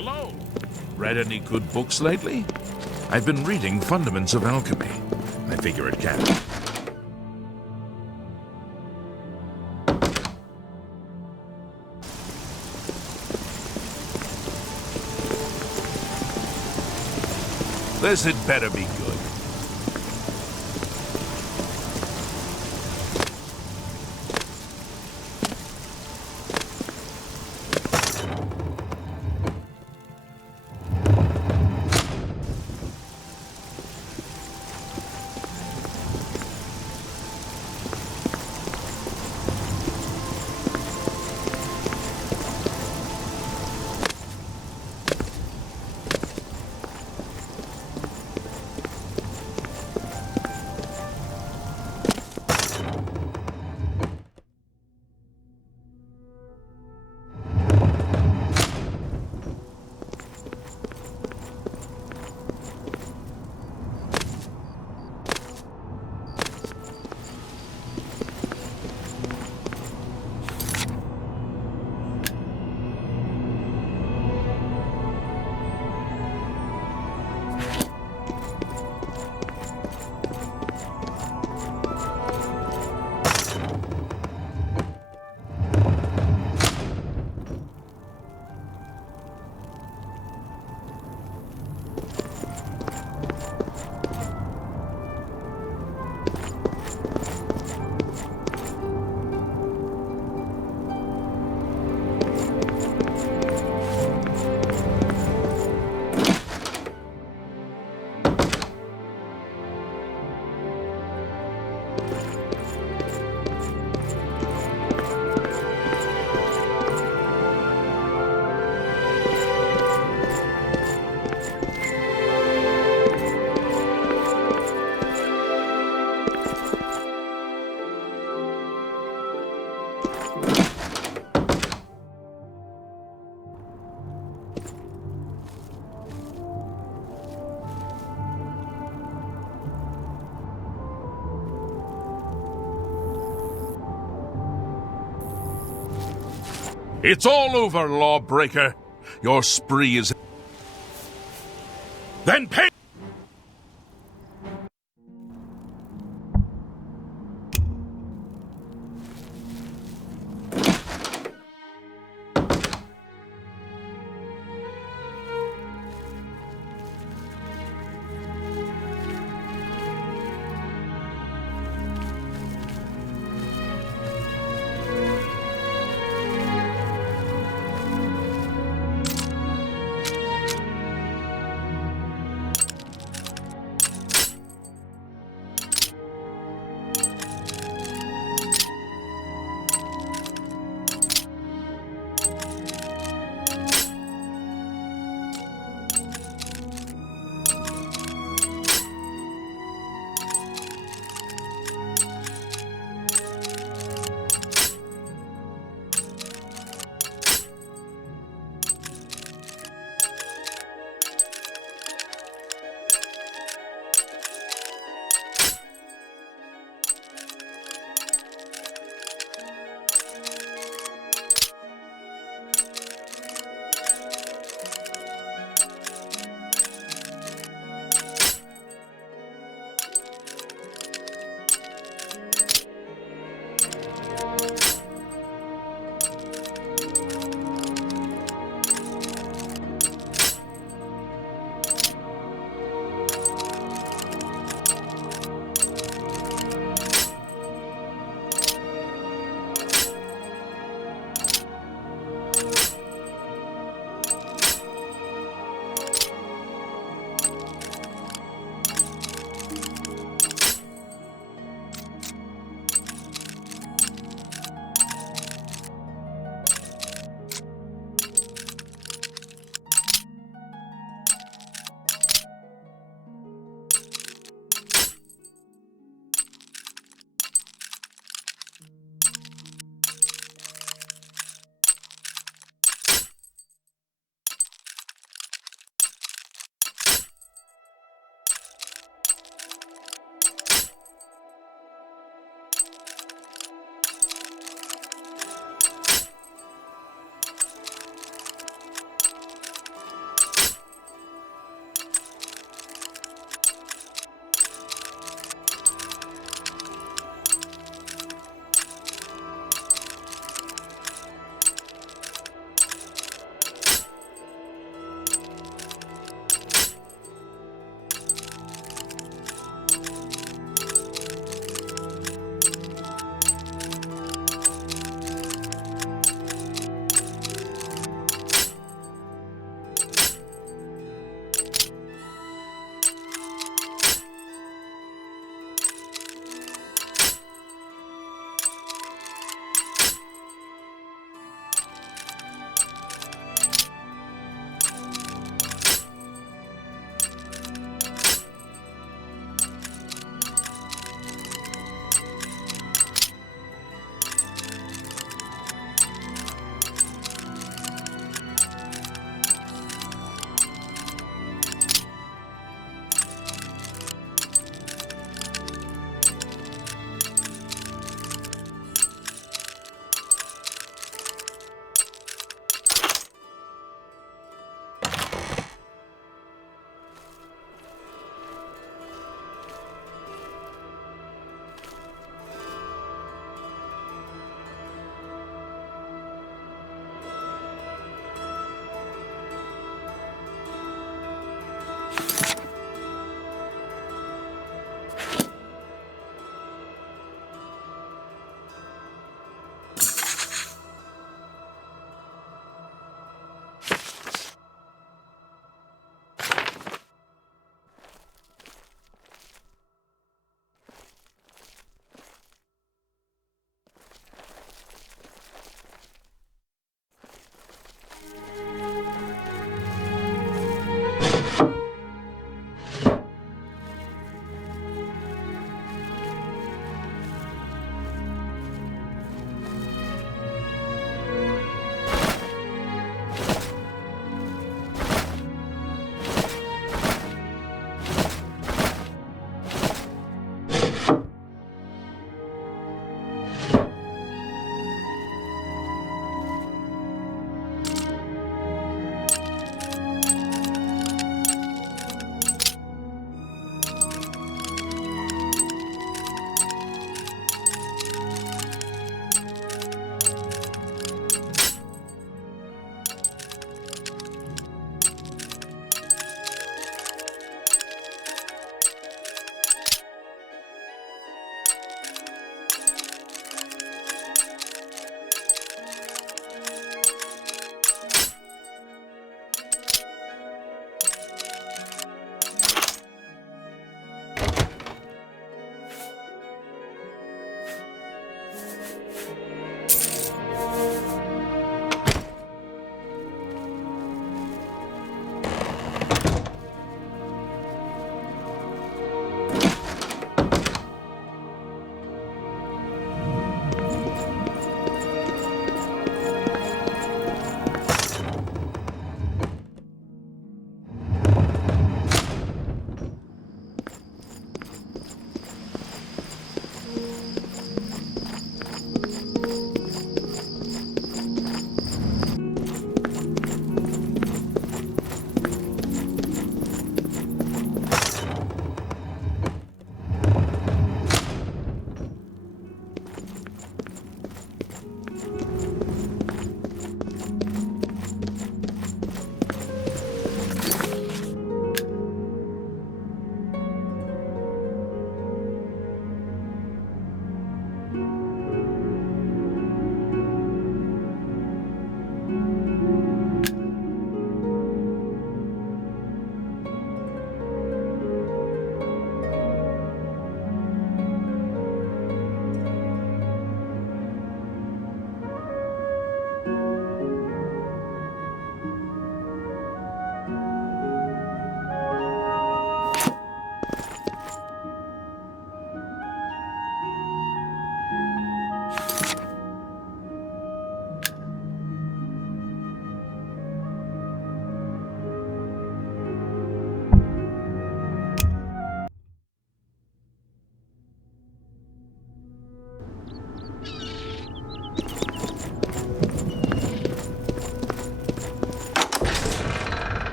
Hello. Read any good books lately? I've been reading Fundaments of Alchemy. I figure it can. This had better be good. It's all over, lawbreaker. Your spree is... Then pay...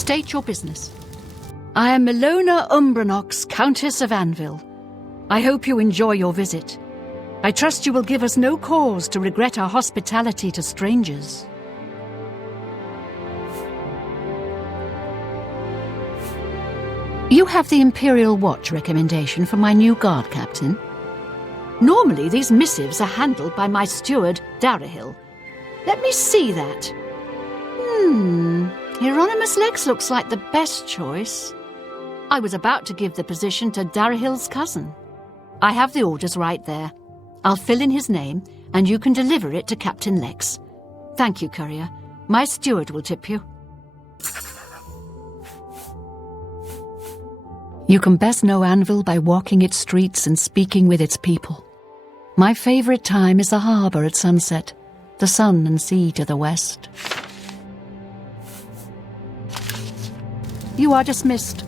State your business. I am Milona Umbranox, Countess of Anvil. I hope you enjoy your visit. I trust you will give us no cause to regret our hospitality to strangers. You have the Imperial Watch recommendation for my new guard captain. Normally, these missives are handled by my steward, Darahil. Let me see that. Hieronymus Lex looks like the best choice. I was about to give the position to Darahil's cousin. I have the orders right there. I'll fill in his name, and you can deliver it to Captain Lex. Thank you, courier. My steward will tip you. You can best know Anvil by walking its streets and speaking with its people. My favorite time is the harbor at sunset, the sun and sea to the west. You are dismissed.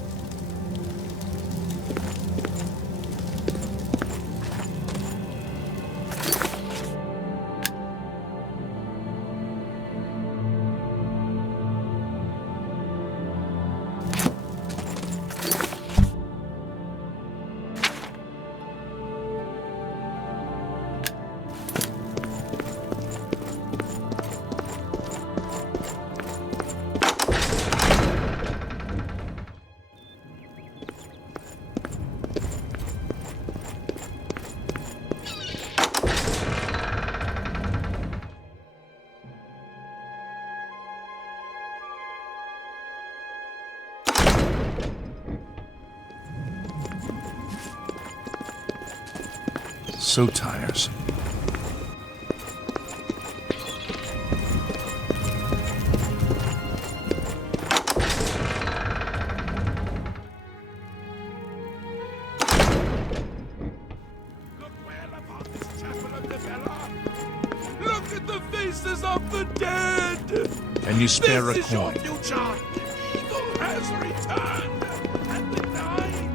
So tiresome. Look well upon this chapel of the Bella. Look at the faces of the dead. And you spare a This is your coin. future. Evil has returned, and the dying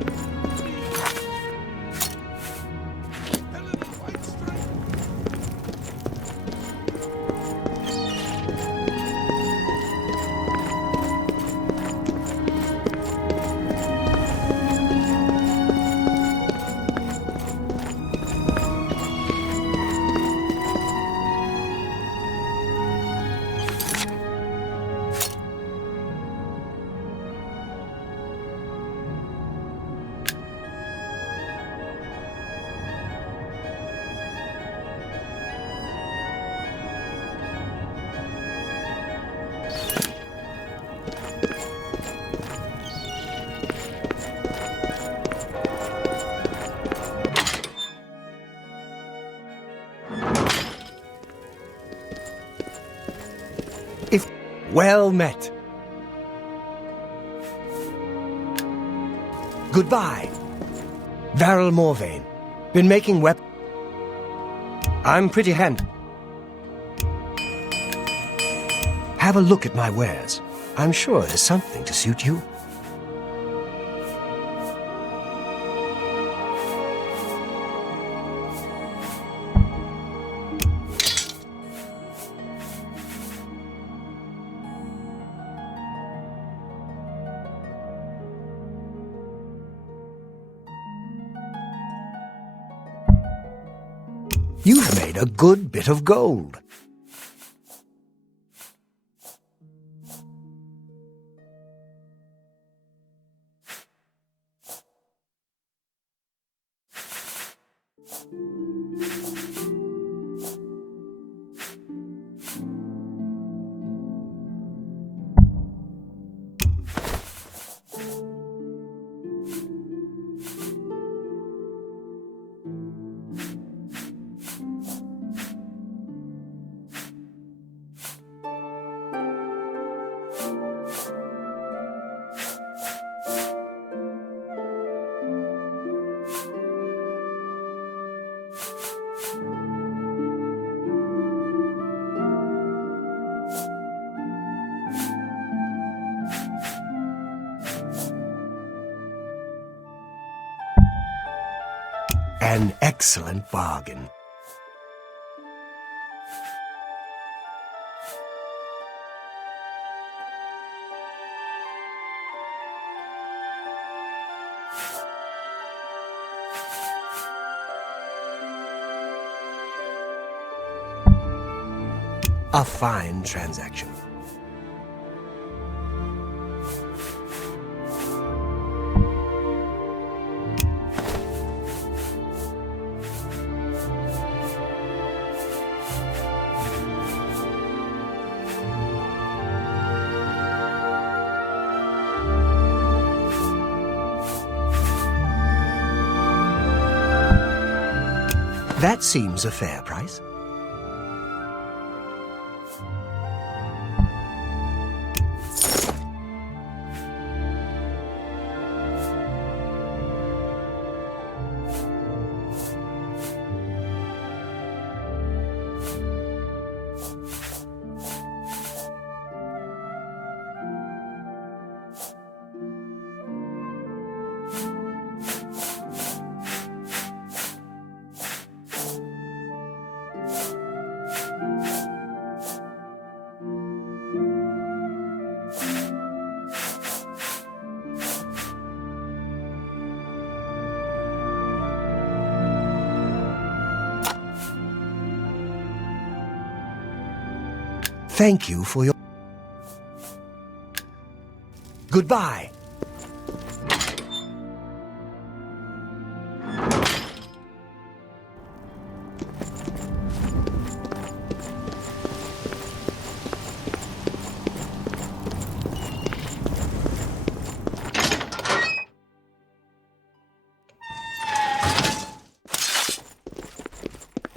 Helen of White Strength. Well met. Goodbye. Varel Morvain. Been making I'm pretty handy. Have a look at my wares. I'm sure there's something to suit you. You've made a good bit of gold. An excellent bargain. A fine transaction. That seems a fair price. Thank you for your... Goodbye.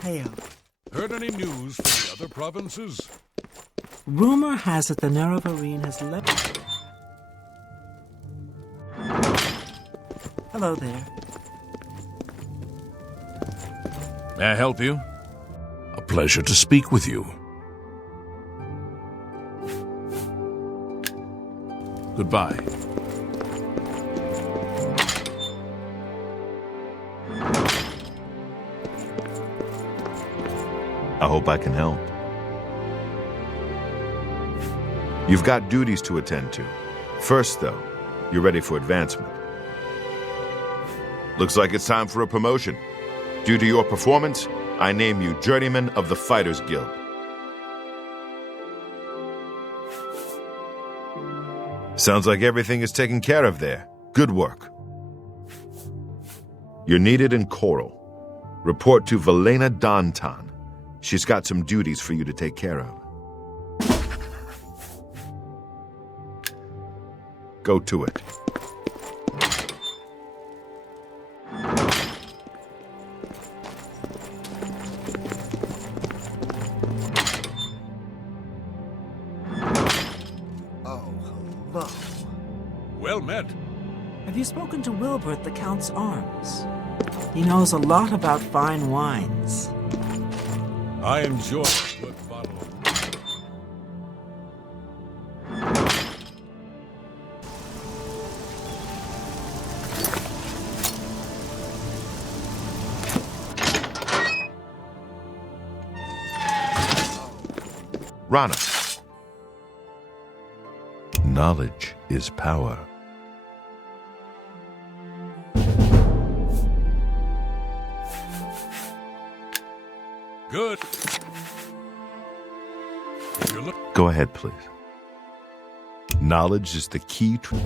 Hail. Heard any news from the other provinces? Rumor has it the Nerevarine has left. Hello there. May I help you? A pleasure to speak with you. Goodbye. I hope I can help. You've got duties to attend to. First, though, you're ready for advancement. Looks like it's time for a promotion. Due to your performance, I name you Journeyman of the Fighters Guild. Sounds like everything is taken care of there. Good work. You're needed in Coral. Report to Velena Dantan. She's got some duties for you to take care of. Go to it. Oh, hello. Well met. Have you spoken to Wilbur at the Count's Arms? He knows a lot about fine wines. I enjoy a good bottle of... Rana. Knowledge is power. Good. Go ahead, please. Knowledge is the key to...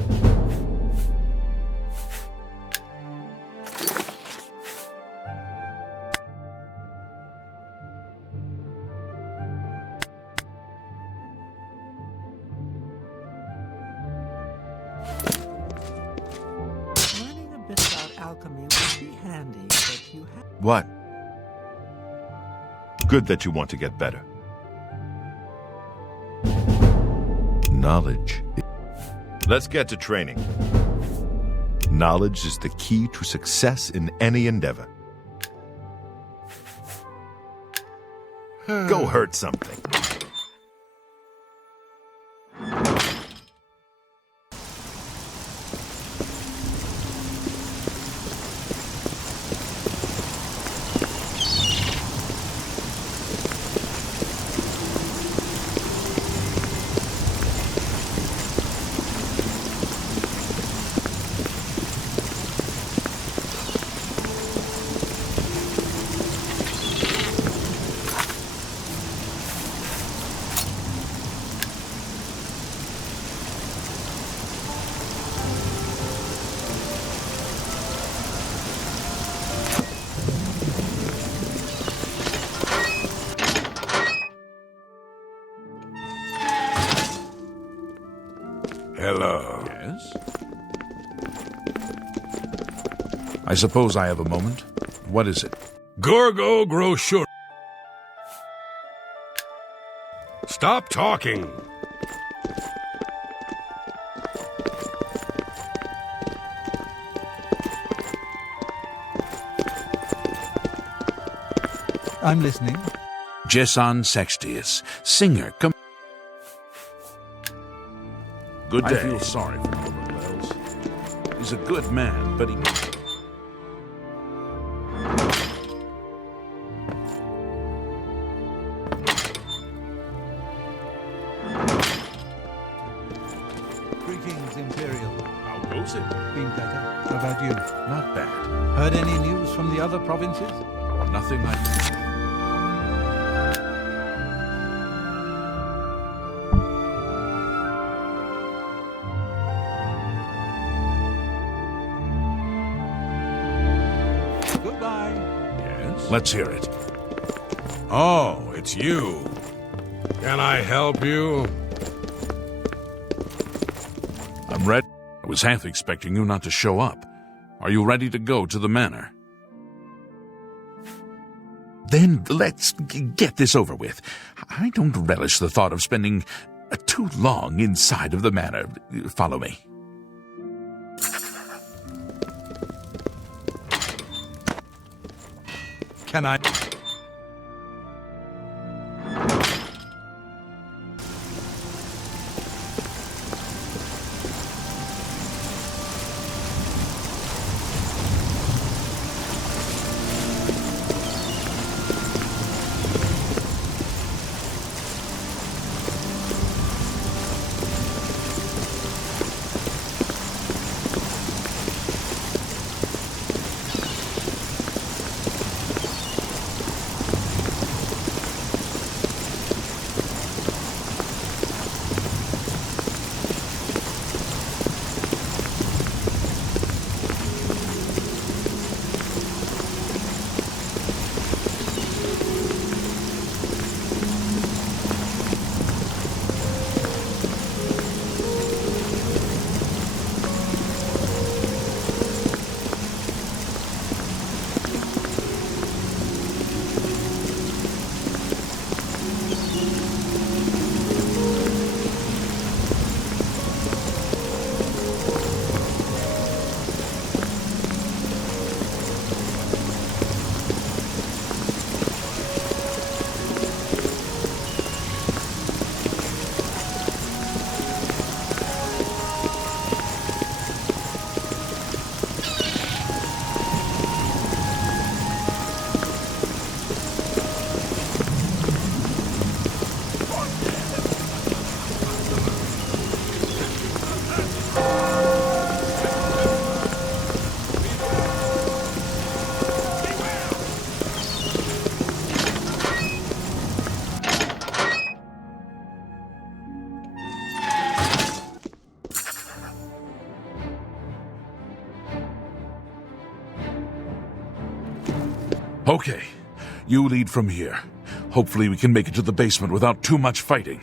Learning a bit about alchemy would be handy, but you have... What? Good that you want to get better. Knowledge. Let's get to training. Knowledge is the key to success in any endeavor. Go hurt something. Hello. Yes? I suppose I have a moment. What is it? Gorgo Groshur. Stop talking. I'm listening. Jesson Sextius, singer. Good day. I feel sorry for Robert Wells. He's a good man, but he... Greetings, Imperial. How goes it? Been better. How about you? Not bad. Heard any news from the other provinces? Nothing like... Goodbye. Yes? Let's hear it. Oh, it's you. Can I help you? I'm ready. I was half expecting you not to show up. Are you ready to go to the manor? Then let's get this over with. I don't relish the thought of spending too long inside of the manor. Follow me. Can I? Okay, you lead from here. Hopefully we can make it to the basement without too much fighting.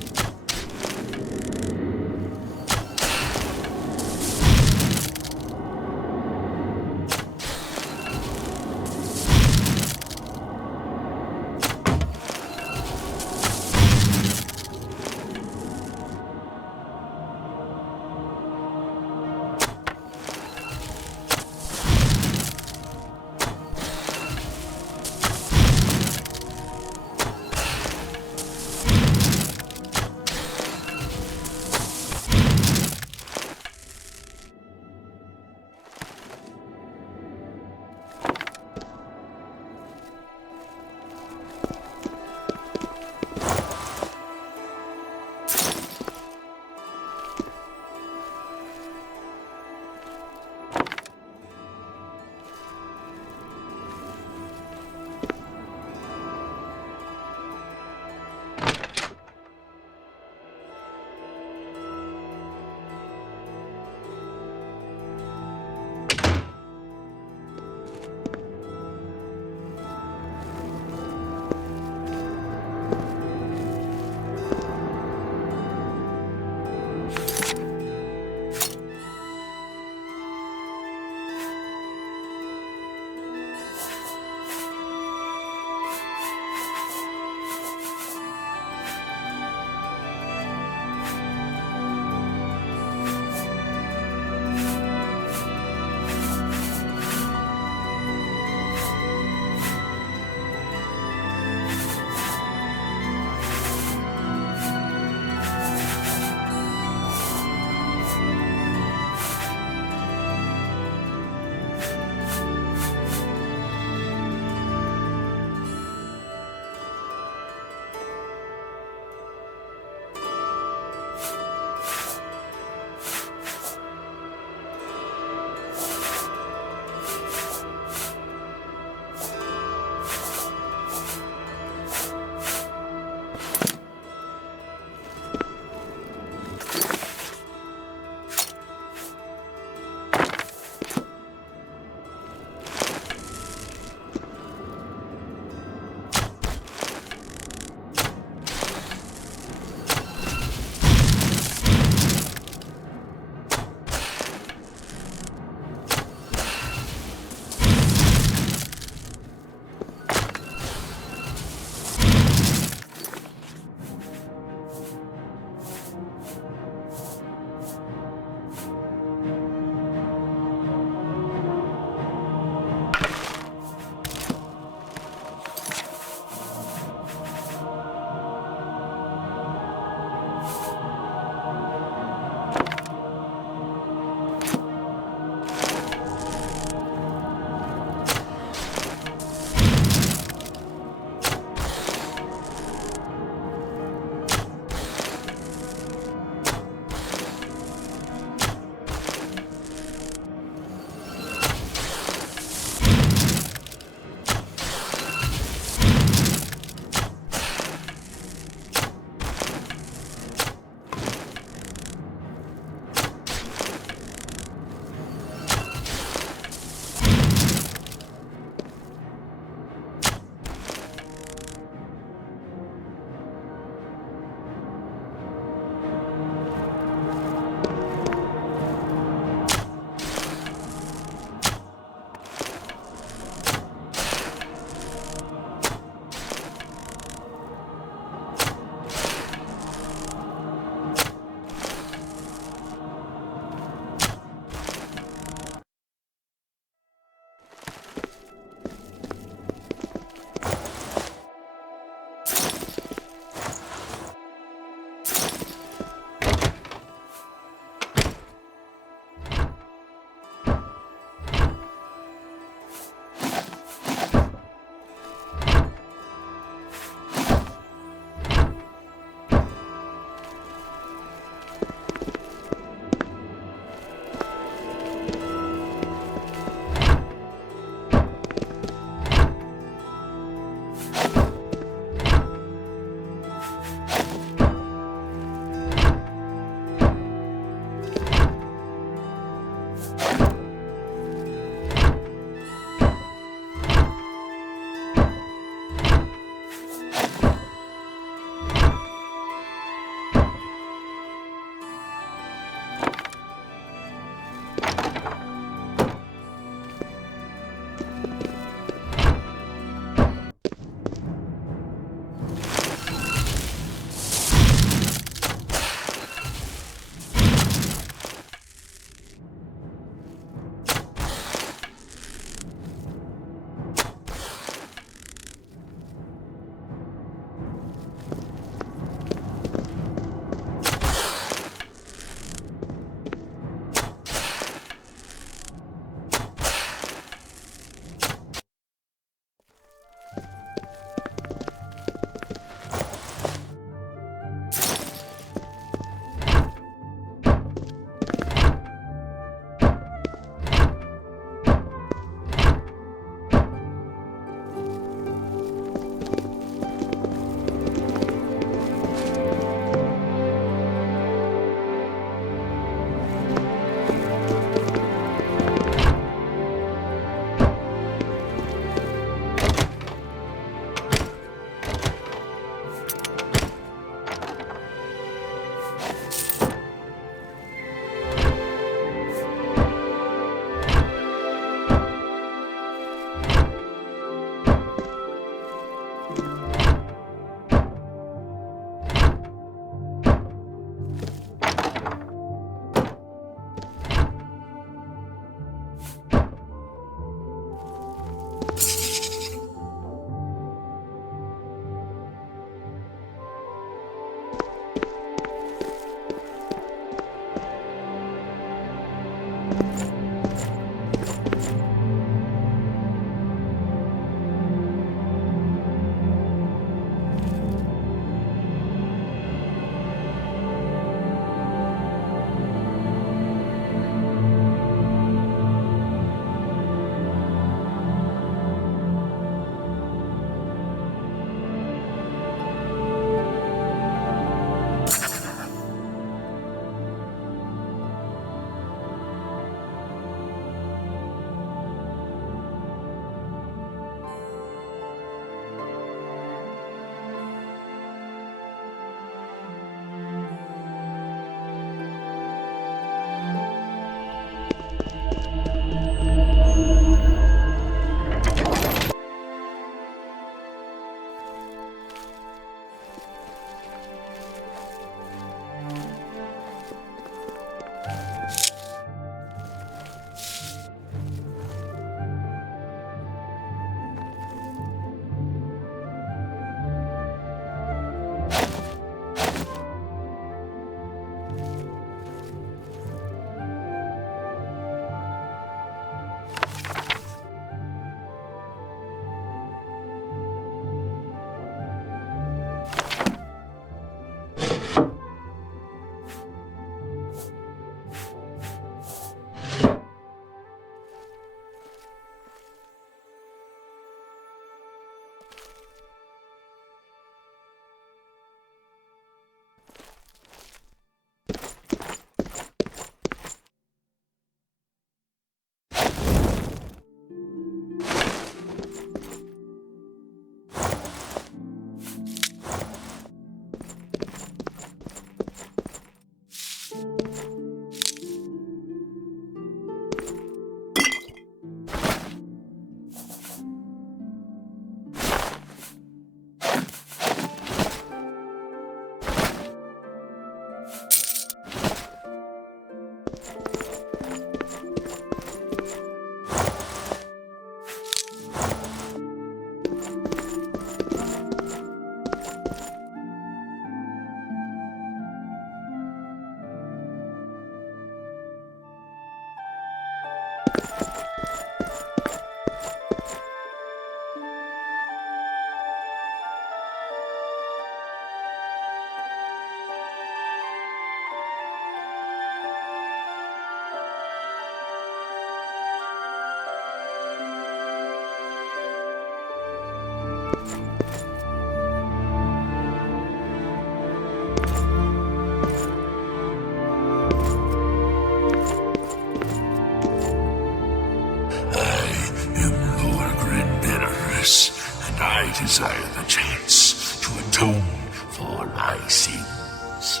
And I desire the chance to atone for my sins.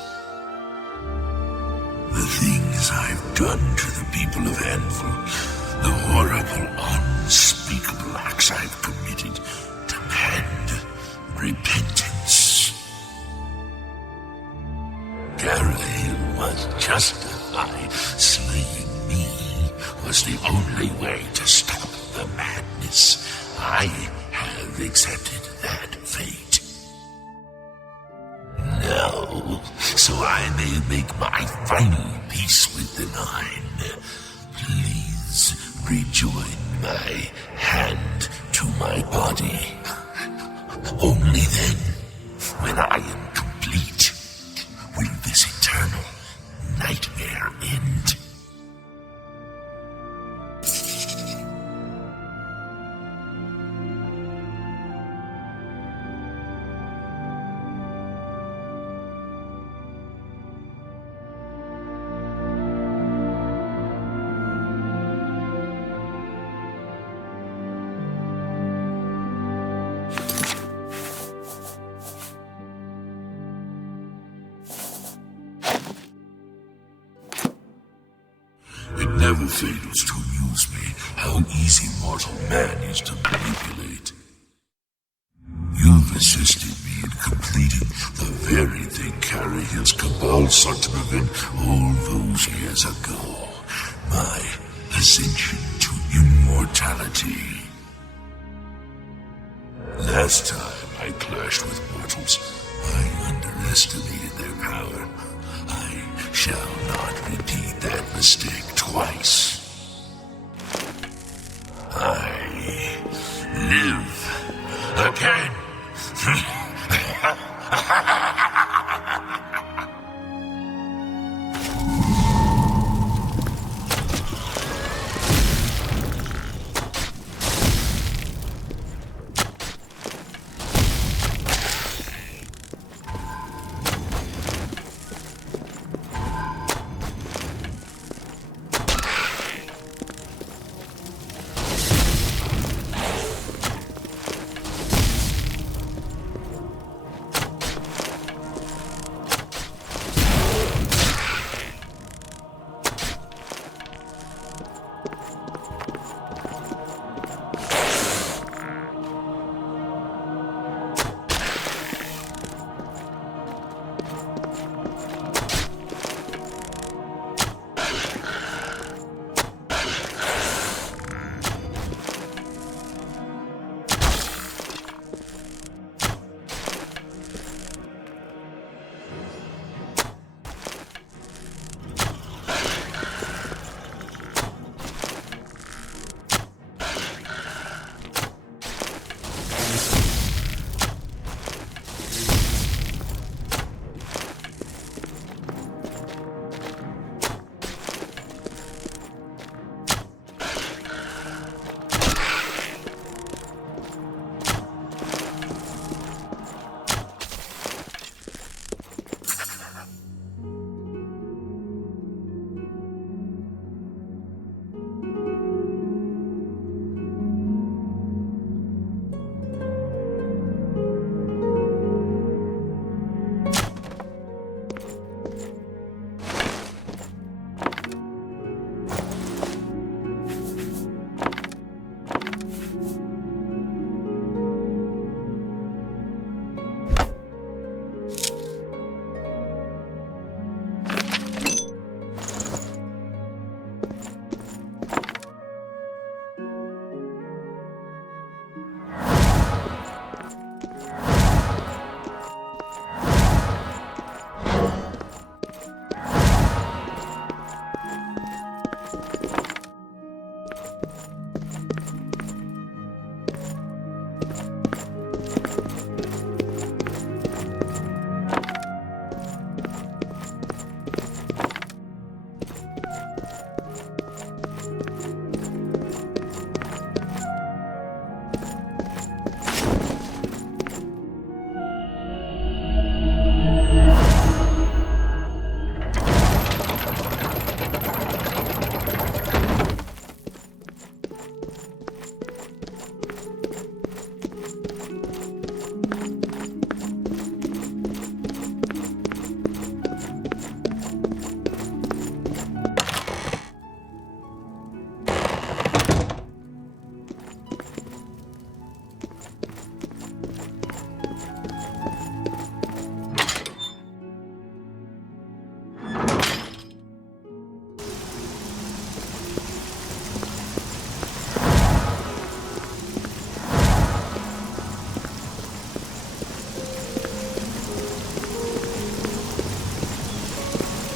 The things I've done to the people of Anvil, the horrible, unspeakable acts I've committed, demand repentance. Darahil was justified. Slaying me was the only way to stop the madness. I have accepted that fate. Now, so I may make my final peace with the Nine, please rejoin my hand to my body. Only then, when I am complete, will this eternal nightmare end. It never fails to amuse me how easy mortal man is to manipulate. You've assisted me in completing the very thing Carahill's cabal sought to prevent all those years ago. My ascension to immortality. Last time I clashed with mortals, I underestimated their power. I shall not repeat that mistake twice. I live again.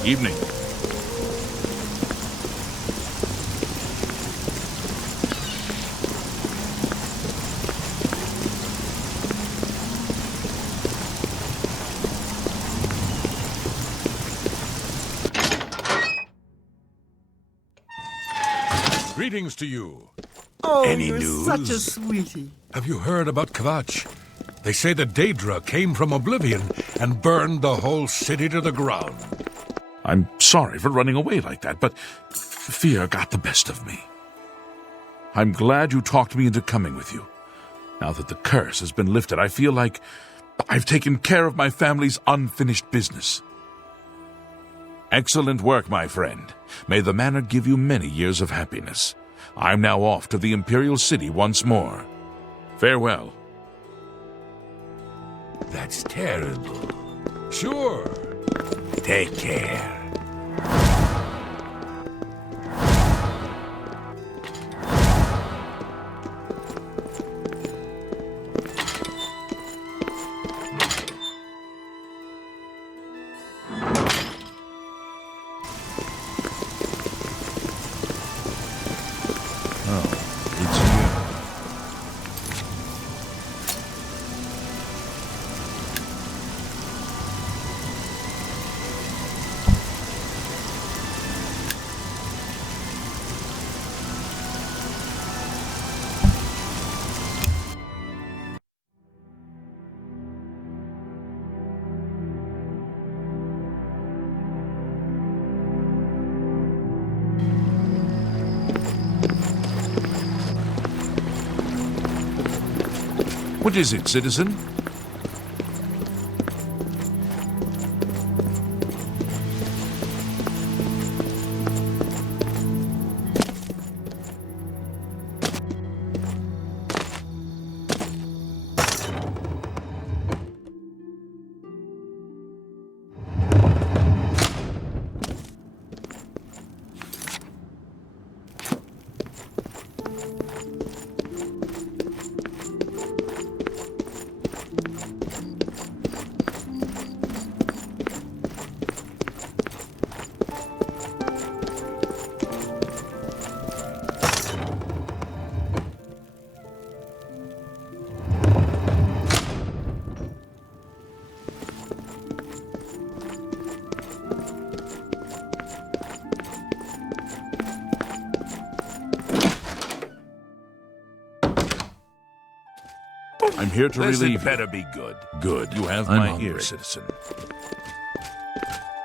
Evening. Greetings to you. Oh, Any you're news? such a sweetie. Have you heard about Kvatch? They say the Daedra came from Oblivion and burned the whole city to the ground. I'm sorry for running away like that, but fear got the best of me. I'm glad you talked me into coming with you. Now that the curse has been lifted, I feel like I've taken care of my family's unfinished business. Excellent work, my friend. May the manor give you many years of happiness. I'm now off to the Imperial City once more. Farewell. That's terrible. Sure. Take care. What is it, citizen? I'm here to relieve you. Better be good. Good. You have I'm my hungry. ear, citizen.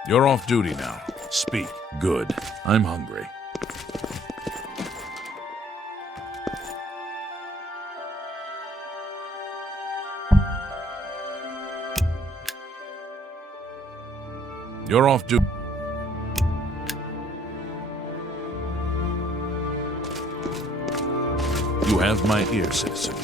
You're off duty now. Speak. Good. I'm hungry. You're off duty. You have my ear, citizen.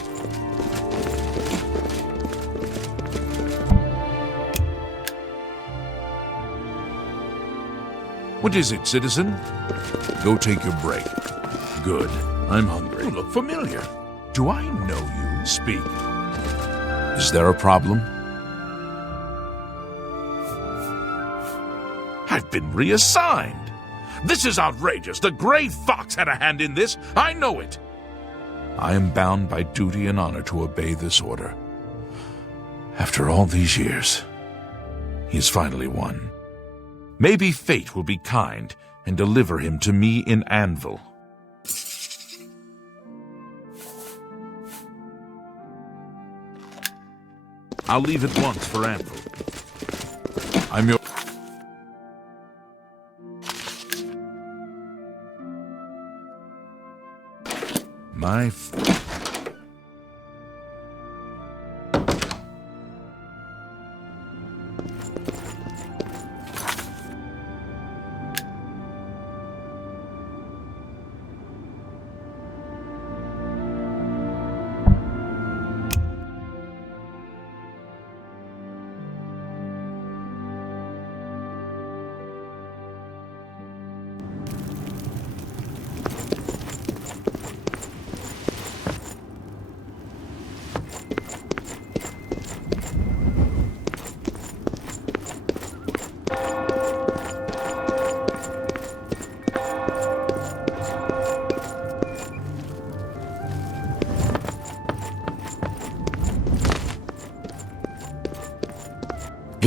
What is it, citizen? Go take your break. Good. I'm hungry. You look familiar. Do I know you? Speak. Is there a problem? I've been reassigned. This is outrageous. The Grey Fox had a hand in this. I know it. I am bound by duty and honor to obey this order. After all these years, he has finally won. Maybe fate will be kind and deliver him to me in Anvil. I'll leave at once for Anvil. I'm your... My...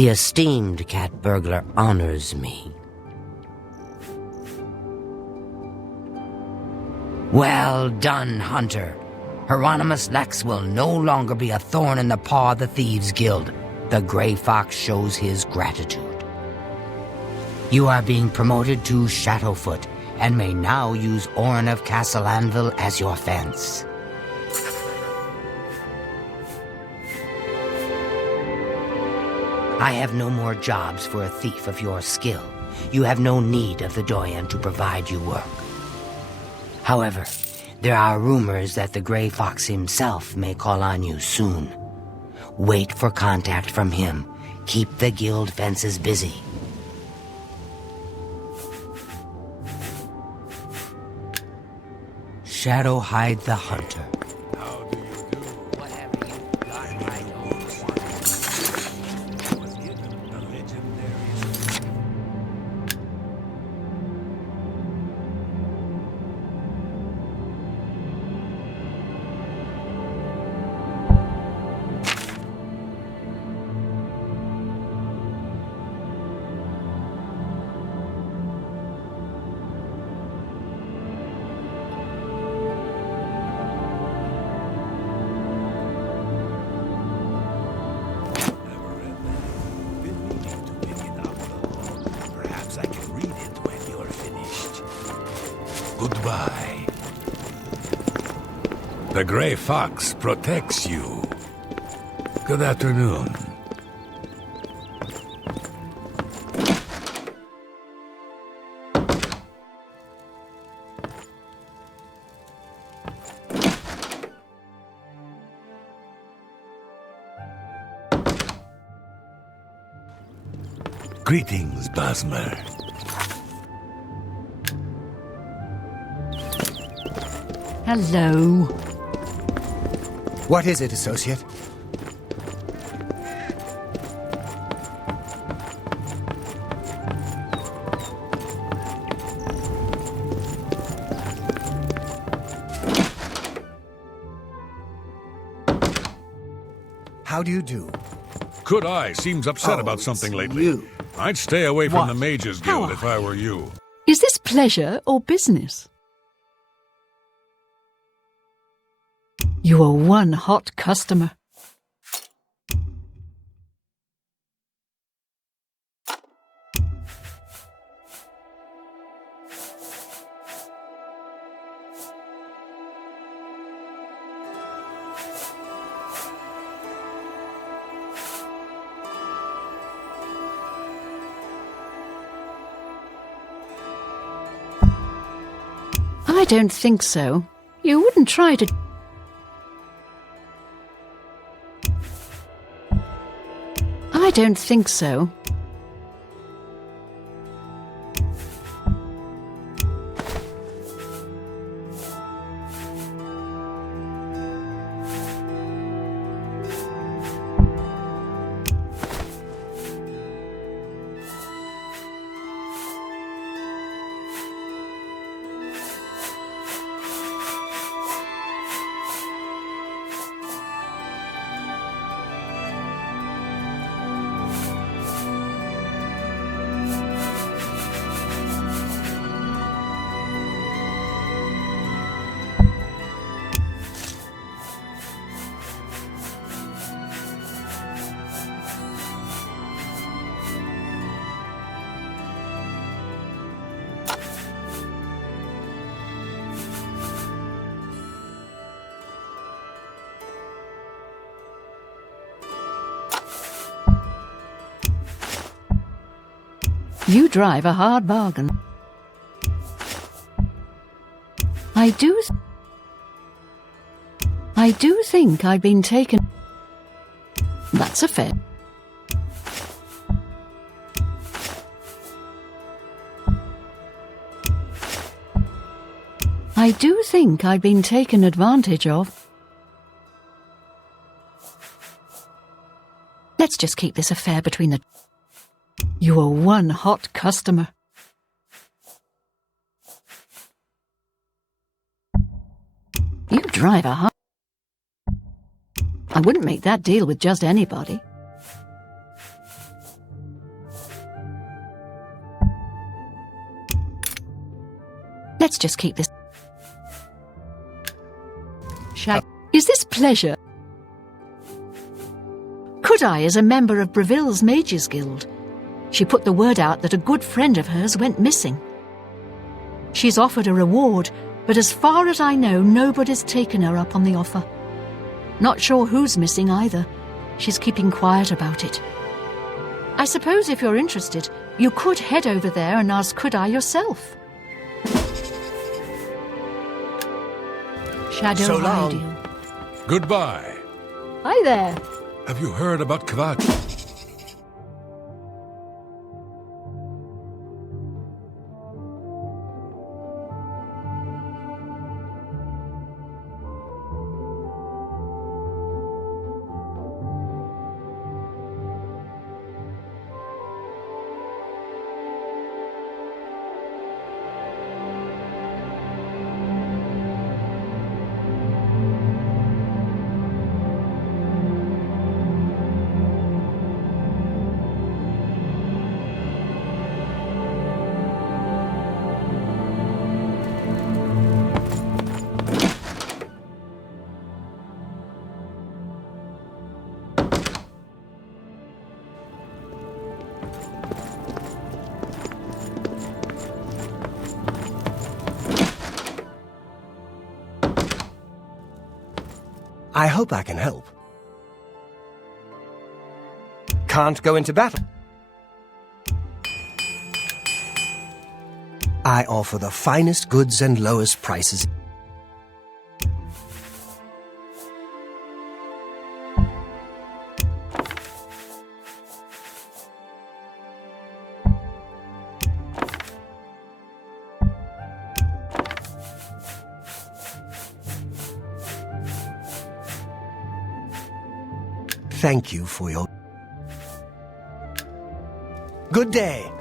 The esteemed cat burglar honors me. Well done, Hunter. Hieronymus Lex will no longer be a thorn in the paw of the Thieves' Guild. The Grey Fox shows his gratitude. You are being promoted to Shadowfoot, and may now use Orin of Castle Anvil as your fence. I have no more jobs for a thief of your skill. You have no need of the Doyen to provide you work. However, there are rumors that the Grey Fox himself may call on you soon. Wait for contact from him. Keep the guild fences busy. Shadow hide the Hunter. How do you do? Whatever you got, I don't want. Was given the legendary. Never read that. Been meaning to pick it up though. Perhaps I can read it when you're finished. Goodbye. The Grey Fox protects you. Good afternoon. Greetings, Bosmer. Hello. What is it, associate? How do you do? Good Eye seems upset about it's something lately. you. I'd stay away from What? the Mages How Guild if I were you. Is this pleasure or business? You are one hot customer. I don't think so. You wouldn't try to... I don't think so. You drive a hard bargain. I do think I've been taken. That's a fair. I do think I've been taken advantage of. Let's just keep this affair between the... You are one hot customer. You drive a hard... I wouldn't make that deal with just anybody. Let's just keep this. Is this pleasure? Kudai is a member of Breville's Mages Guild. She put the word out that a good friend of hers went missing. She's offered a reward, but as far as I know, nobody's taken her up on the offer. Not sure who's missing either. She's keeping quiet about it. I suppose if you're interested, you could head over there and ask Kudai yourself. Shadow So long. Hydeal. Goodbye. Hi there. Have you heard about Kvat? I hope I can help. Can't go into battle. I offer the finest goods and lowest prices. Thank you for your... Good day.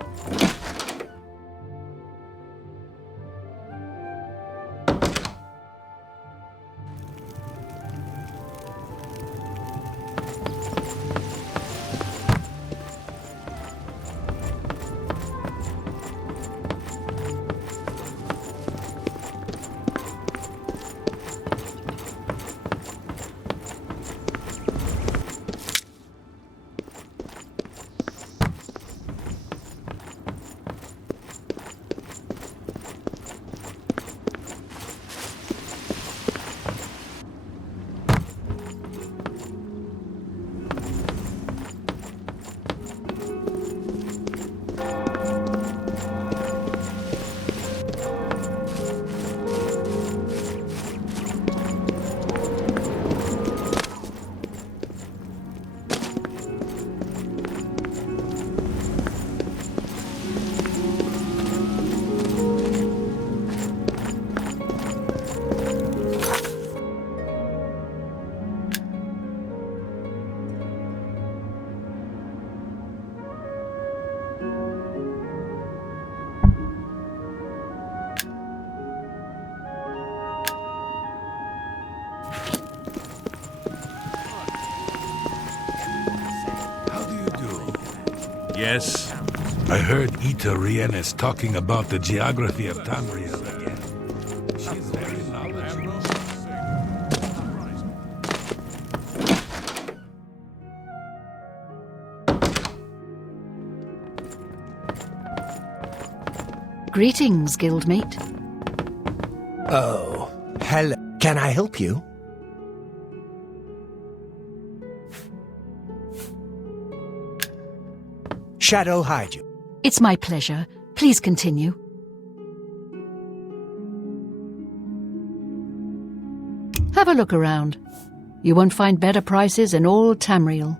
Yes. I heard Ita Rienes talking about the geography of Tamriel again. She's very knowledgeable. Greetings, guildmate. Oh, hello. Can I help you? Shadow hide you. It's my pleasure. Please continue. Have a look around. You won't find better prices in all Tamriel.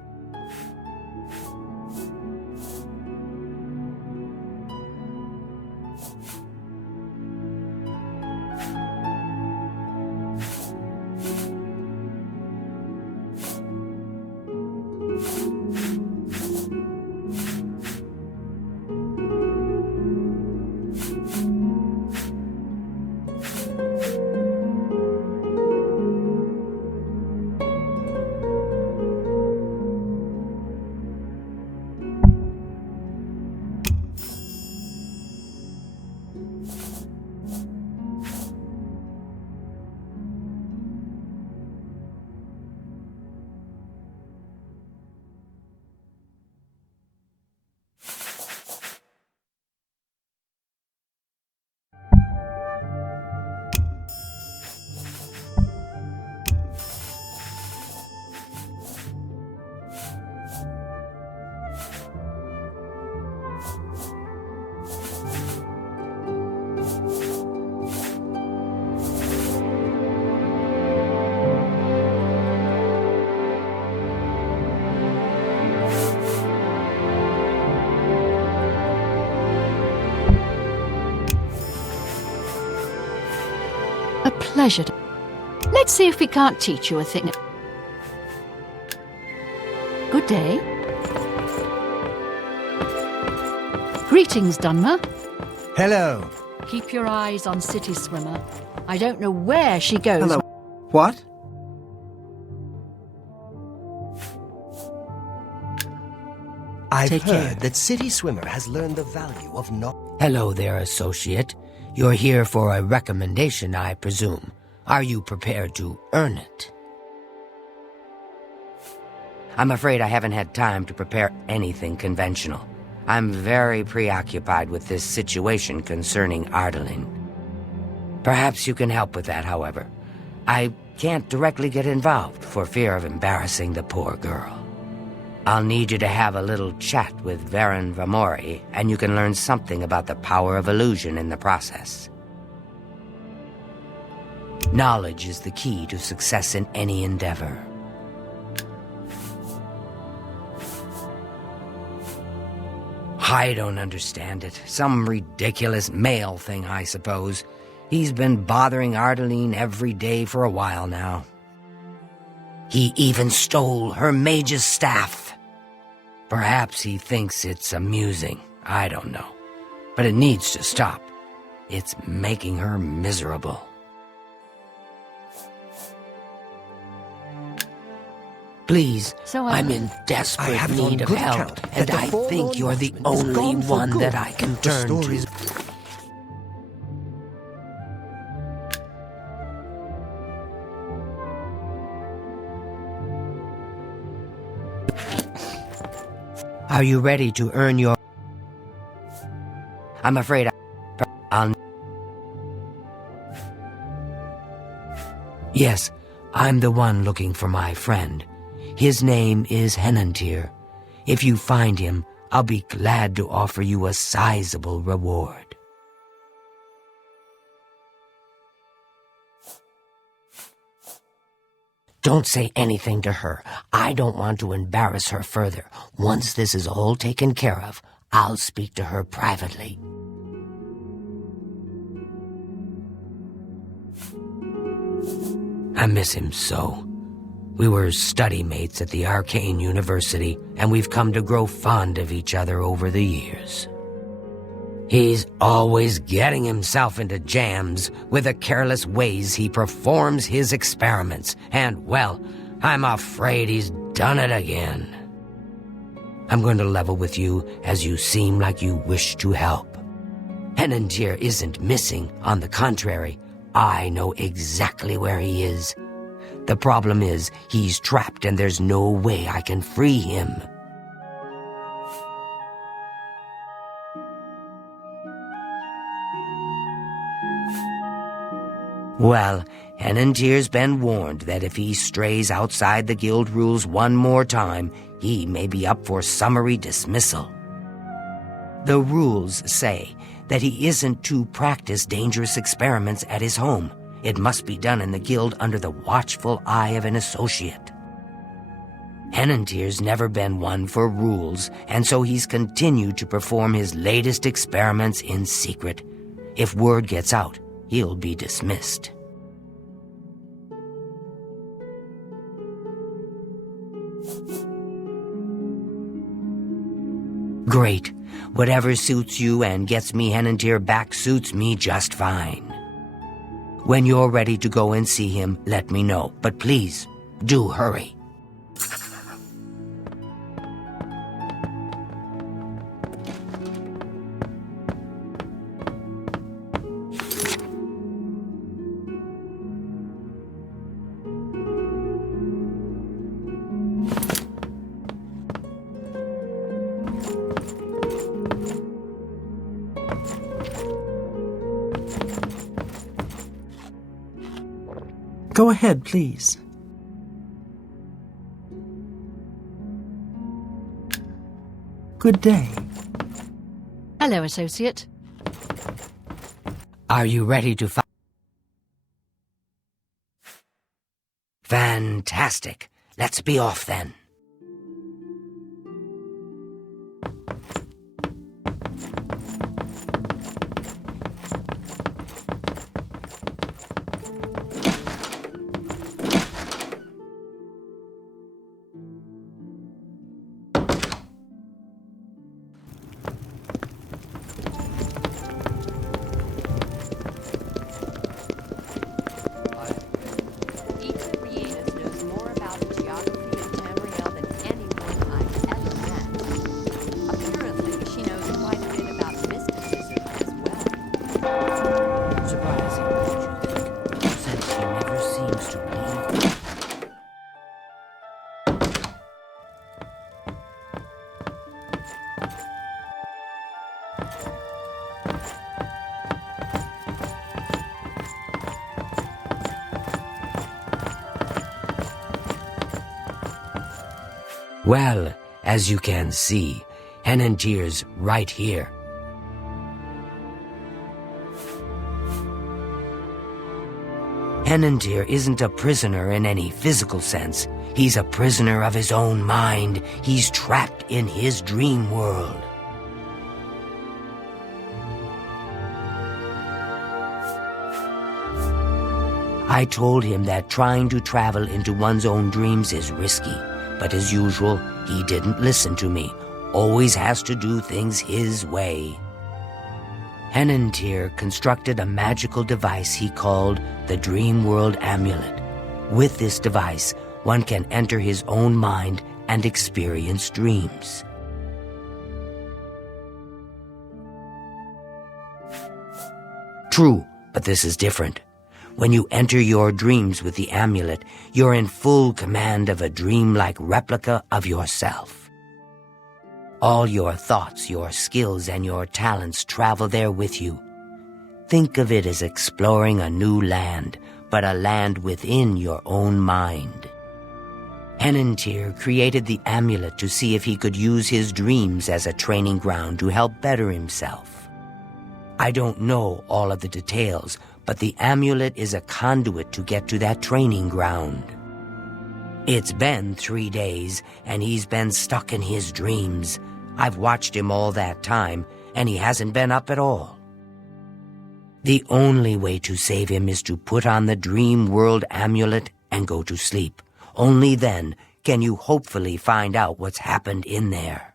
pleasure to... Let's see if we can't teach you a thing. Good day. Greetings, Dunmer. Hello. Keep your eyes on City Swimmer. I don't know where she goes. Hello. What? I've Take heard care. that City Swimmer has learned the value of not... Hello there, associate. You're here for a recommendation, I presume. Are you prepared to earn it? I'm afraid I haven't had time to prepare anything conventional. I'm very preoccupied with this situation concerning Ardaline. Perhaps you can help with that, however. I can't directly get involved for fear of embarrassing the poor girl. I'll need you to have a little chat with Varen Vamori, and you can learn something about the power of illusion in the process. Knowledge is the key to success in any endeavor. I don't understand it. Some ridiculous male thing, I suppose. He's been bothering Ardaline every day for a while now. He even stole her mage's staff. Perhaps he thinks it's amusing. I don't know. But it needs to stop. It's making her miserable. Please, So, I'm in I desperate have it on need of good help, account that and the I forlorn think you're the husband is only gone for one good. that I can The turn stories- to. Are you ready to earn your... I'm afraid I'll... Yes, I'm the one looking for my friend. His name is Henantir. If you find him, I'll be glad to offer you a sizable reward. Don't say anything to her. I don't want to embarrass her further. Once this is all taken care of, I'll speak to her privately. I miss him so. We were study mates at the Arcane University, and we've come to grow fond of each other over the years. He's always getting himself into jams with the careless ways he performs his experiments, and, well, I'm afraid he's done it again. I'm going to level with you as you seem like you wish to help. Henantir isn't missing. On the contrary, I know exactly where he is. The problem is, he's trapped and there's no way I can free him. Well, Henantir's been warned that if he strays outside the guild rules one more time, he may be up for summary dismissal. The rules say that he isn't to practice dangerous experiments at his home. It must be done in the guild under the watchful eye of an associate. Henantir's never been one for rules, and so he's continued to perform his latest experiments in secret. If word gets out, he'll be dismissed. Great. Whatever suits you and gets me Henantir back suits me just fine. When you're ready to go and see him, let me know. But please, do hurry. Go ahead, please. Good day. Hello, associate. Are you ready to fight? Fantastic. Let's be off then. Well, as you can see, Henantier's right here. Henantier isn't a prisoner in any physical sense. He's a prisoner of his own mind. He's trapped in his dream world. I told him that trying to travel into one's own dreams is risky, but as usual, he didn't listen to me. Always has to do things his way. Henantier constructed a magical device he called the Dream World Amulet. With this device, one can enter his own mind and experience dreams. True, but this is different. When you enter your dreams with the amulet, you're in full command of a dreamlike replica of yourself. All your thoughts, your skills, and your talents travel there with you. Think of it as exploring a new land, but a land within your own mind. Henantier created the amulet to see if he could use his dreams as a training ground to help better himself. I don't know all of the details, but the amulet is a conduit to get to that training ground. It's been 3 days, and he's been stuck in his dreams. I've watched him all that time, and he hasn't been up at all. The only way to save him is to put on the Dream World Amulet and go to sleep. Only then can you hopefully find out what's happened in there.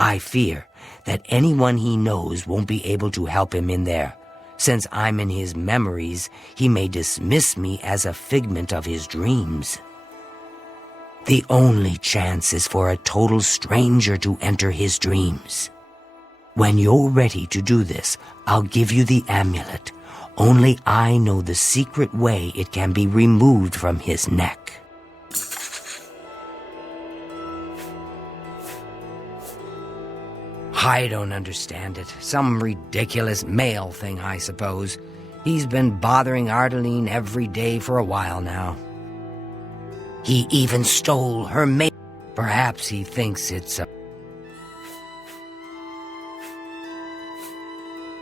I fear that anyone he knows won't be able to help him in there. Since I'm in his memories, he may dismiss me as a figment of his dreams. The only chance is for a total stranger to enter his dreams. When you're ready to do this, I'll give you the amulet. Only I know the secret way it can be removed from his neck. I don't understand it. Some ridiculous male thing, I suppose. He's been bothering Ardeline every day for a while now. He even stole her maid. Perhaps he thinks it's a...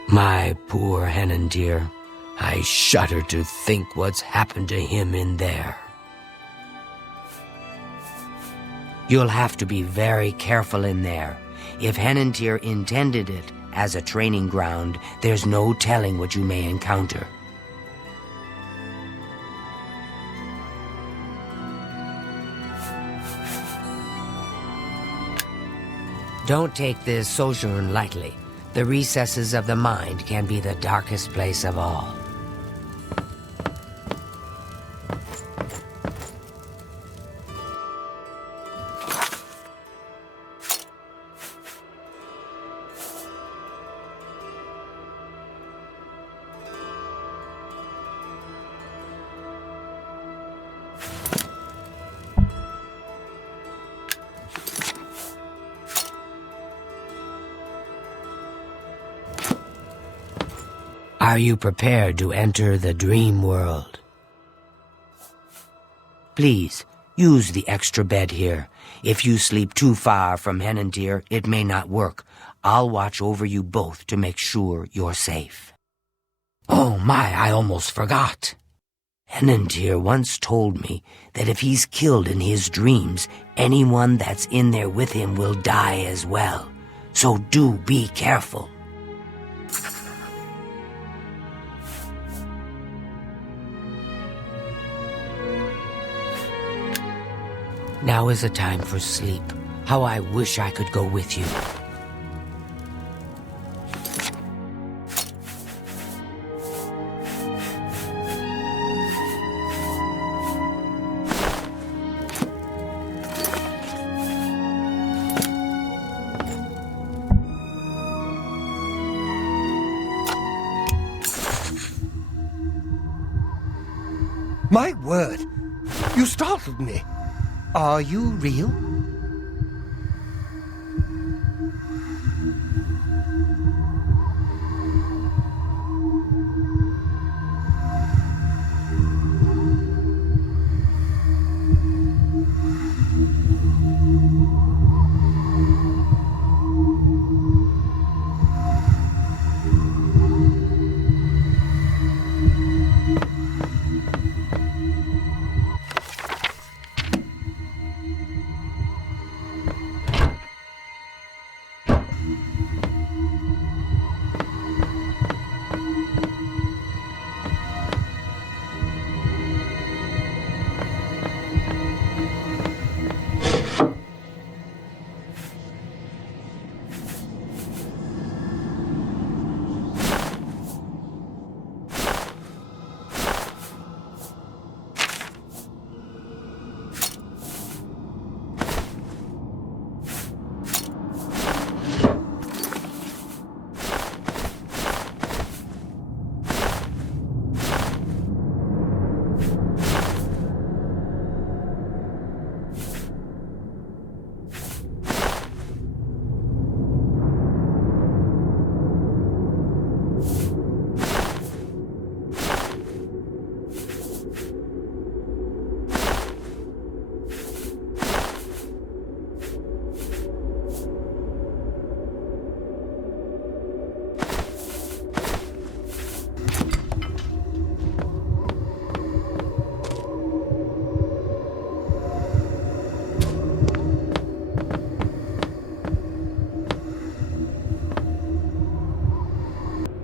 My poor Henantier. I shudder to think what's happened to him in there. You'll have to be very careful in there. If Henantier intended it as a training ground, there's no telling what you may encounter. Don't take this sojourn lightly. The recesses of the mind can be the darkest place of all. Are you prepared to enter the dream world? Please, use the extra bed here. If you sleep too far from Henantier, it may not work. I'll watch over you both to make sure you're safe. Oh my, I almost forgot. Henantier once told me that if he's killed in his dreams, anyone that's in there with him will die as well. So do be careful. Now is a time for sleep. How I wish I could go with you. My word! You startled me. Are you real?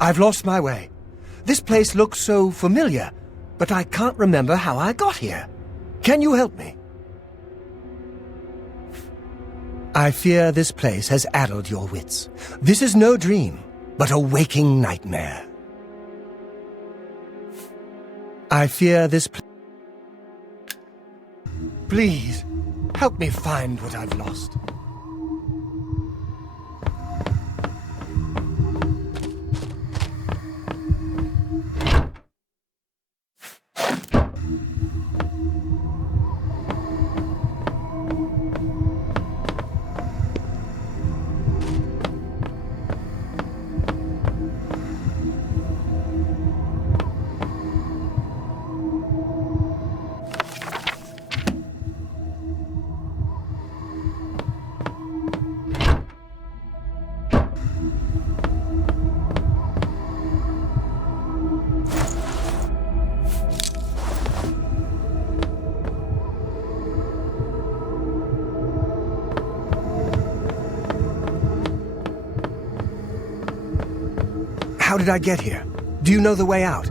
I've lost my way. This place looks so familiar, but I can't remember how I got here. Can you help me? I fear this place has addled your wits. This is no dream, but a waking nightmare. I fear this Please, help me find what I've lost. How did I get here? Do you know the way out?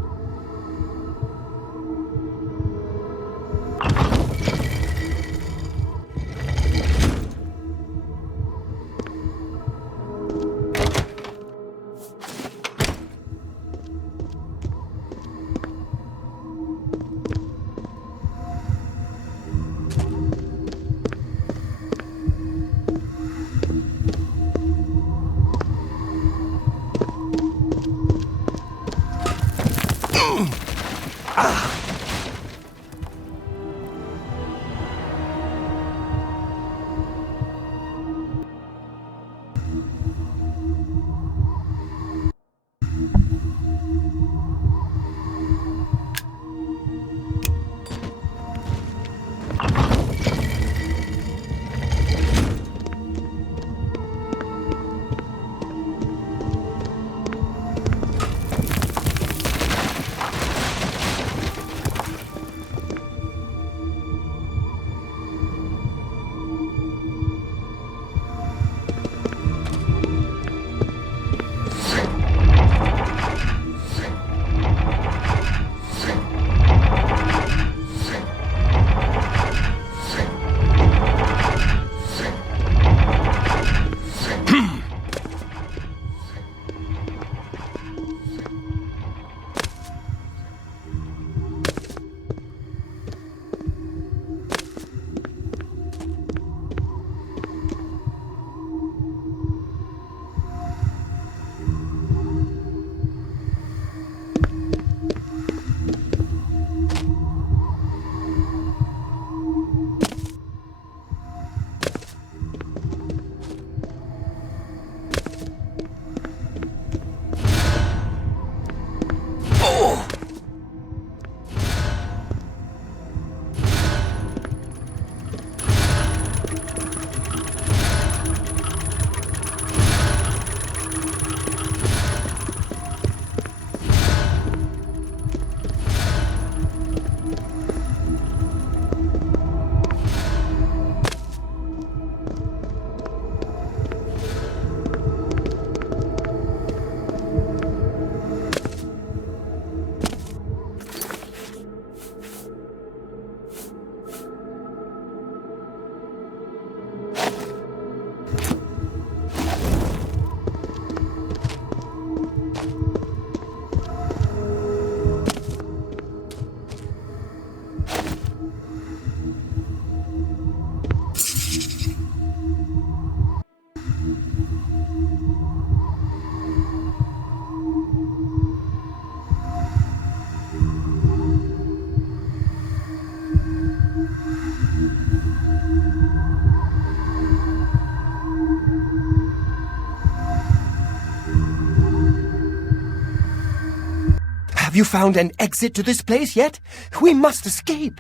Have you found an exit to this place yet? We must escape!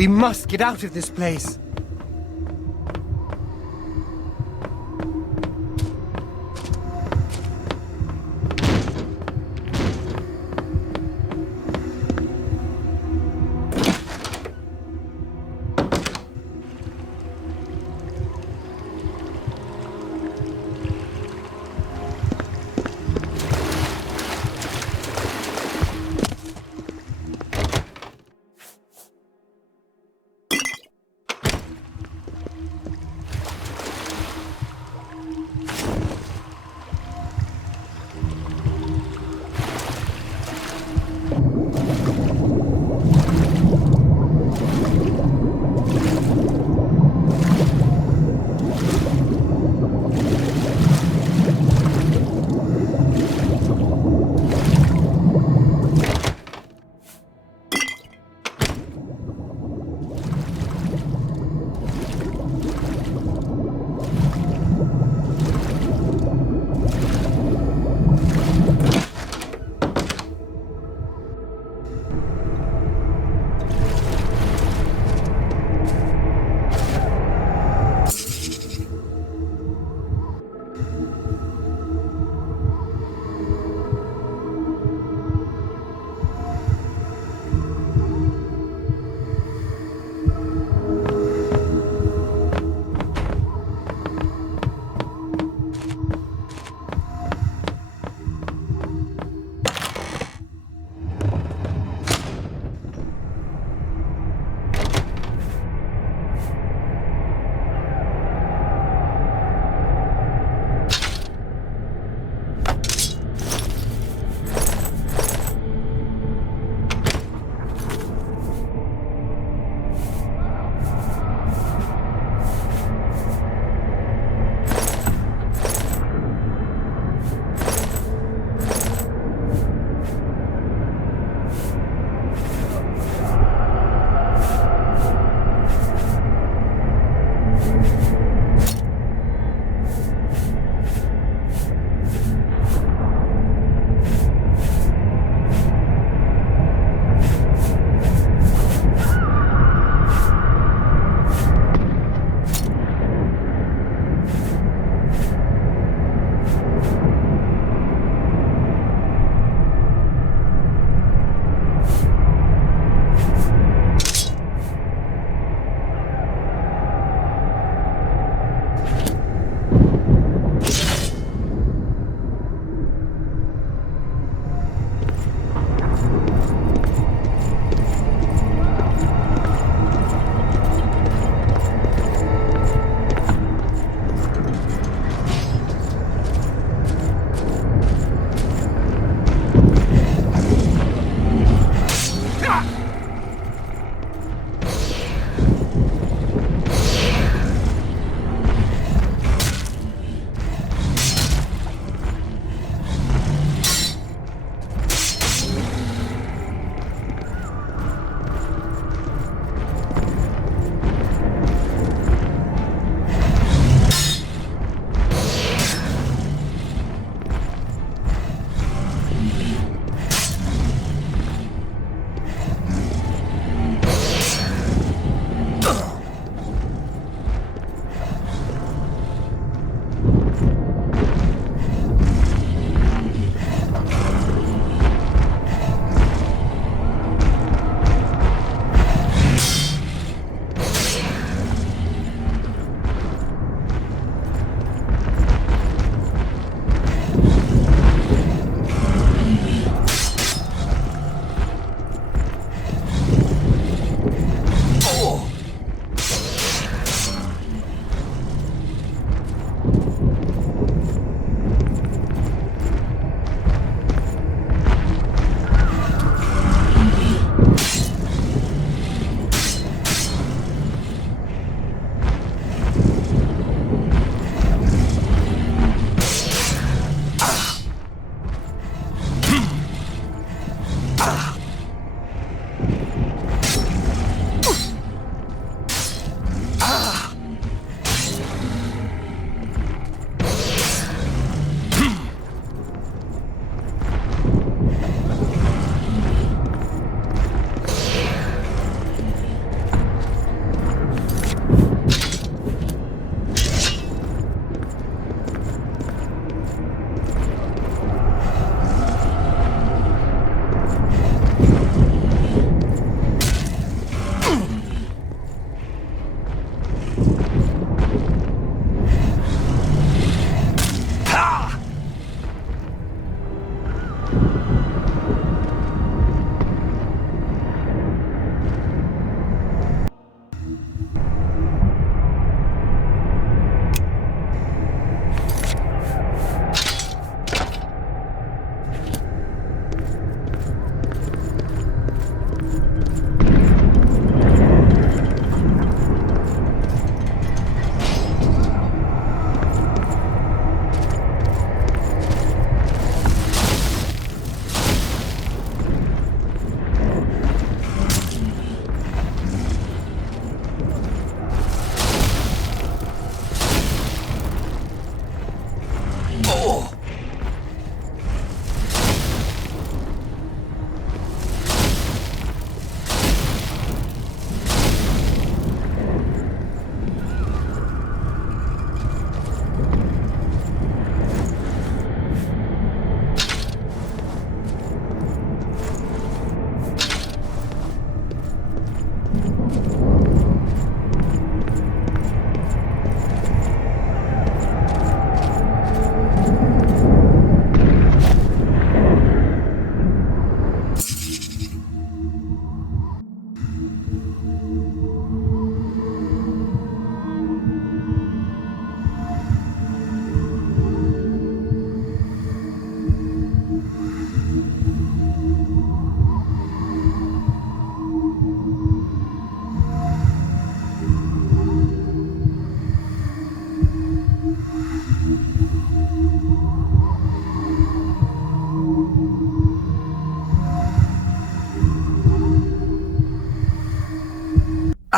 We must get out of this place.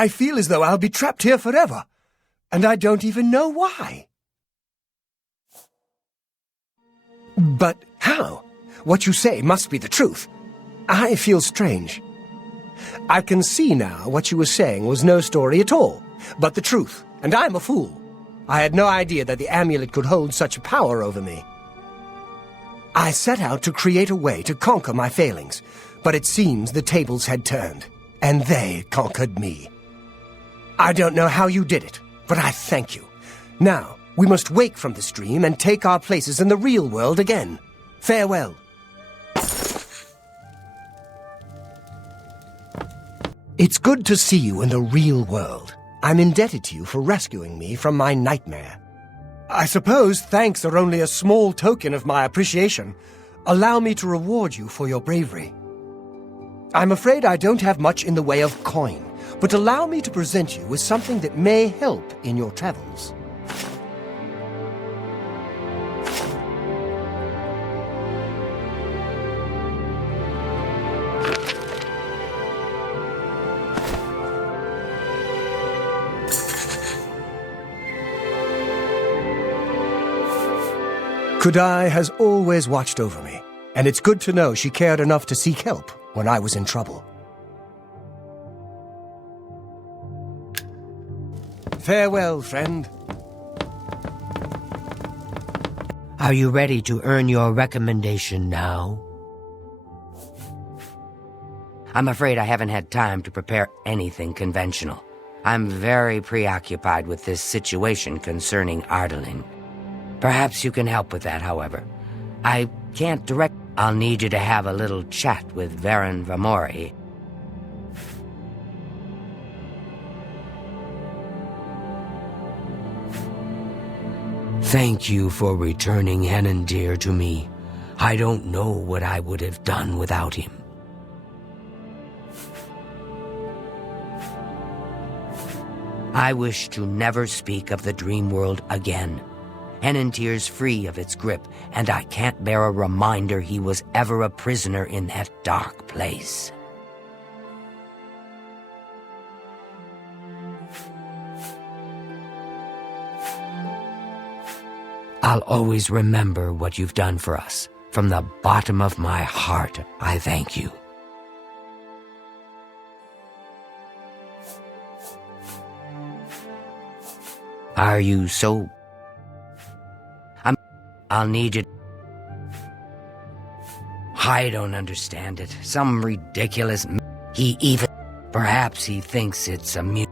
I feel as though I'll be trapped here forever, and I don't even know why. But how? What you say must be the truth. I feel strange. I can see now what you were saying was no story at all, but the truth, and I'm a fool. I had no idea that the amulet could hold such power over me. I set out to create a way to conquer my failings, but it seems the tables had turned, and they conquered me. I don't know how you did it, but I thank you. Now, we must wake from this dream and take our places in the real world again. Farewell. It's good to see you in the real world. I'm indebted to you for rescuing me from my nightmare. I suppose thanks are only a small token of my appreciation. Allow me to reward you for your bravery. I'm afraid I don't have much in the way of coin, but allow me to present you with something that may help in your travels. Kudai has always watched over me, and it's good to know she cared enough to seek help when I was in trouble. Farewell, friend. Are you ready to earn your recommendation now? I'm afraid I haven't had time to prepare anything conventional. I'm very preoccupied with this situation concerning Ardaling. Perhaps you can help with that, however. I can't direct... I'll need you to have a little chat with Varen Vamori. Thank you for returning Henandir to me. I don't know what I would have done without him. I wish to never speak of the dream world again. Henandir's free of its grip, and I can't bear a reminder he was ever a prisoner in that dark place. I'll always remember what you've done for us. From the bottom of my heart, I thank you. Are you so... I'll need you... I don't understand it. Some ridiculous... He even... Perhaps he thinks it's amusing.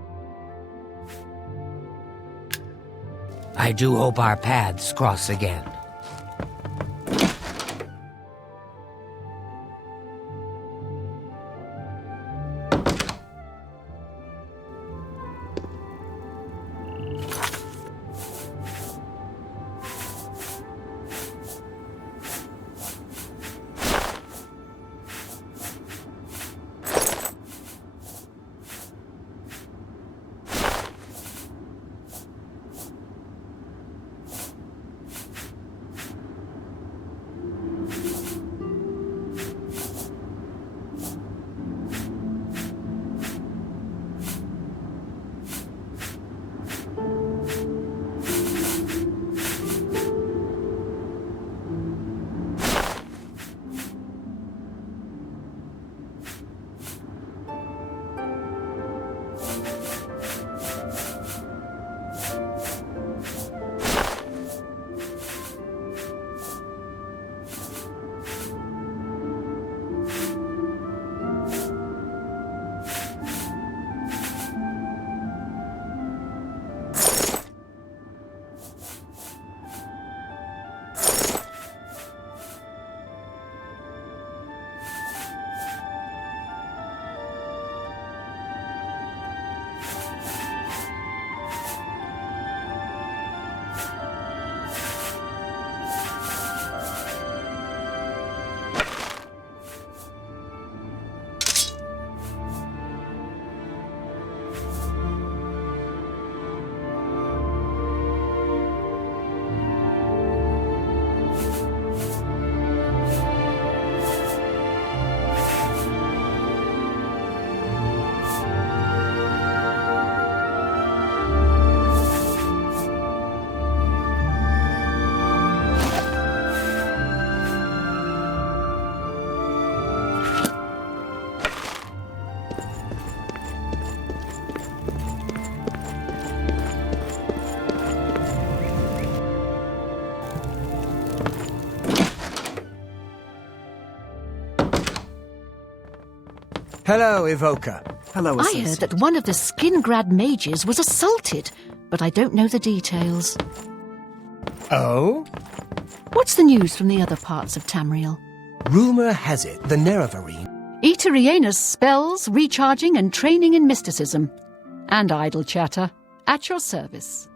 I do hope our paths cross again. Hello, Evoker. Hello, I Associate. heard that one of the Skingrad mages was assaulted, but I don't know the details. Oh? What's the news from the other parts of Tamriel? Rumor has it the Nerevarine. Eteriena's spells, recharging and training in mysticism. And idle chatter. At your service.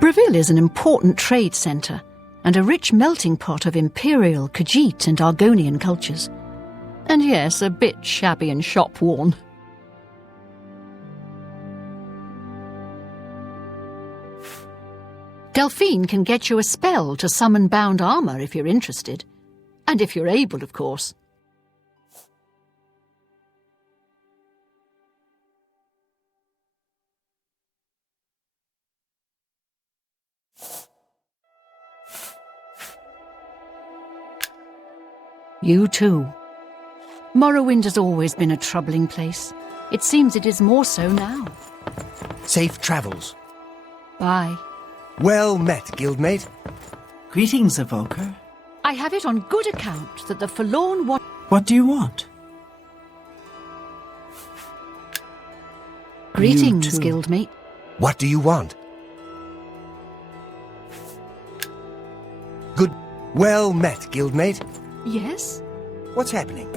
Breville is an important trade centre and a rich melting pot of Imperial, Khajiit and Argonian cultures. And yes, a bit shabby and shop-worn. Delphine can get you a spell to summon bound armour if you're interested. And if you're able, of course. You too. Morrowind has always been a troubling place. It seems it is more so now. Safe travels. Bye. Well met, guildmate. Greetings, Evoker. I have it on good account that the forlorn one... What do you want? Greetings, You too. guildmate. What do you want? Good. Well met, guildmate. Yes? What's happening?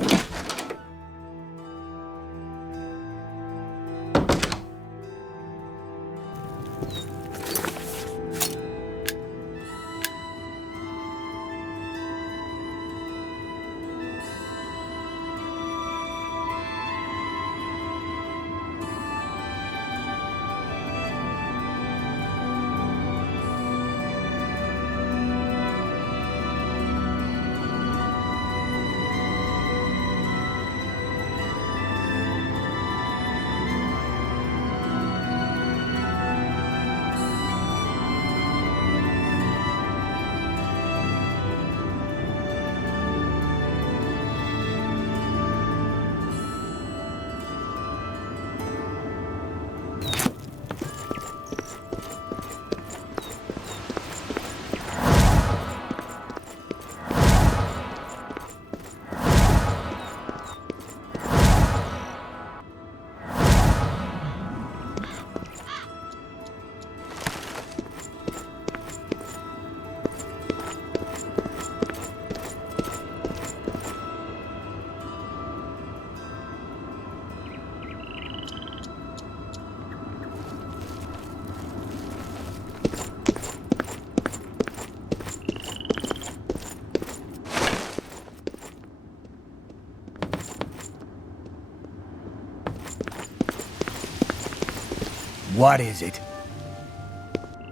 What is it?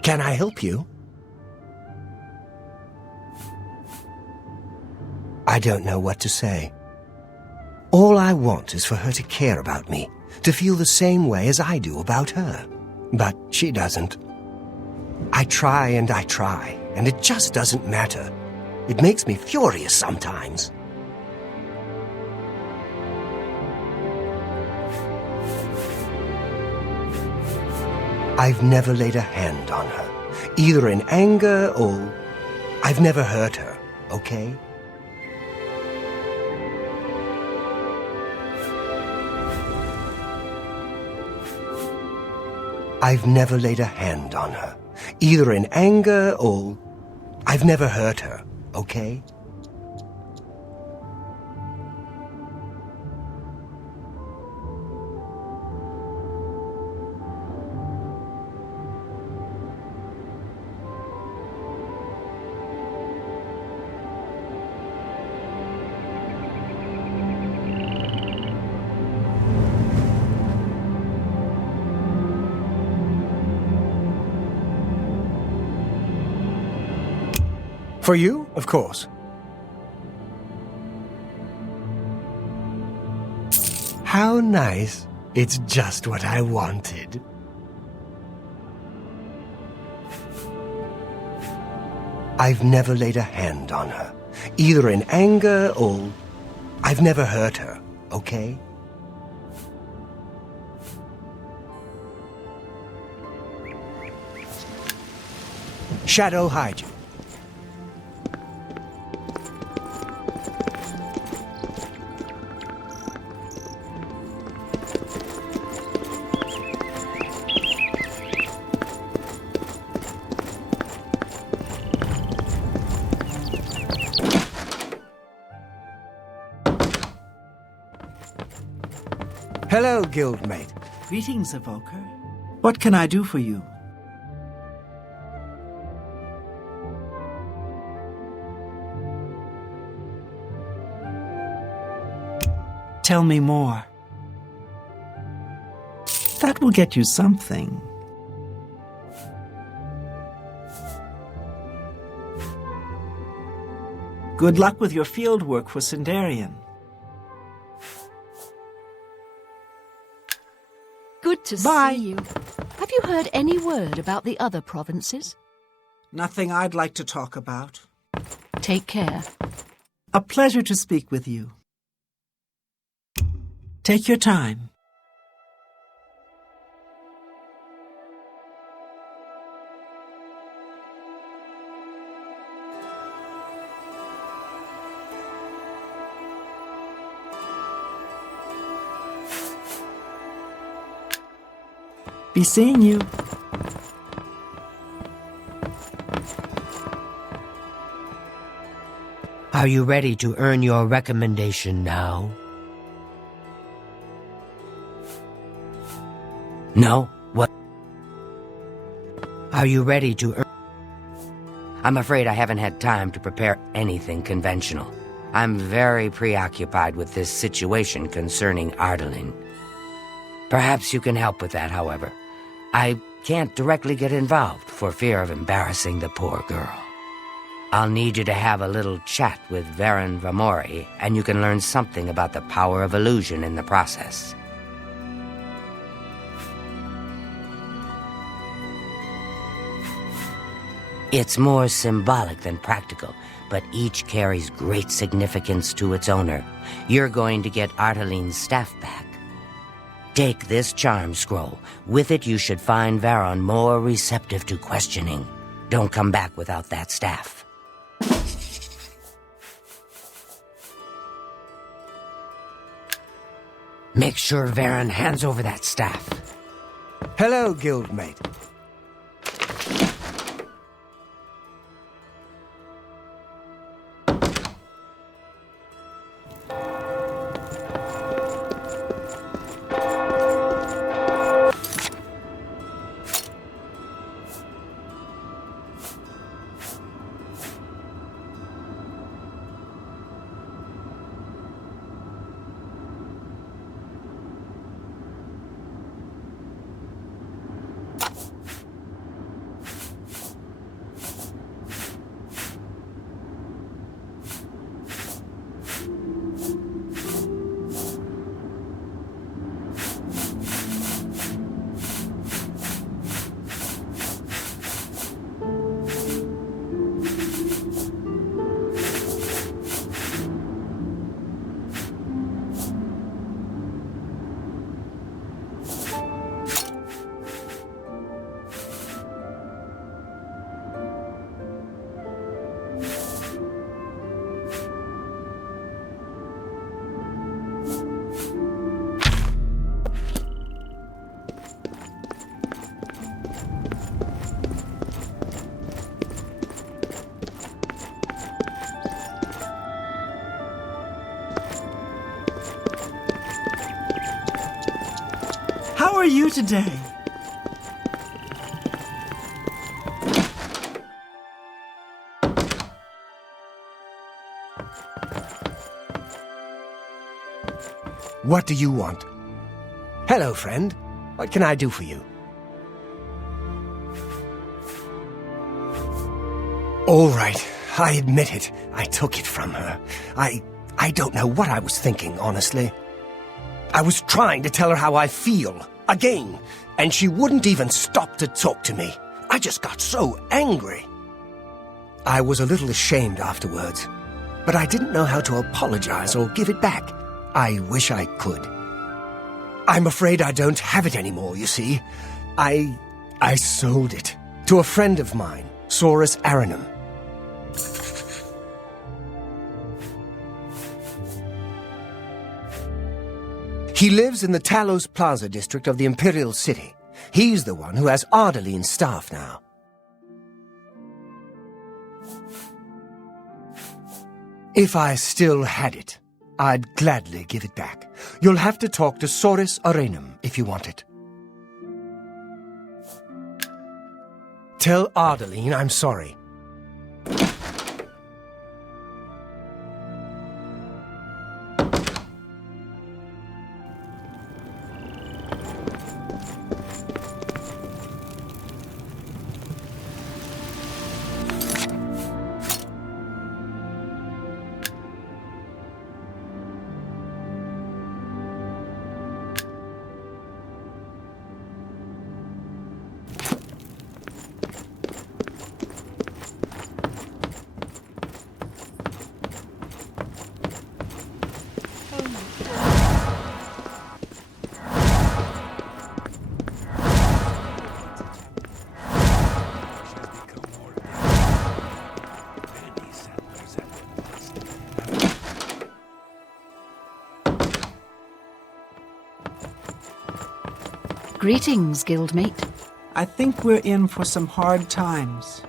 Can I help you? I don't know what to say. All I want is for her to care about me, to feel the same way as I do about her. But she doesn't. I try, and it just doesn't matter. It makes me furious sometimes. I've never laid a hand on her, either in anger or... I've never hurt her, okay? I've never laid a hand on her, either in anger or... I've never hurt her, okay? For you, of course. How nice. It's just what I wanted. I've never laid a hand on her, either in anger or... I've never hurt her, okay? Shadow hide you. Hello, guildmate. Greetings, Evoker. What can I do for you? Tell me more. That will get you something. Good luck with your field work for Sindarian. Good to Bye. see you. Have you heard any word about the other provinces? Nothing I'd like to talk about. Take care. A pleasure to speak with you. Take your time. Be seeing you. Are you ready to earn your recommendation now? No? What? Are you ready to earn... I'm afraid I haven't had time to prepare anything conventional. I'm very preoccupied with this situation concerning Ardaline. Perhaps you can help with that, however. I can't directly get involved for fear of embarrassing the poor girl. I'll need you to have a little chat with Varen Vamori, and you can learn something about the power of illusion in the process. It's more symbolic than practical, but each carries great significance to its owner. You're going to get Artaline's staff back. Take this charm scroll. With it, you should find Varon more receptive to questioning. Don't come back without that staff. Make sure Varon hands over that staff. Hello, guildmate. How are you today? What do you want? Hello, friend. What can I do for you? All right, I admit it. I took it from her. I don't know what I was thinking, honestly. I was trying to tell her how I feel, again, and she wouldn't even stop to talk to me. I just got so angry. I was a little ashamed afterwards, but I didn't know how to apologize or give it back. I wish I could. I'm afraid I don't have it anymore, you see. I sold it to a friend of mine, Saurus Aranum. He lives in the Talos Plaza district of the Imperial City. He's the one who has Ardaline's staff now. If I still had it, I'd gladly give it back. You'll have to talk to Saurus Aranum if you want it. Tell Ardaline I'm sorry. Greetings, guildmate. I think we're in for some hard times.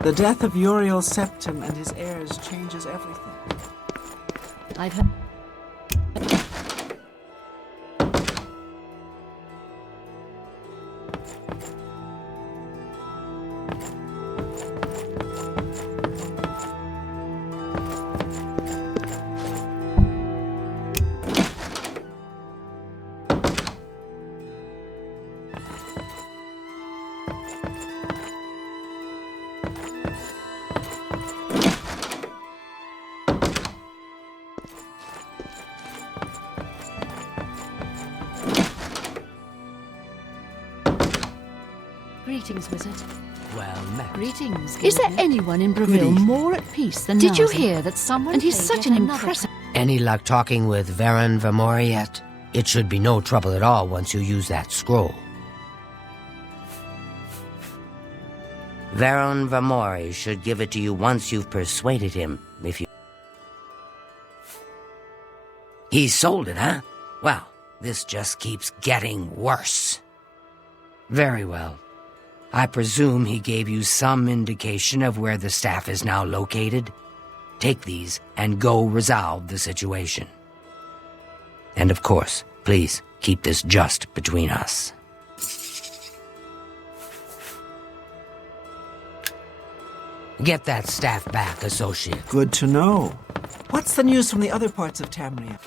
The death of Uriel Septim and his heirs changes everything. I've heard... Greetings, wizard. Well met. Greetings. Is there anyone in Breville more at peace than Did you Narzen? hear that someone... And he's played such yet an another impressive... Any luck talking with Varen Vamori yet? It should be no trouble at all once you use that scroll. Varen Vamori should give it to you once you've persuaded him, if you... He sold it, huh? Well, this just keeps getting worse. Very well. I presume he gave you some indication of where the staff is now located? Take these and go resolve the situation. And of course, please keep this just between us. Get that staff back, associate. Good to know. What's the news from the other parts of Tamriel?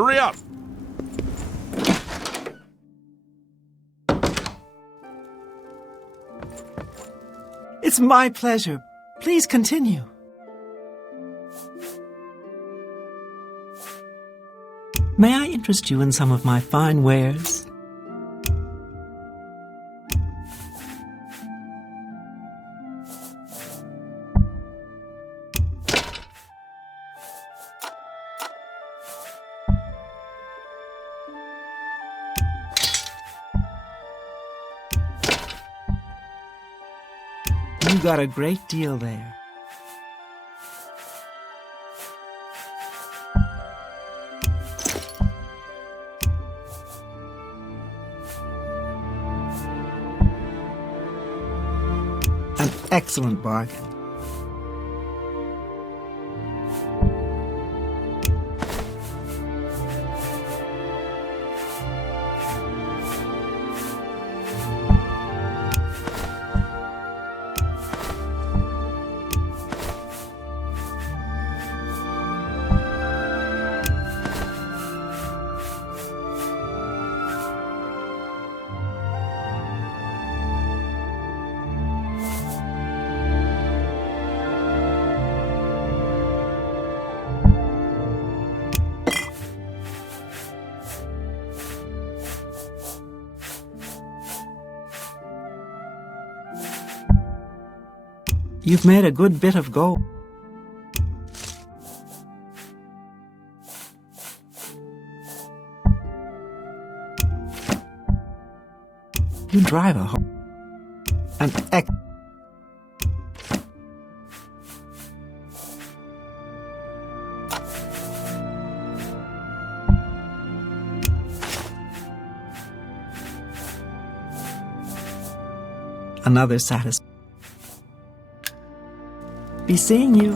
Hurry up! It's my pleasure. Please continue. May I interest you in some of my fine wares? You got a great deal there. An excellent bargain. You've made a good bit of gold. You drive a an ex. Another satisfaction. Be seeing you.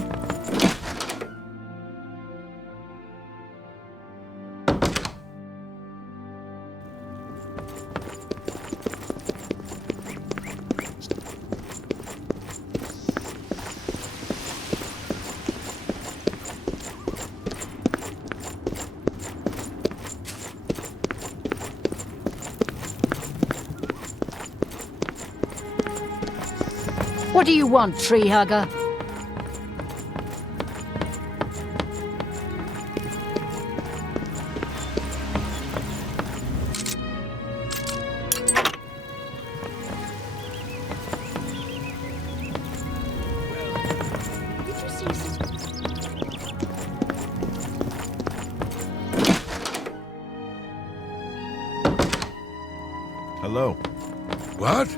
What do you want, tree hugger? Hello. What?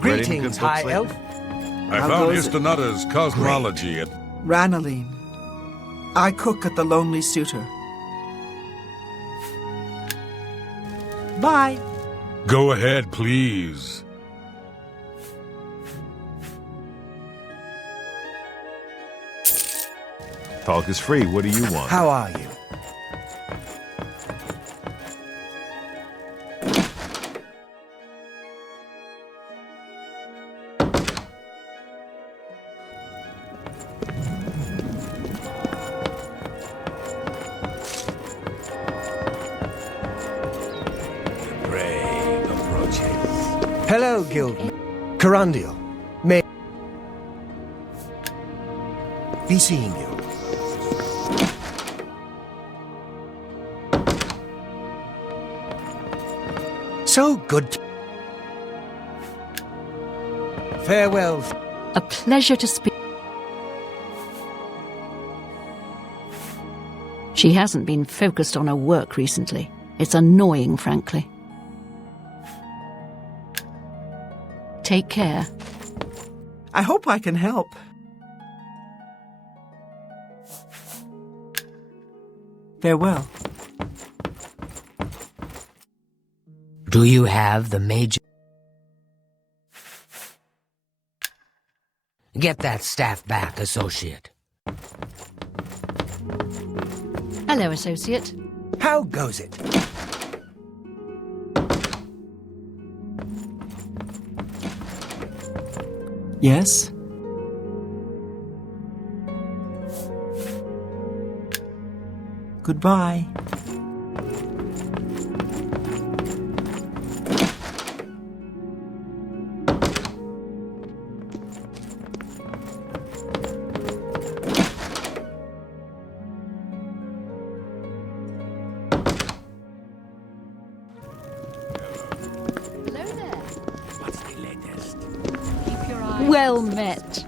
Greetings, High Elf. I How found goes it? Histonada's cosmology at... Ranaline. I cook at the Lonely Suitor. Bye. Go ahead, please. Talk is free. What do you want? How are you? Hello, Guildman. Carandial. May be seeing you. So good. Farewell. A pleasure to speak. She hasn't been focused on her work recently. It's annoying, frankly. Take care. I hope I can help. Farewell. Do you have the major... Get that staff back, associate. Hello, associate. How goes it? Yes? Goodbye. Well met.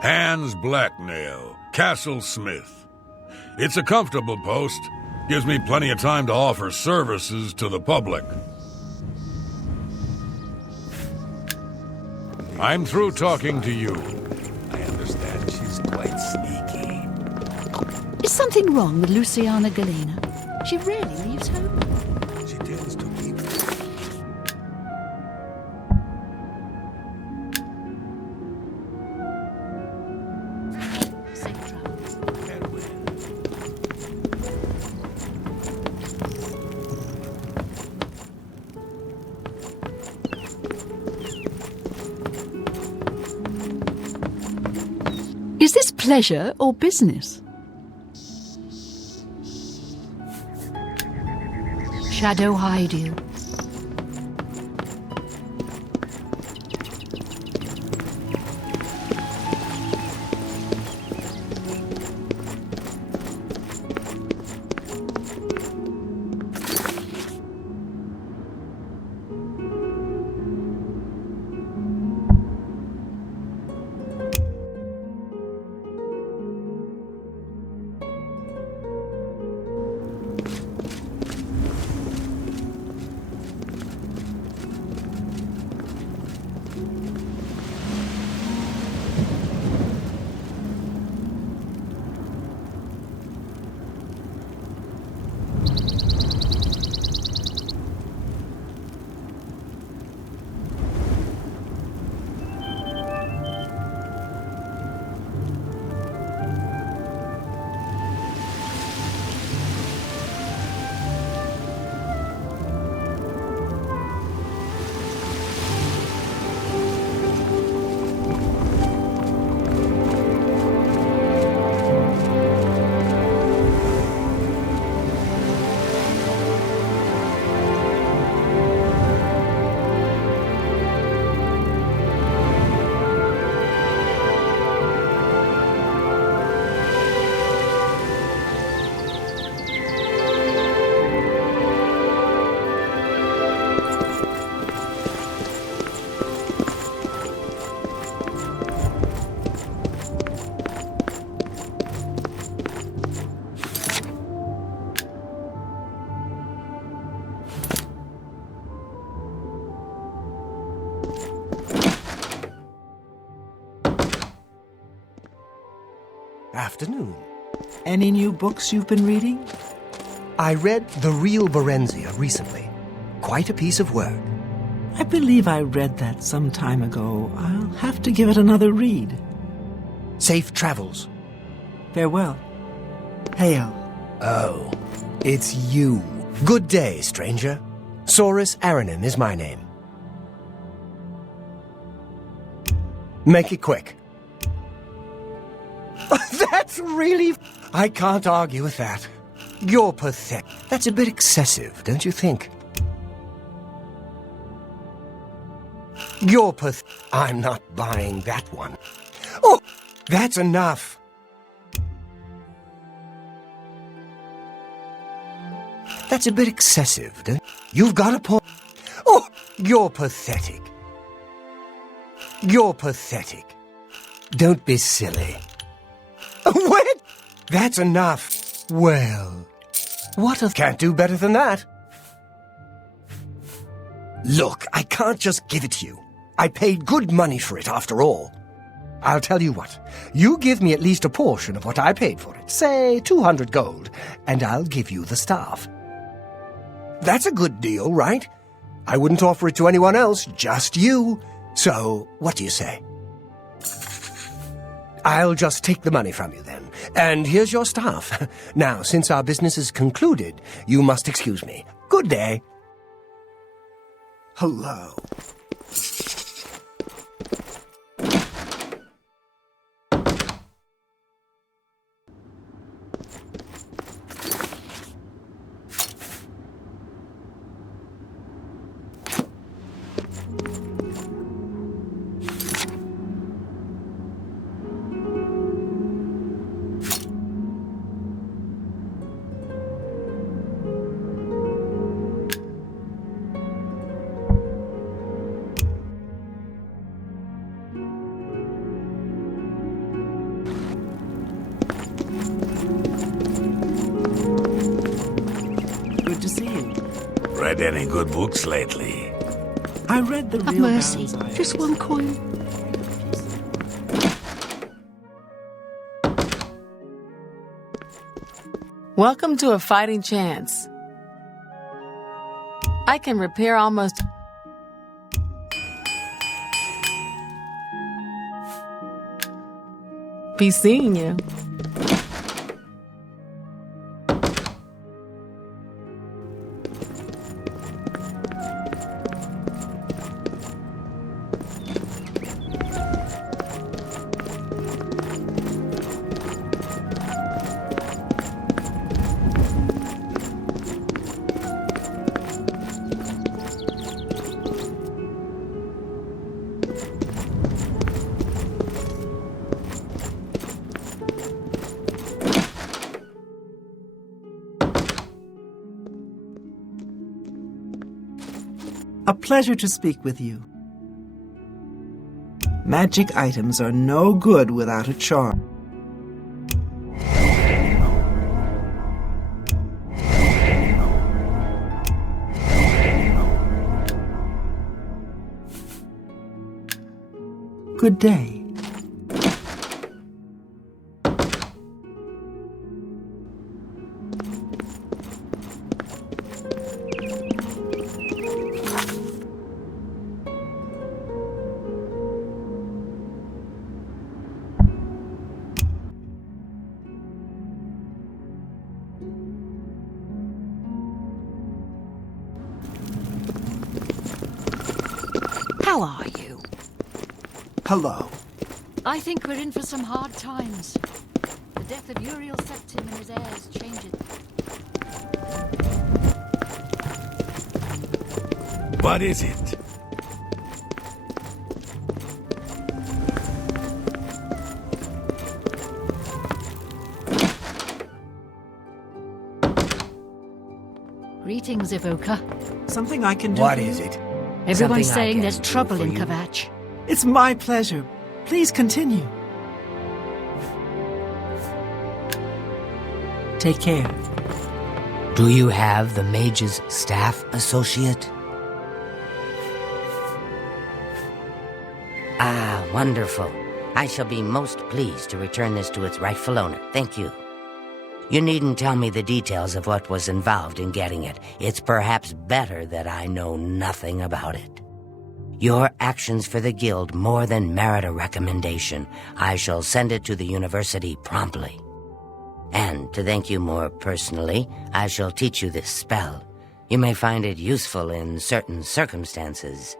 Hans Blacknail, Castle Smith. It's a comfortable post. Gives me plenty of time to offer services to the public. I'm through talking to you. I understand she's quite sneaky. Is something wrong with Luciana Galena? She rarely leaves home. She tends to keep... Safe travels. Is this pleasure or business? Shadow hide you. Afternoon. Any new books you've been reading? I read The Real Berenzia recently. Quite a piece of work. I believe I read that some time ago. I'll have to give it another read. Safe travels. Farewell. Hail. Oh, it's you. Good day, stranger. Saurus Aranim is my name. Make it quick. That's really... I can't argue with that. You're pathetic. That's a bit excessive, don't you think? You're I'm not buying that one. Oh, that's enough. That's a bit excessive, don't you? You've got a point. Oh, you're pathetic. You're pathetic. Don't be silly. What? That's enough. Well, what a... Can't do better than that. Look, I can't just give it to you. I paid good money for it, after all. I'll tell you what. You give me at least a portion of what I paid for it. Say 200 gold, and I'll give you the staff. That's a good deal, right? I wouldn't offer it to anyone else, just you. So, what do you say? I'll just take the money from you then. And here's your staff. Now, since our business is concluded, you must excuse me. Good day. Hello. read any good books lately? I read the Have real mercy. Baron's Just Eyes. one coin. Welcome to a fighting chance. I can repair almost... Be seeing you. A pleasure to speak with you. Magic items are no good without a charm. Good day. How are you? Hello. I think we're in for some hard times. The death of Uriel Septim and his heirs changes. What is it? Greetings, Ivoka. Something I can do What for is you? it? Everyone's Something I saying can there's do trouble for in you? Kavach. It's my pleasure. Please continue. Take care. Do you have the mage's staff associate? Ah, wonderful. I shall be most pleased to return this to its rightful owner. Thank you. You needn't tell me the details of what was involved in getting it. It's perhaps better that I know nothing about it. Your actions for the guild more than merit a recommendation. I shall send it to the university promptly. And to thank you more personally, I shall teach you this spell. You may find it useful in certain circumstances.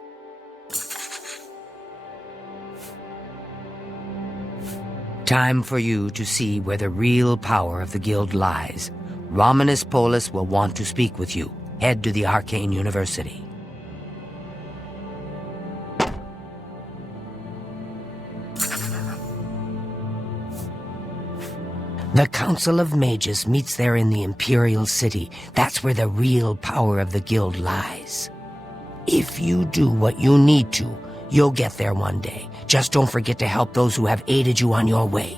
Time for you to see where the real power of the guild lies. Romanus Polus will want to speak with you. Head to the Arcane University. The Council of Mages meets there in the Imperial City. That's where the real power of the guild lies. If you do what you need to, you'll get there one day. Just don't forget to help those who have aided you on your way.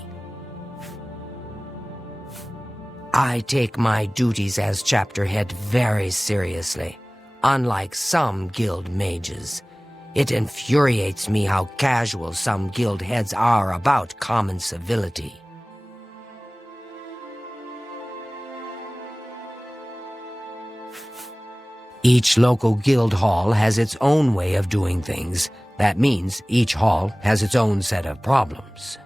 I take my duties as chapter head very seriously, unlike some guild mages. It infuriates me how casual some guild heads are about common civility. Each local guild hall has its own way of doing things. That means each hall has its own set of problems.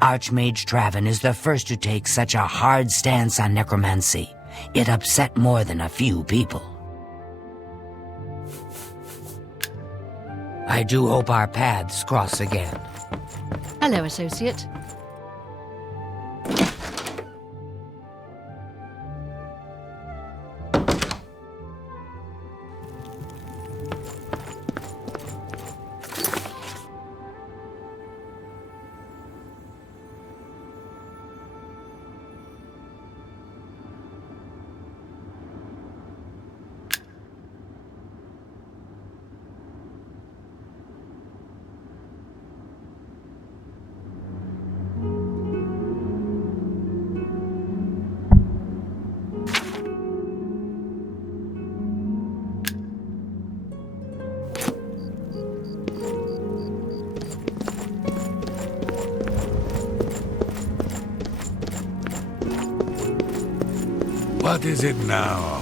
Archmage Traven is the first to take such a hard stance on necromancy. It upset more than a few people. I do hope our paths cross again. Hello, Associate. What is it now?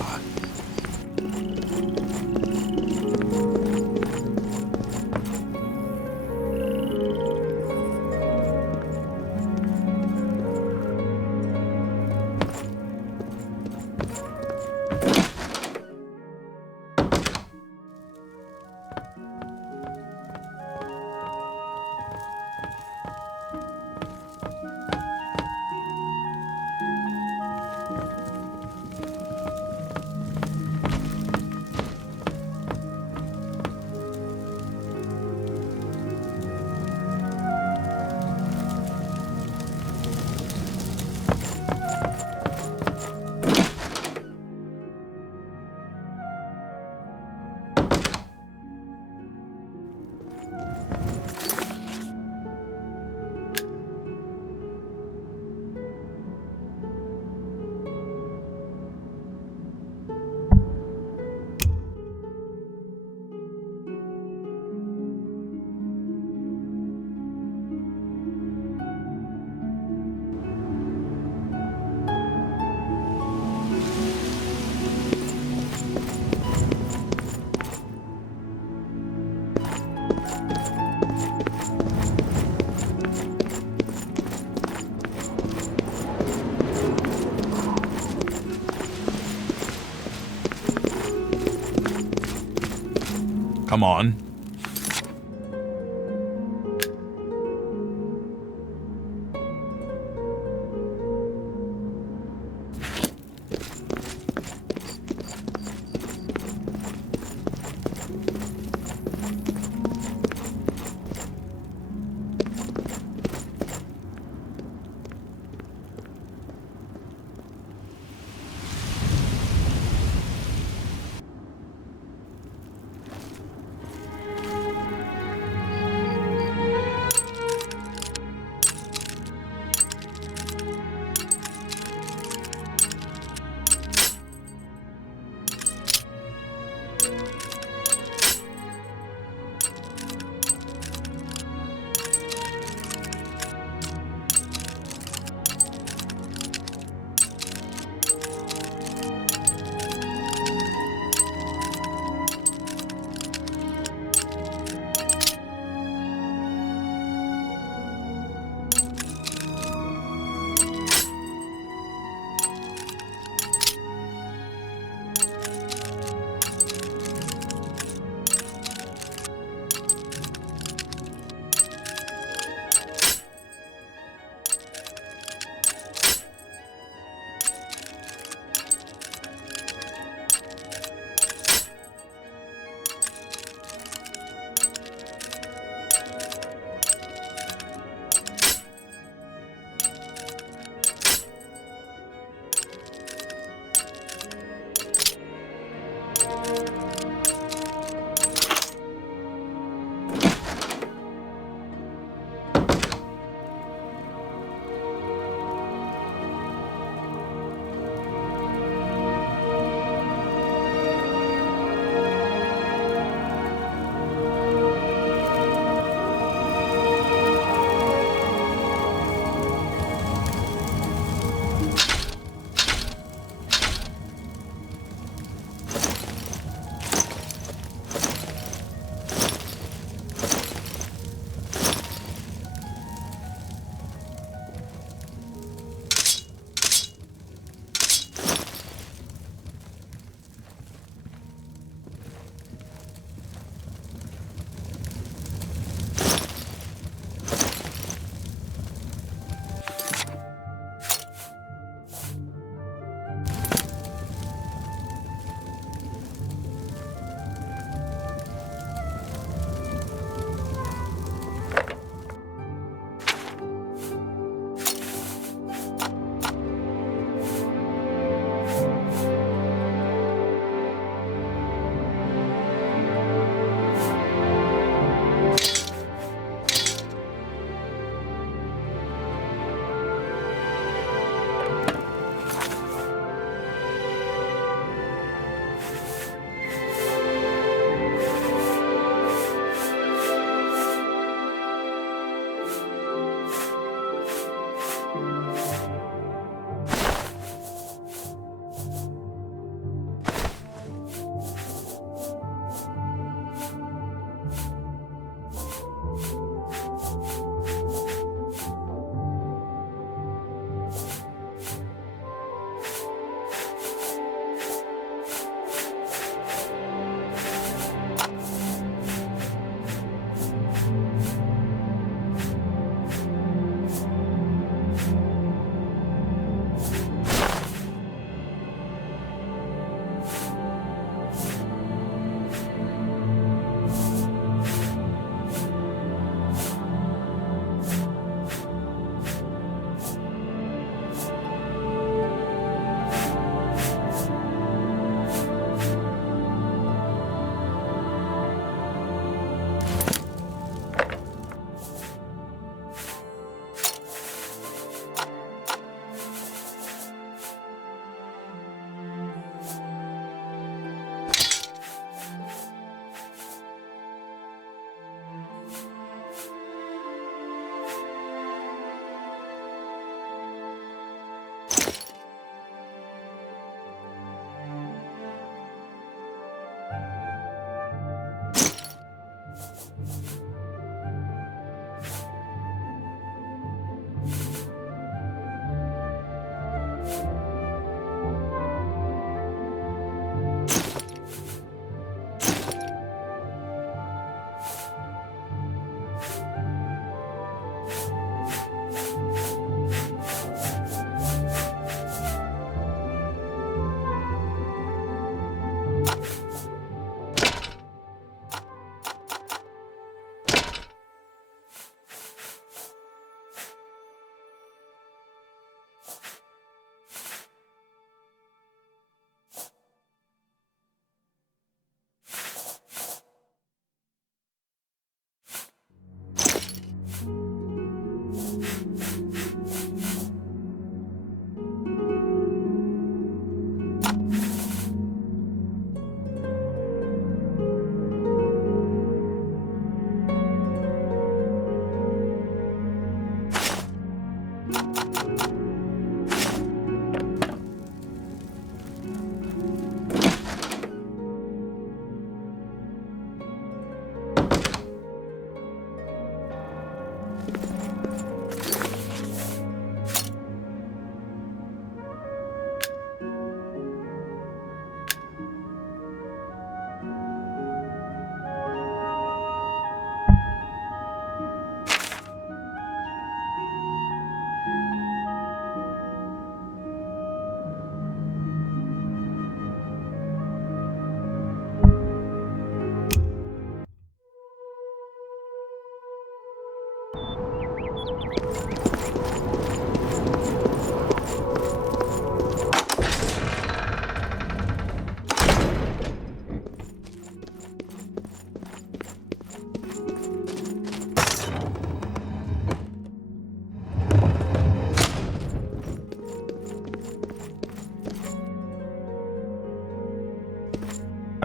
Come on.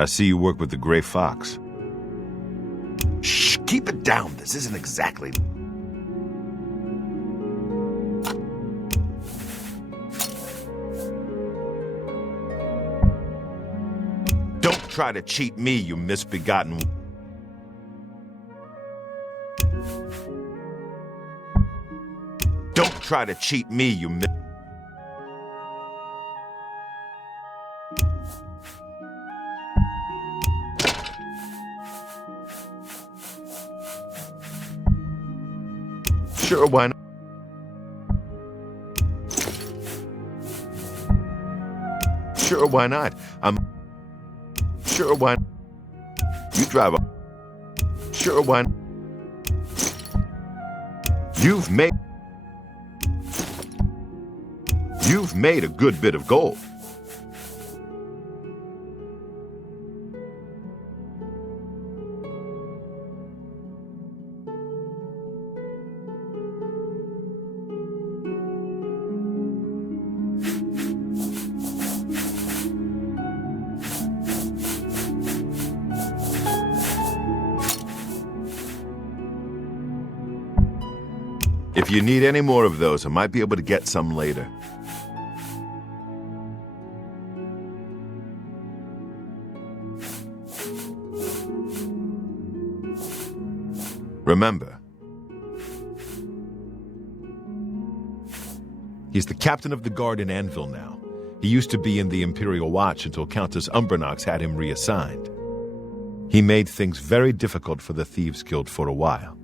I see you work with the Gray Fox. Shh, keep it down. This isn't exactly... Don't try to cheat me, you misbegotten... Don't try to cheat me, you Sure, why not? Sure, why not? Sure, why not? You drive a... Sure, why not? You've made a good bit of gold. If you need any more of those, I might be able to get some later. Remember, he's the captain of the guard in Anvil now. He used to be in the Imperial Watch until Countess Umbernox had him reassigned. He made things very difficult for the Thieves Guild for a while.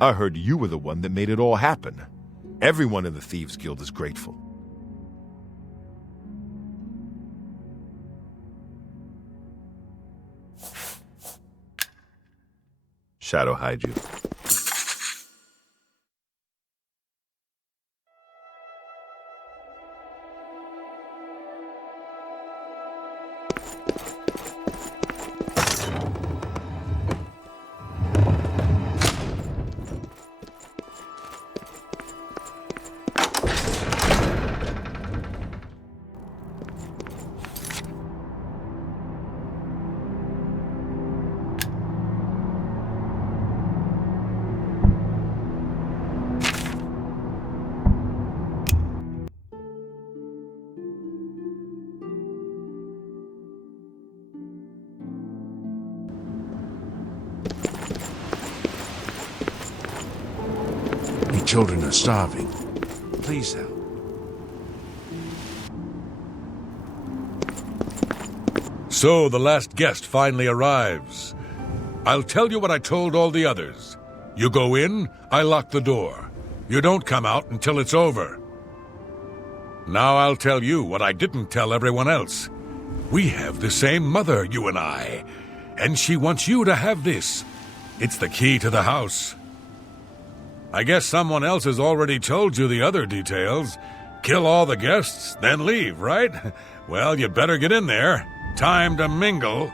I heard you were the one that made it all happen. Everyone in the Thieves Guild is grateful. Shadow hide you. Children are starving. Please help. So the last guest finally arrives. I'll tell you what I told all the others. You go in, I lock the door. You don't come out until it's over. Now I'll tell you what I didn't tell everyone else. We have the same mother, you and I. And she wants you to have this. It's the key to the house. I guess someone else has already told you the other details. Kill all the guests, then leave, right? Well, you better get in there. Time to mingle.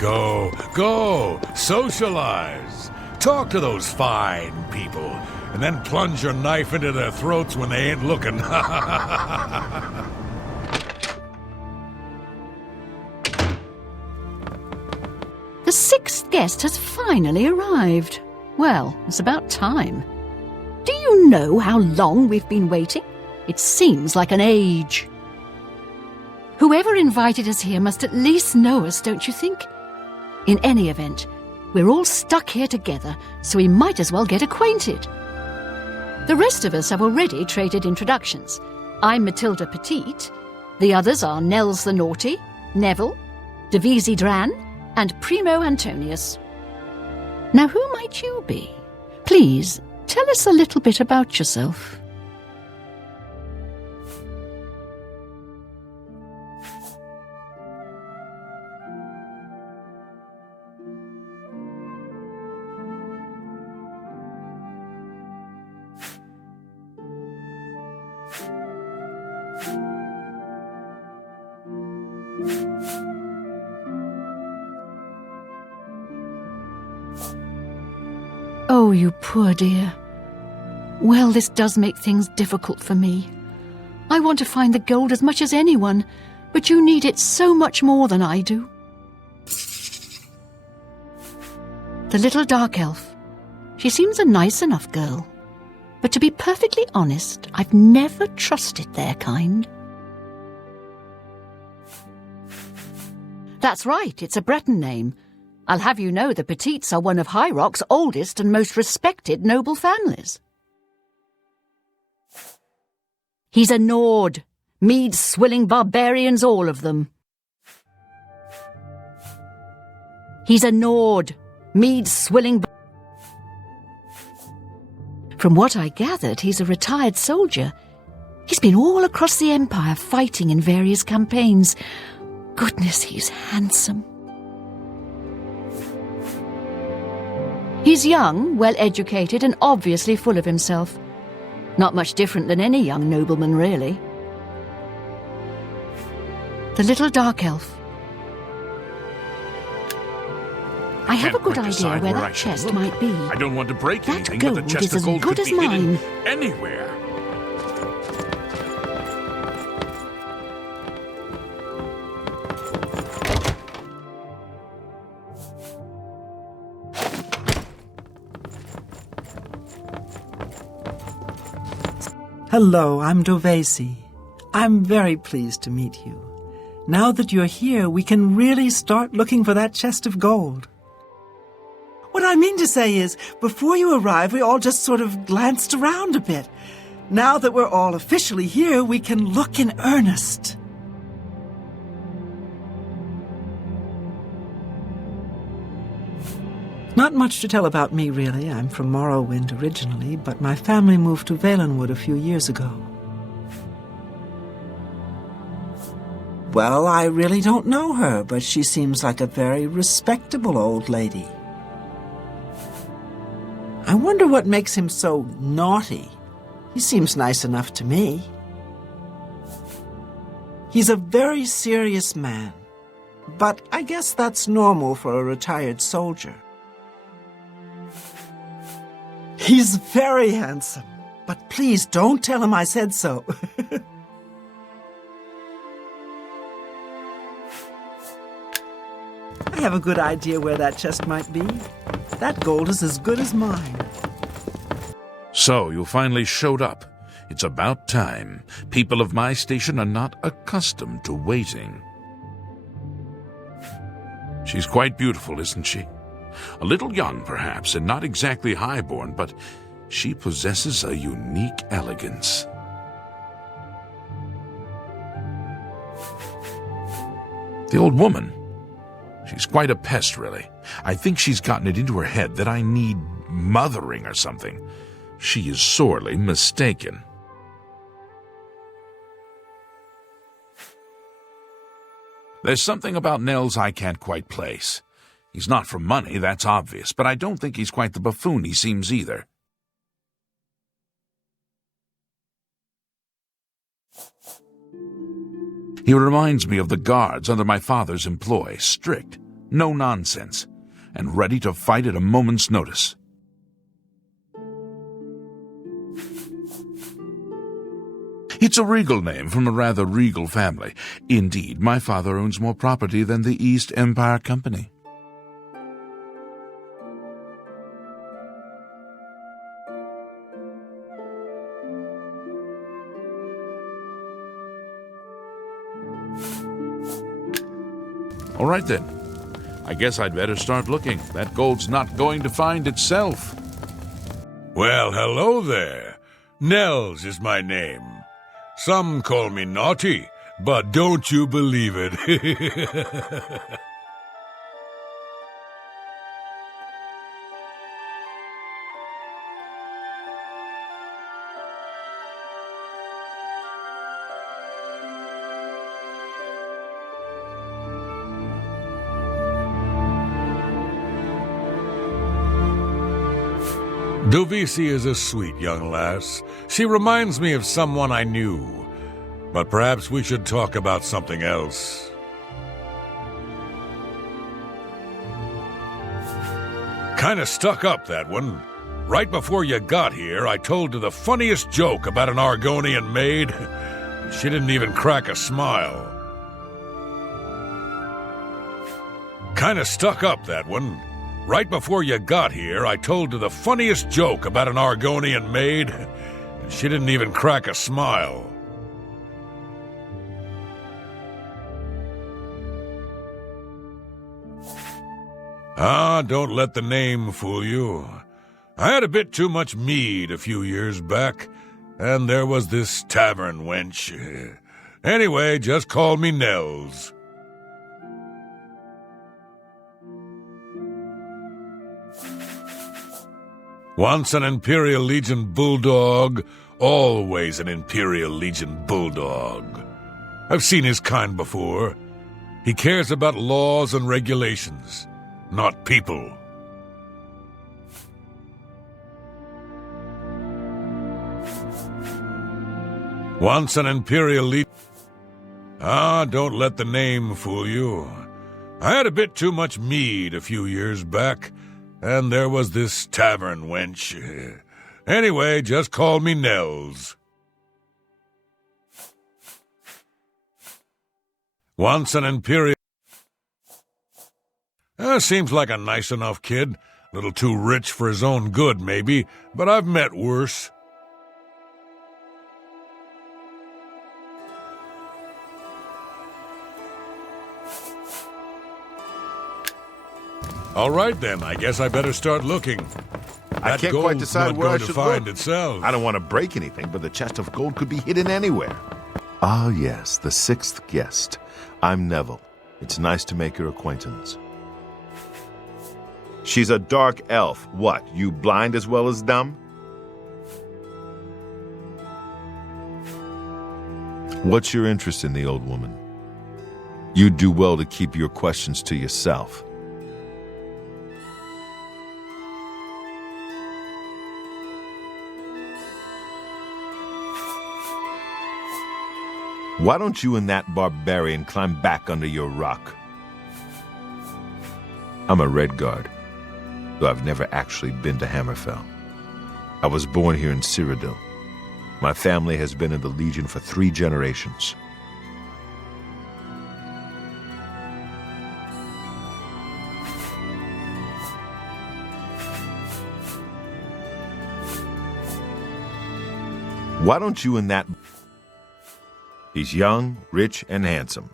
Go, socialize. Talk to those fine people, and then plunge your knife into their throats when they ain't looking. The sixth guest has finally arrived. Well, it's about time. Do you know how long we've been waiting? It seems like an age. Whoever invited us here must at least know us, don't you think? In any event, we're all stuck here together, so we might as well get acquainted. The rest of us have already traded introductions. I'm Matilda Petite. The others are Nels the Naughty, Neville, Devisi Dran, and Primo Antonius. Now, who might you be? Please, tell us a little bit about yourself. Oh, you poor dear. Well, this does make things difficult for me. I want to find the gold as much as anyone, but you need it so much more than I do. The little dark elf. She seems a nice enough girl. But to be perfectly honest, I've never trusted their kind. That's right, it's a Breton name. I'll have you know the Petites are one of High Rock's oldest and most respected noble families. He's a Nord. Mead-swilling barbarians, all of them. He's a Nord. Mead-swilling... From what I gathered, he's a retired soldier. He's been all across the Empire fighting in various campaigns. Goodness, he's handsome. He's young, well-educated, and obviously full of himself. Not much different than any young nobleman, really. The little dark elf. I have a good idea where that chest might be. I don't want to break That anything, but the gold chest is of as gold good could as be hidden mine. anywhere. Hello, I'm Dovesi. I'm very pleased to meet you. Now that you're here, we can really start looking for that chest of gold. What I mean to say is, before you arrived, we all just sort of glanced around a bit. Now that we're all officially here, we can look in earnest. Not much to tell about me, really. I'm from Morrowind originally, but my family moved to Valenwood a few years ago. Well, I really don't know her, but she seems like a very respectable old lady. I wonder what makes him so naughty. He seems nice enough to me. He's a very serious man, but I guess that's normal for a retired soldier. He's very handsome, but please don't tell him I said so. I have a good idea where that chest might be. That gold is as good as mine. So, you finally showed up. It's about time. People of my station are not accustomed to waiting. She's quite beautiful, isn't she? A little young, perhaps, and not exactly highborn, but she possesses a unique elegance. The old woman. She's quite a pest, really. I think she's gotten it into her head that I need mothering or something. She is sorely mistaken. There's something about Nels I can't quite place. He's not for money, that's obvious, but I don't think he's quite the buffoon he seems either. He reminds me of the guards under my father's employ, strict, no nonsense, and ready to fight at a moment's notice. It's a regal name from a rather regal family. Indeed, my father owns more property than the East Empire Company. All right, then. I guess I'd better start looking. That gold's not going to find itself. Well, hello there. Nels is my name. Some call me naughty, but don't you believe it. Dovesi is a sweet young lass. She reminds me of someone I knew. But perhaps we should talk about something else. Kinda stuck up, that one. Right before you got here, I told her the funniest joke about an Argonian maid. She didn't even crack a smile. Kinda stuck up, that one. Right before you got here, I told her the funniest joke about an Argonian maid, and she didn't even crack a smile. Ah, don't let the name fool you. I had a bit too much mead a few years back, and there was this tavern wench. Anyway, just call me Nels. Once an Imperial Legion bulldog, always an Imperial Legion bulldog. I've seen his kind before. He cares about laws and regulations, not people. Once an Imperial Legion... Ah, don't let the name fool you. I had a bit too much mead a few years back, and there was this tavern wench. Anyway, just call me Nels. Once an Imperial... Seems like a nice enough kid. A little too rich for his own good, maybe, but I've met worse. All right, then. I guess I better start looking. I can't quite decide where I should find look. itself. I don't want to break anything, but the chest of gold could be hidden anywhere. Ah, yes, the sixth guest. I'm Neville. It's nice to make your acquaintance. She's a dark elf. What, you blind as well as dumb? What's your interest in the old woman? You'd do well to keep your questions to yourself. Why don't you and that barbarian climb back under your rock? I'm a Redguard, though I've never actually been to Hammerfell. I was born here in Cyrodiil. My family has been in the Legion for 3 generations. Why don't you and that... He's young, rich, and handsome.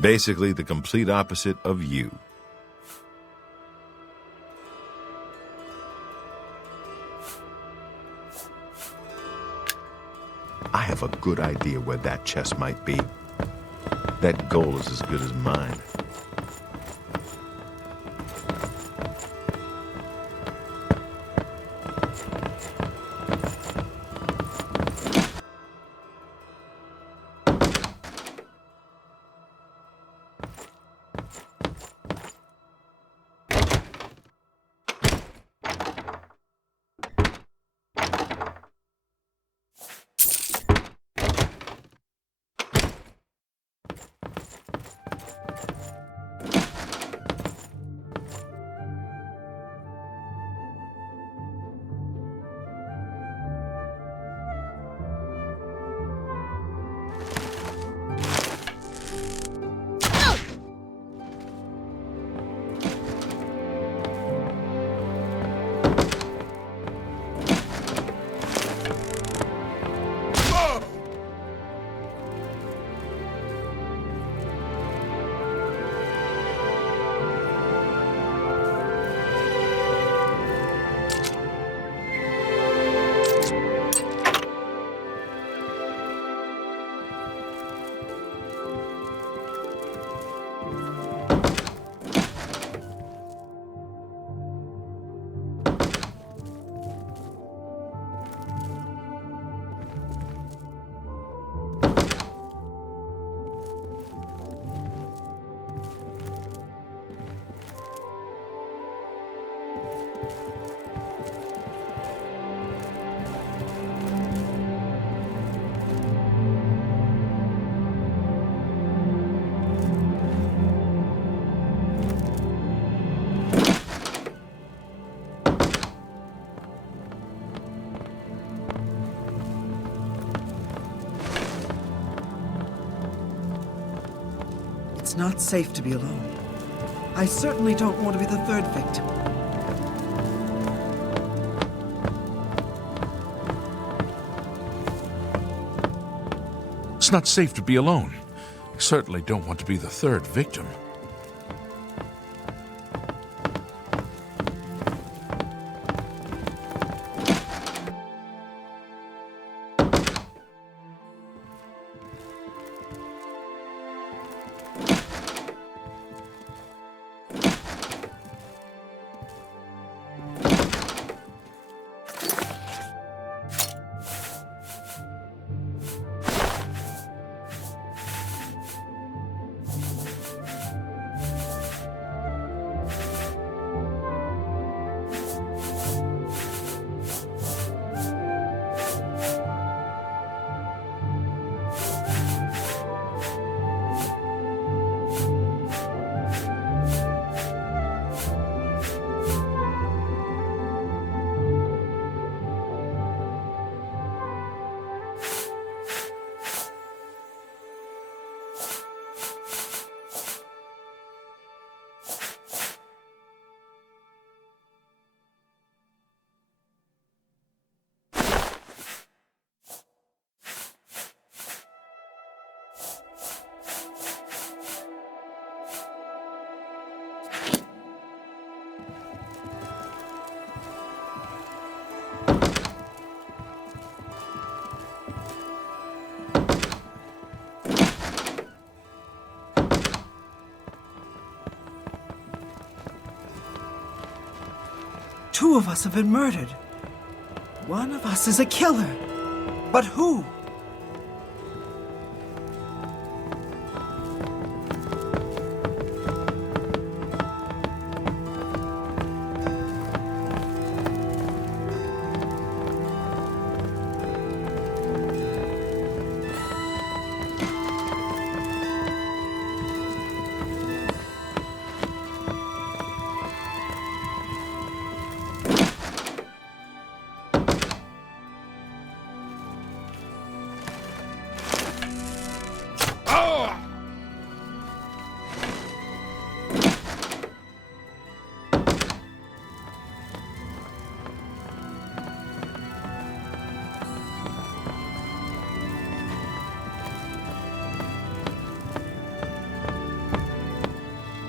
Basically the complete opposite of you. I have a good idea where that chest might be. That goal is as good as mine. It's not safe to be alone. I certainly don't want to be the third victim. It's not safe to be alone. I certainly don't want to be the third victim. Two of us have been murdered. One of us is a killer. But who?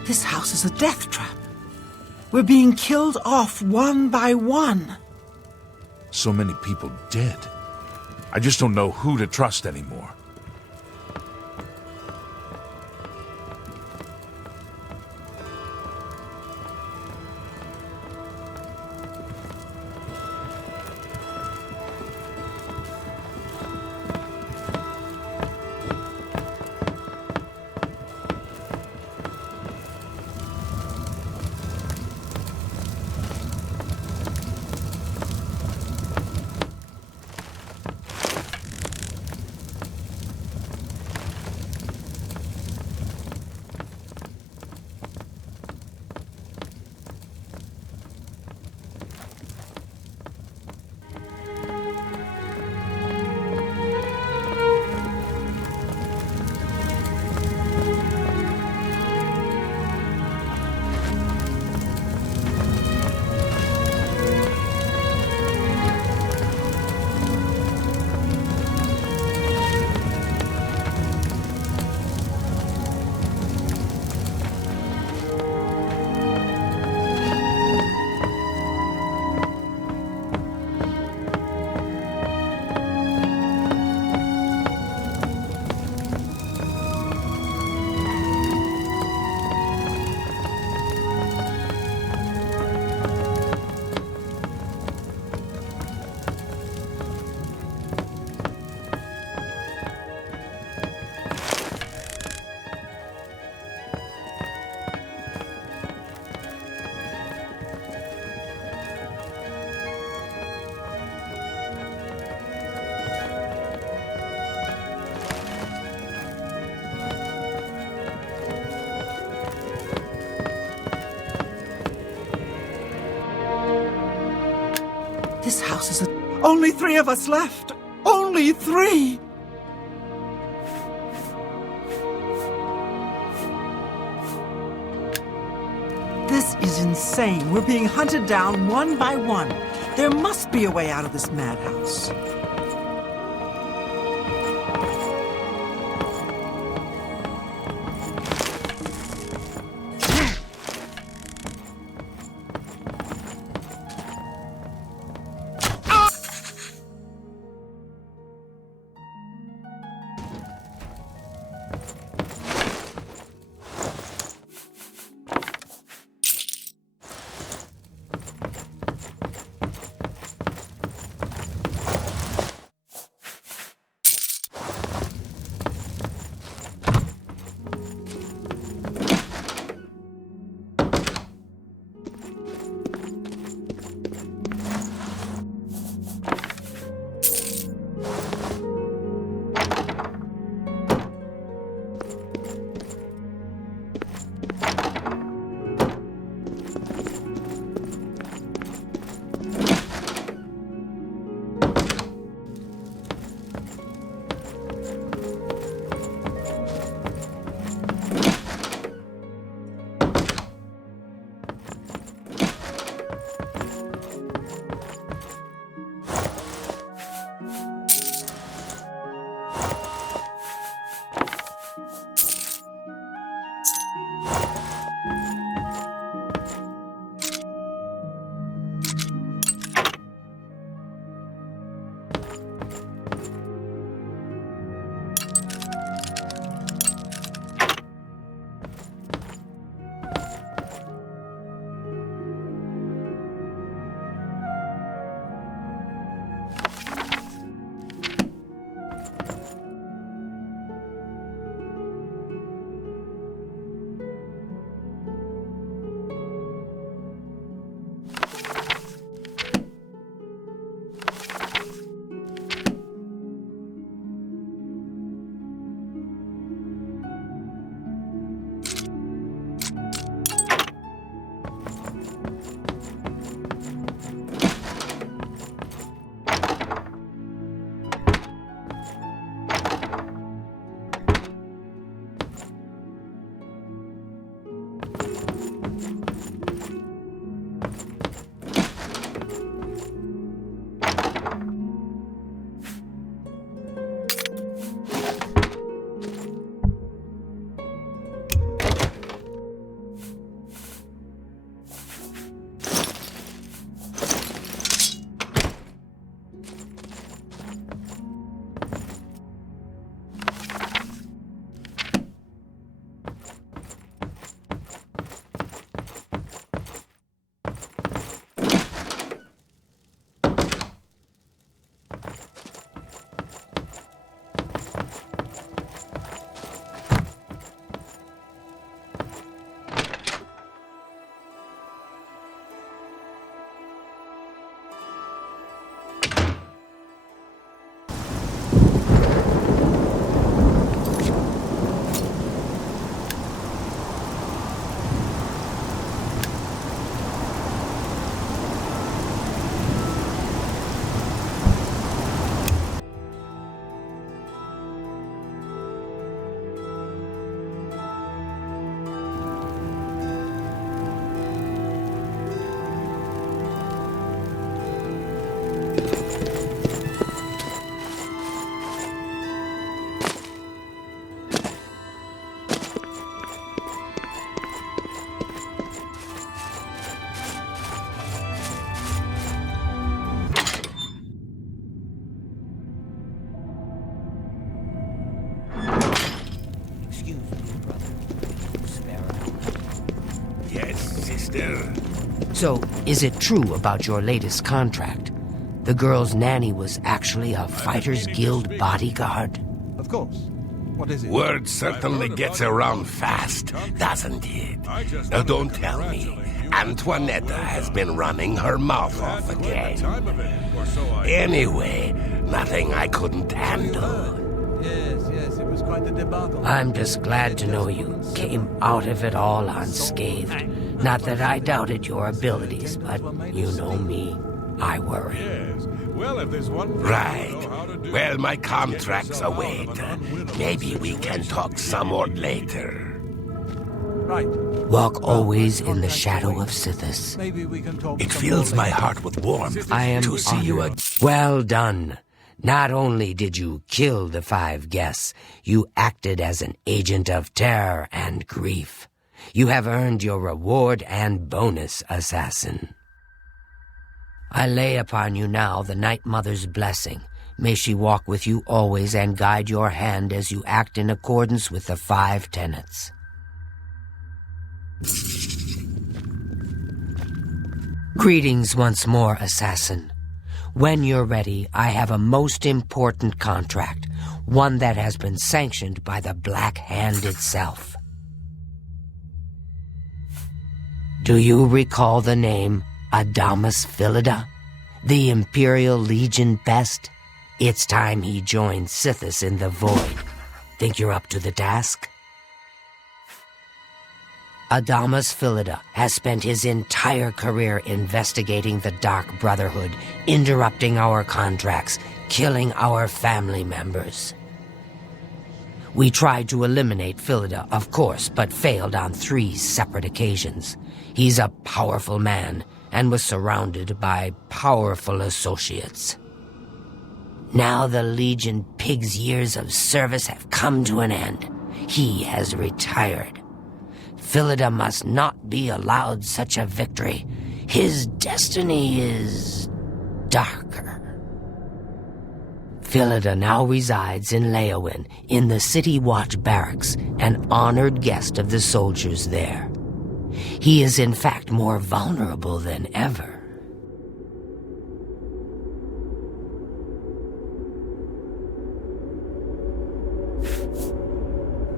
This house is a death trap. We're being killed off one by one. So many people dead. I just don't know who to trust anymore. This house is a... Only 3 of us left! Only 3! This is insane. We're being hunted down one by one. There must be a way out of this madhouse. So, is it true about your latest contract? The girl's nanny was actually a Fighters Guild bodyguard? Of course. What is it? Word certainly gets around fast, doesn't it? Now don't tell me. Antoinetta has been running her mouth off again. Anyway, nothing I couldn't handle. Yes, it was quite a debacle. I'm just glad to know you came out of it all unscathed. Not that I doubted your abilities, but you know me. I worry. Well, if there's one Right. Well, my contract's await. Maybe we can talk some more later. Right. Walk always in the shadow of Sithis. Maybe we can talk. It some fills more my later. heart with warmth I am to see you honored. again. Well done. Not only did you kill the 5 guests, you acted as an agent of terror and grief. You have earned your reward and bonus, assassin. I lay upon you now the Night Mother's blessing. May she walk with you always and guide your hand as you act in accordance with the 5 tenets. Greetings once more, assassin. When you're ready, I have a most important contract, one that has been sanctioned by the Black Hand itself. Do you recall the name Adamus Philida, the Imperial Legion best? It's time he joined Sithis in the Void. Think you're up to the task? Adamus Philida has spent his entire career investigating the Dark Brotherhood, interrupting our contracts, killing our family members. We tried to eliminate Philida, of course, but failed on 3 separate occasions. He's a powerful man and was surrounded by powerful associates. Now the Legion Pig's years of service have come to an end. He has retired. Philida must not be allowed such a victory. His destiny is darker. Philida now resides in Leowin, in the City Watch Barracks, an honored guest of the soldiers there. He is in fact more vulnerable than ever.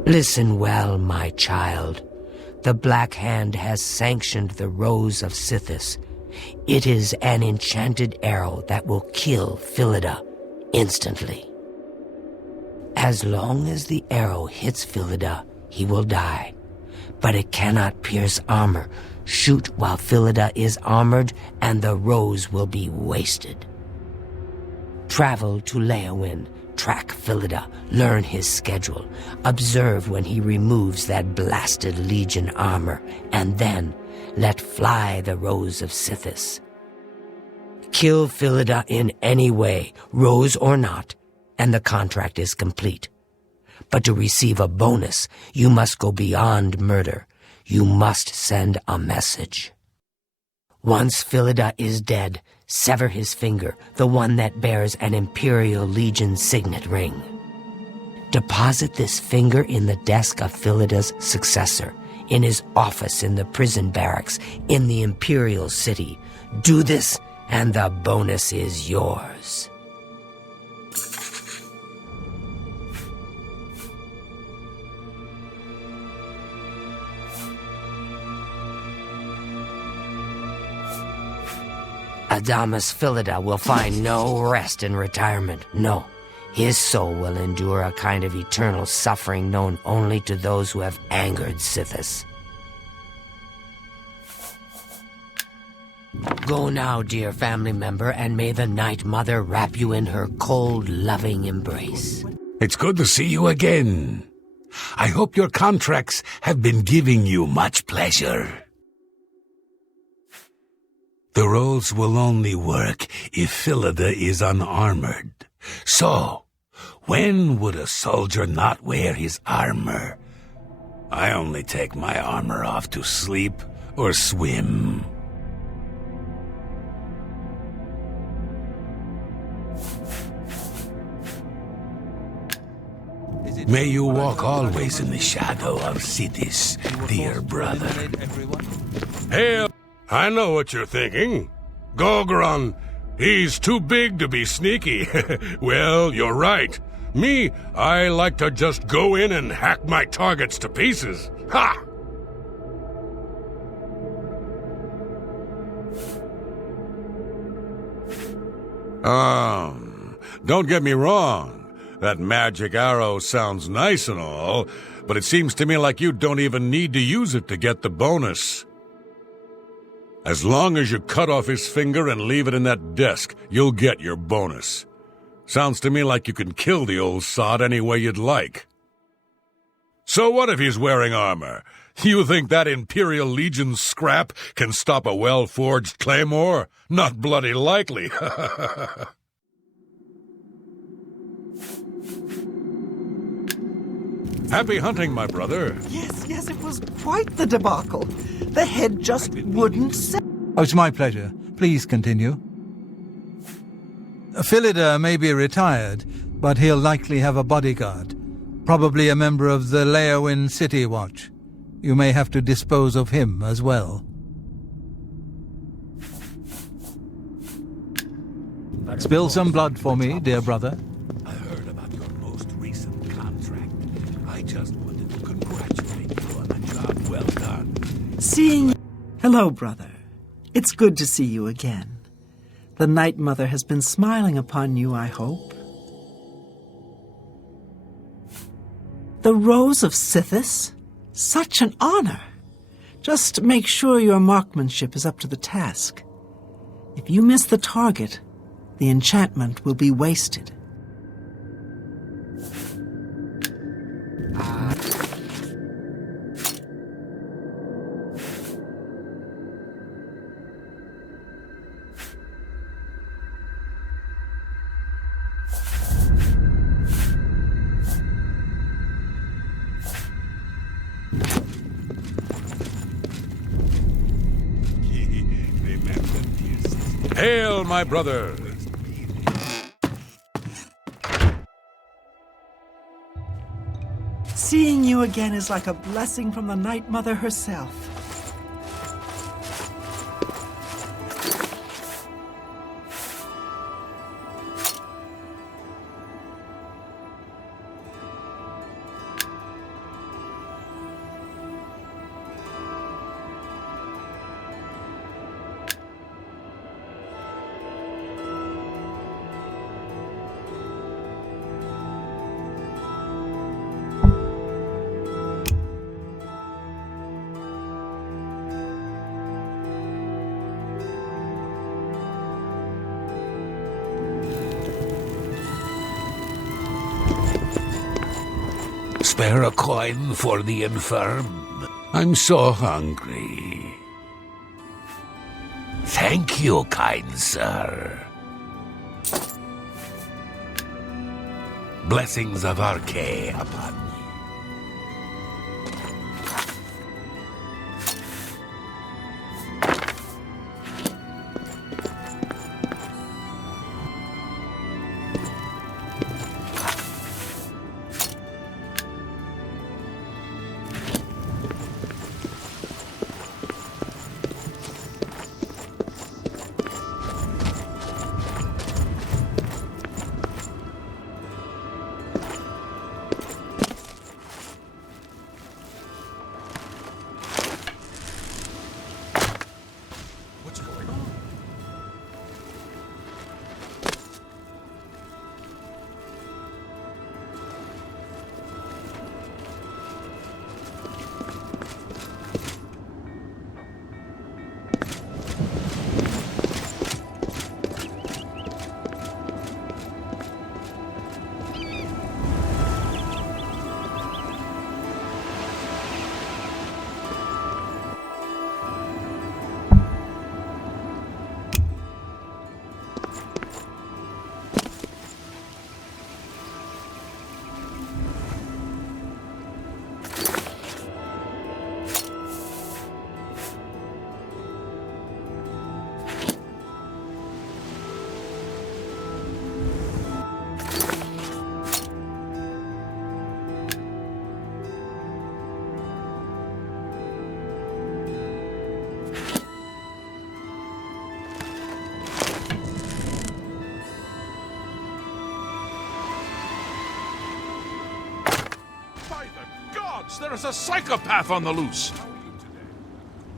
Listen well, my child. The Black Hand has sanctioned the Rose of Sithis. It is an enchanted arrow that will kill Philida instantly. As long as the arrow hits Philida, he will die. But it cannot pierce armor. Shoot while Philida is armored, and the rose will be wasted. Travel to Leowin, track Philida, learn his schedule, observe when he removes that blasted Legion armor, and then let fly the Rose of Sithis. Kill Philida in any way, rose or not, and the contract is complete. But to receive a bonus, you must go beyond murder. You must send a message. Once Philida is dead, sever his finger, the one that bears an Imperial Legion signet ring. Deposit this finger in the desk of Philida's successor, in his office in the prison barracks, in the Imperial City. Do this, and the bonus is yours. Adamus Philida will find no rest in retirement. No, his soul will endure a kind of eternal suffering known only to those who have angered Sithis. Go now, dear family member, and may the Night Mother wrap you in her cold, loving embrace. It's good to see you again. I hope your contracts have been giving you much pleasure. The roles will only work if Philida is unarmored. So, when would a soldier not wear his armor? I only take my armor off to sleep or swim. May you walk always in the shadow of Sithis, dear brother. Hail! I know what you're thinking. Gogron, he's too big to be sneaky. Well, you're right. Me, I like to just go in and hack my targets to pieces. Ha! Don't get me wrong. That magic arrow sounds nice and all, but it seems to me like you don't even need to use it to get the bonus. As long as you cut off his finger and leave it in that desk, you'll get your bonus. Sounds to me like you can kill the old sod any way you'd like. So what if he's wearing armor? You think that Imperial Legion scrap can stop a well-forged claymore? Not bloody likely. Happy hunting, my brother. Yes, it was quite the debacle. The head just wouldn't say. Oh, it's my pleasure. Please continue. Philida may be retired, but he'll likely have a bodyguard. Probably a member of the Leowin City Watch. You may have to dispose of him as well. Spill some blood for me, dear brother. I heard about your most recent contract. I just wanted to congratulate you on a job well done. Seeing... Hello, brother. It's good to see you again. The Night Mother has been smiling upon you, I hope. The Rose of Sithis? Such an honor! Just make sure your marksmanship is up to the task. If you miss the target, the enchantment will be wasted. Hail, my brother! Seeing you again is like a blessing from the Night Mother herself. Spare a coin for the infirm. I'm so hungry. Thank you, kind sir. Blessings of Arche upon you. There is a psychopath on the loose.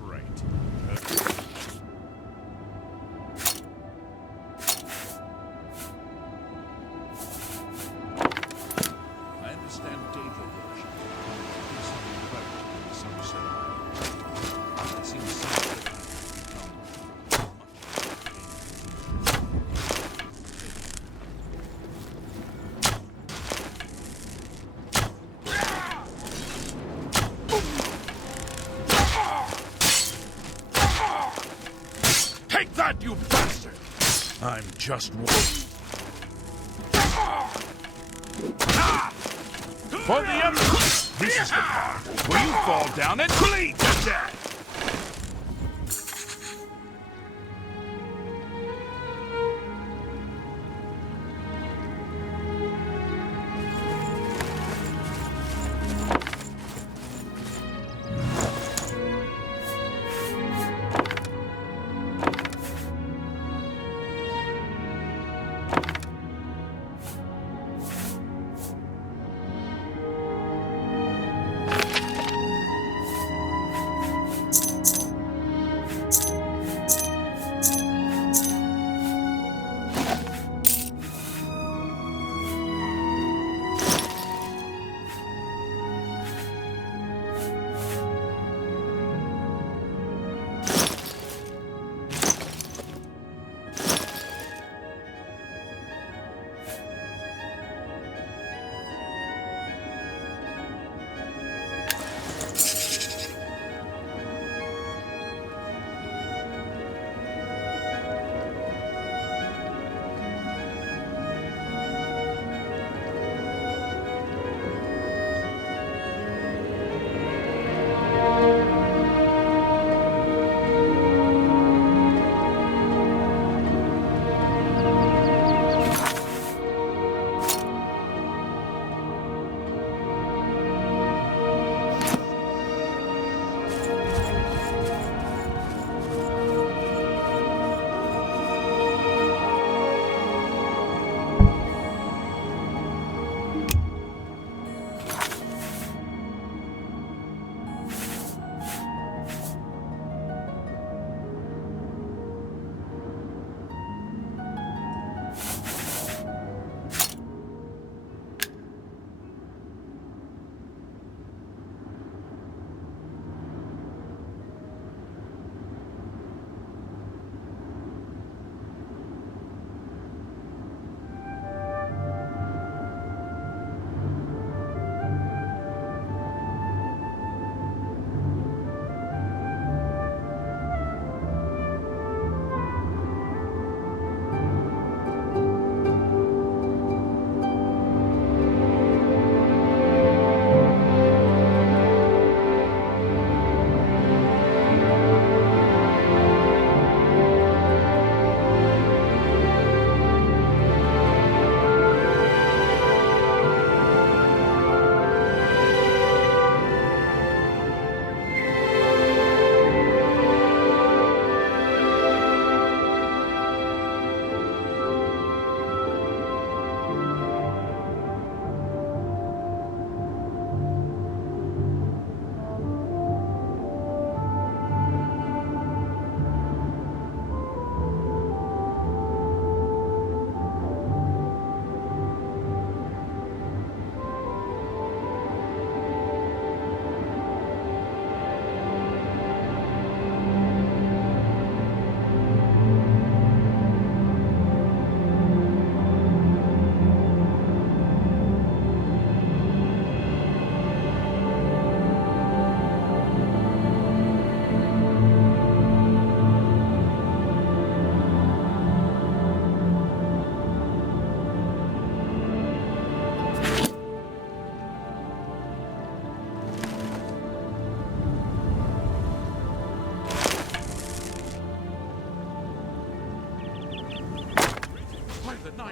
Great. I understand data version. Some said it seems Take that, you bastard! I'm just one. For the Emperor! This is the part where you fall down and bleed to death!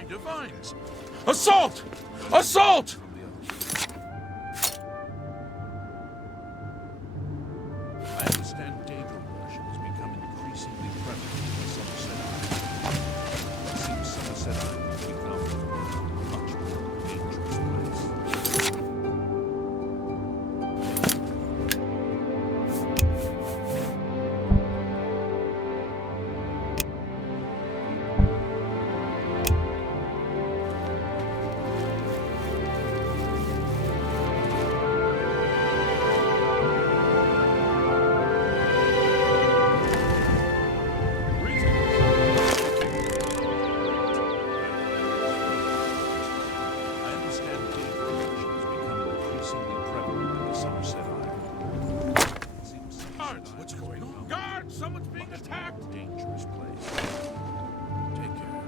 Divines! Assault! Assault! I understand danger worship has become increasingly prevalent in Somerset Island. It seems Somerset Island has become a much more dangerous place. What's going on? Guard! Someone's being attacked! Dangerous place. Take care.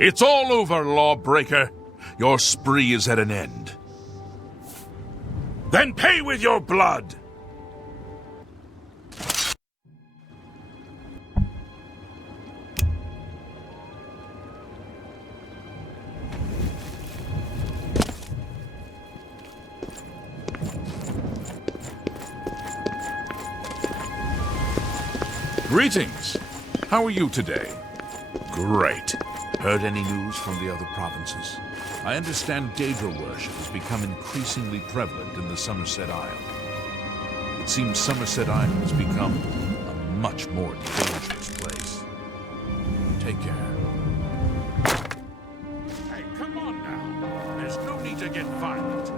It's all over, lawbreaker. Your spree is at an end. Then pay with your blood! Greetings. How are you today? Great. Heard any news from the other provinces? I understand Daedra worship has become increasingly prevalent in the Somerset Isle. It seems Somerset Isle has become a much more dangerous place. Take care. Hey, come on now. There's no need to get violent.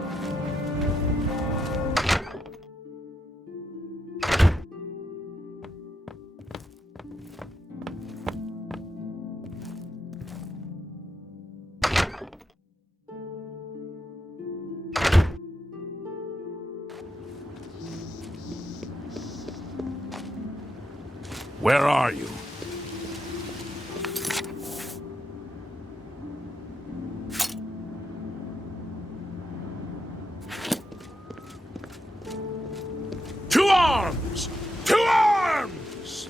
Where are you? To arms! To arms!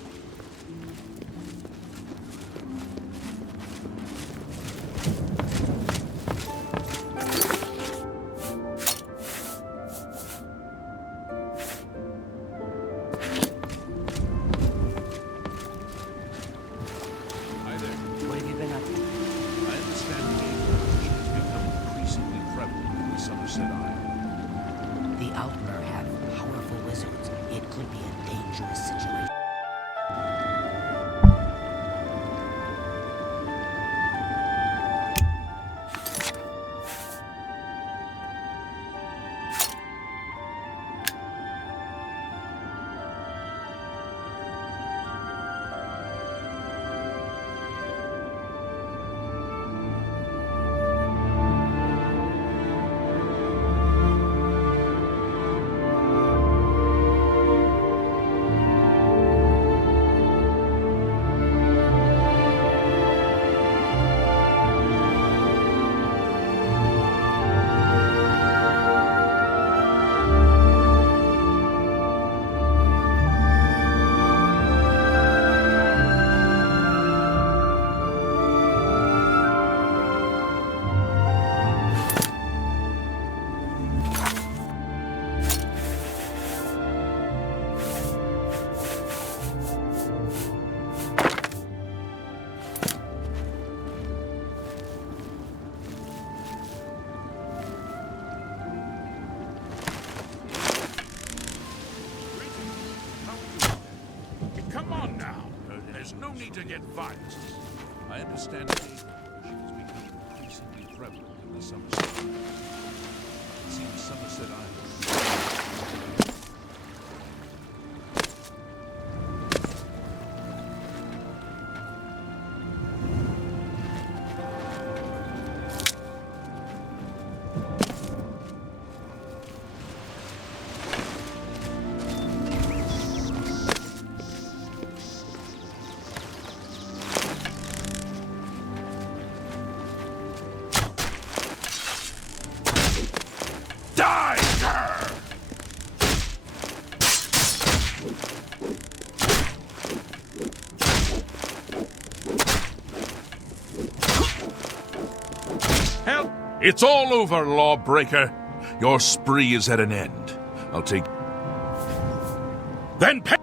The Outmer have powerful wizards. It could be a dangerous situation. Come on now. There's no need to get violent. I understand Daedra worship has become increasingly prevalent in the Somerset Isle. It seems Somerset Isle. Help! It's all over, lawbreaker. Your spree is at an end. I'll take... Then pay...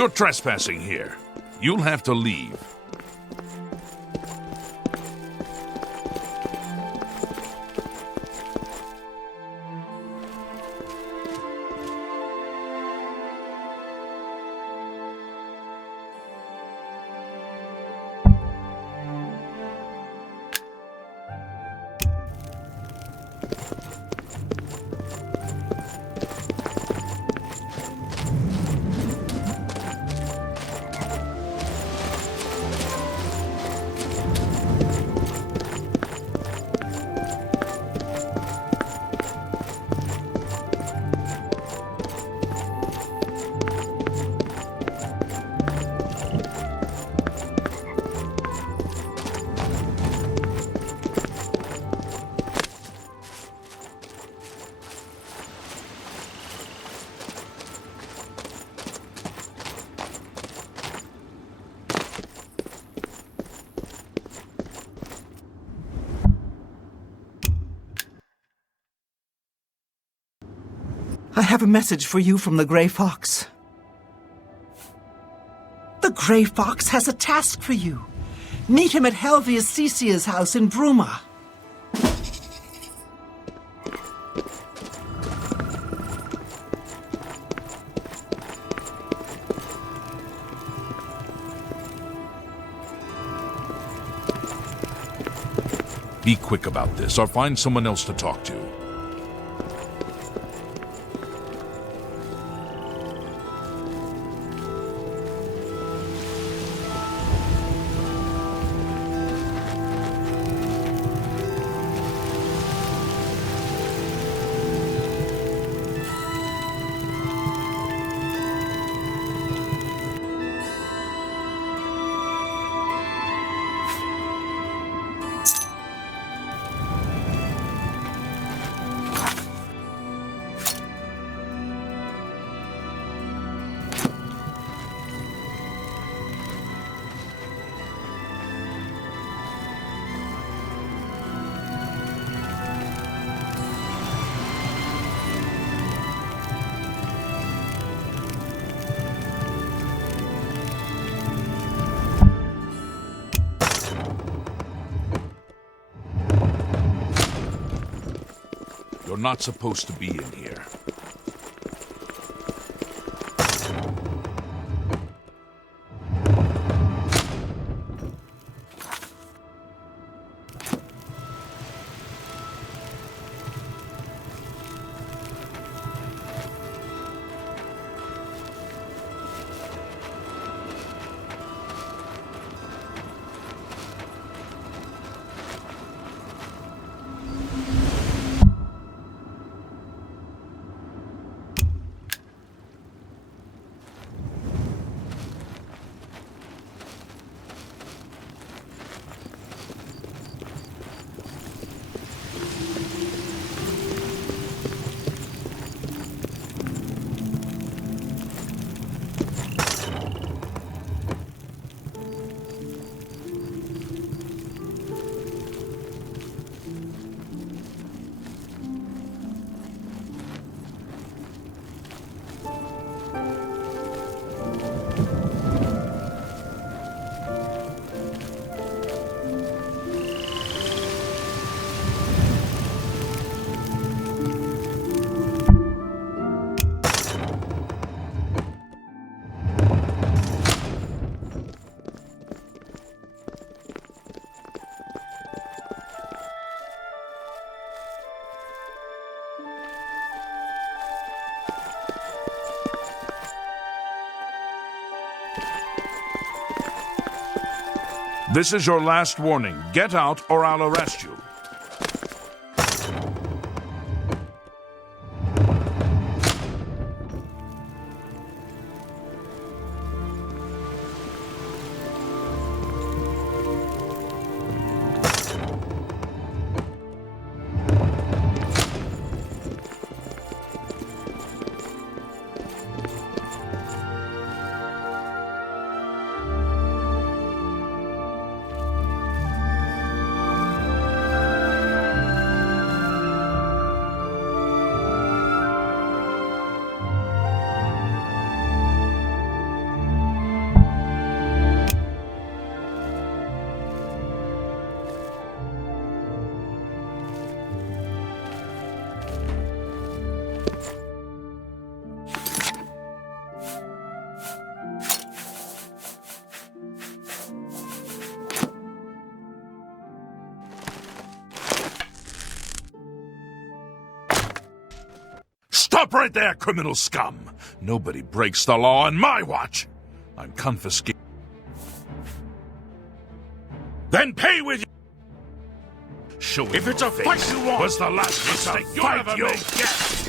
You're trespassing here. You'll have to leave. have a message for you from the Grey Fox. The Grey Fox has a task for you. Meet him at Helvius Cecia's house in Bruma. Be quick about this, or find someone else to talk to. You're not supposed to be in here. This is your last warning. Get out or I'll arrest you. Stop right there, criminal scum! Nobody breaks the law on my watch! I'm confiscating. Then pay with you! Show if it's a fight you want, was the last mistake you'll ever get!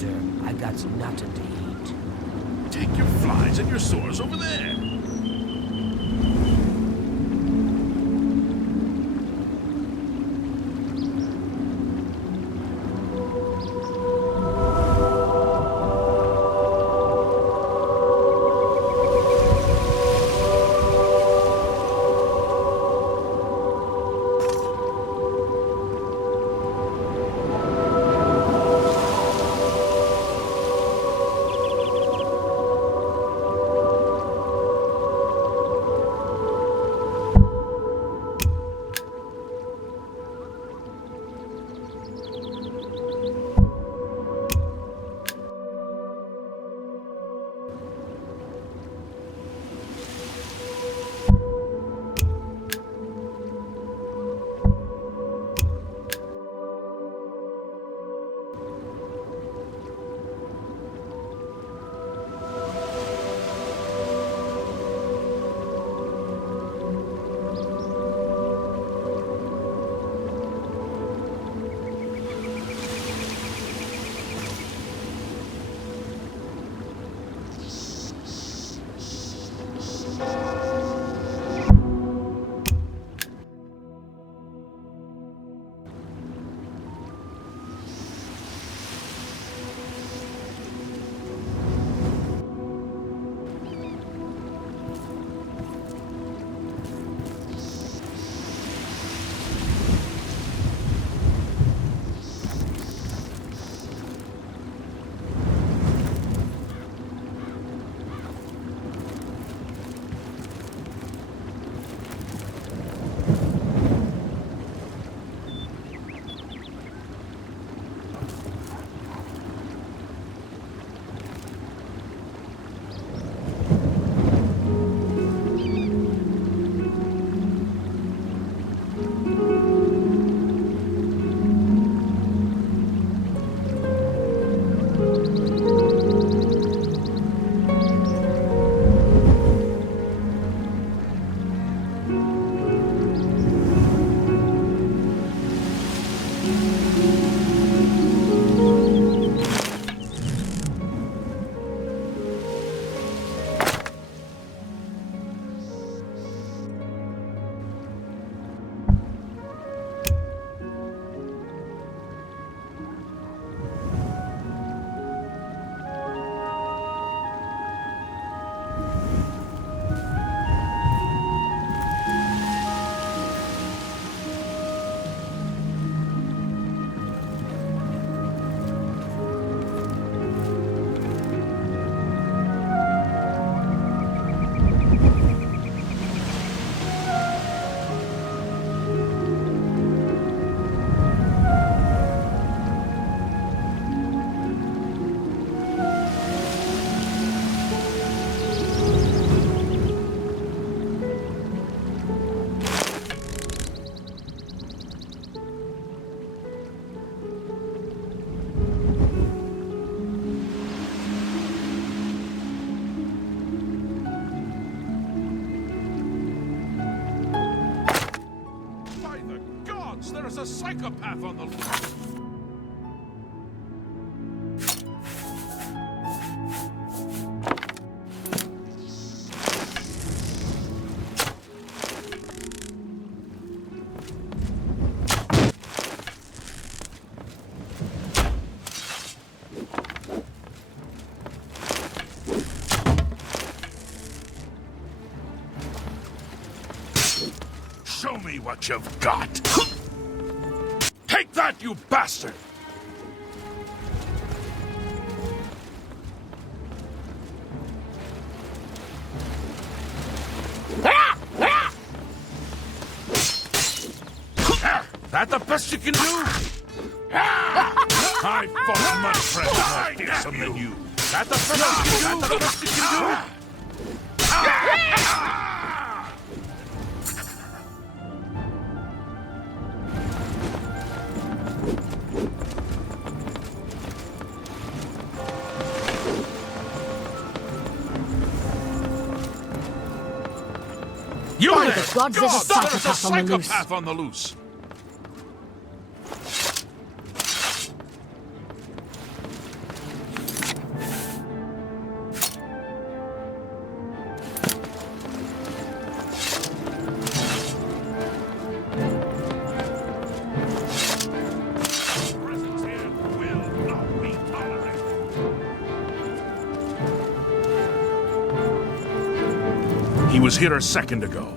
sir. I got nothing to eat. Take your flies and your sores over there. There's a psychopath on the loose. Show me what you've got. Take that, you bastard! That the best you can do? I fought much friends more fearsome than you. That the best you can do? That the best you can do? You By there! the gods, there's a psychopath on the loose. was here a second ago.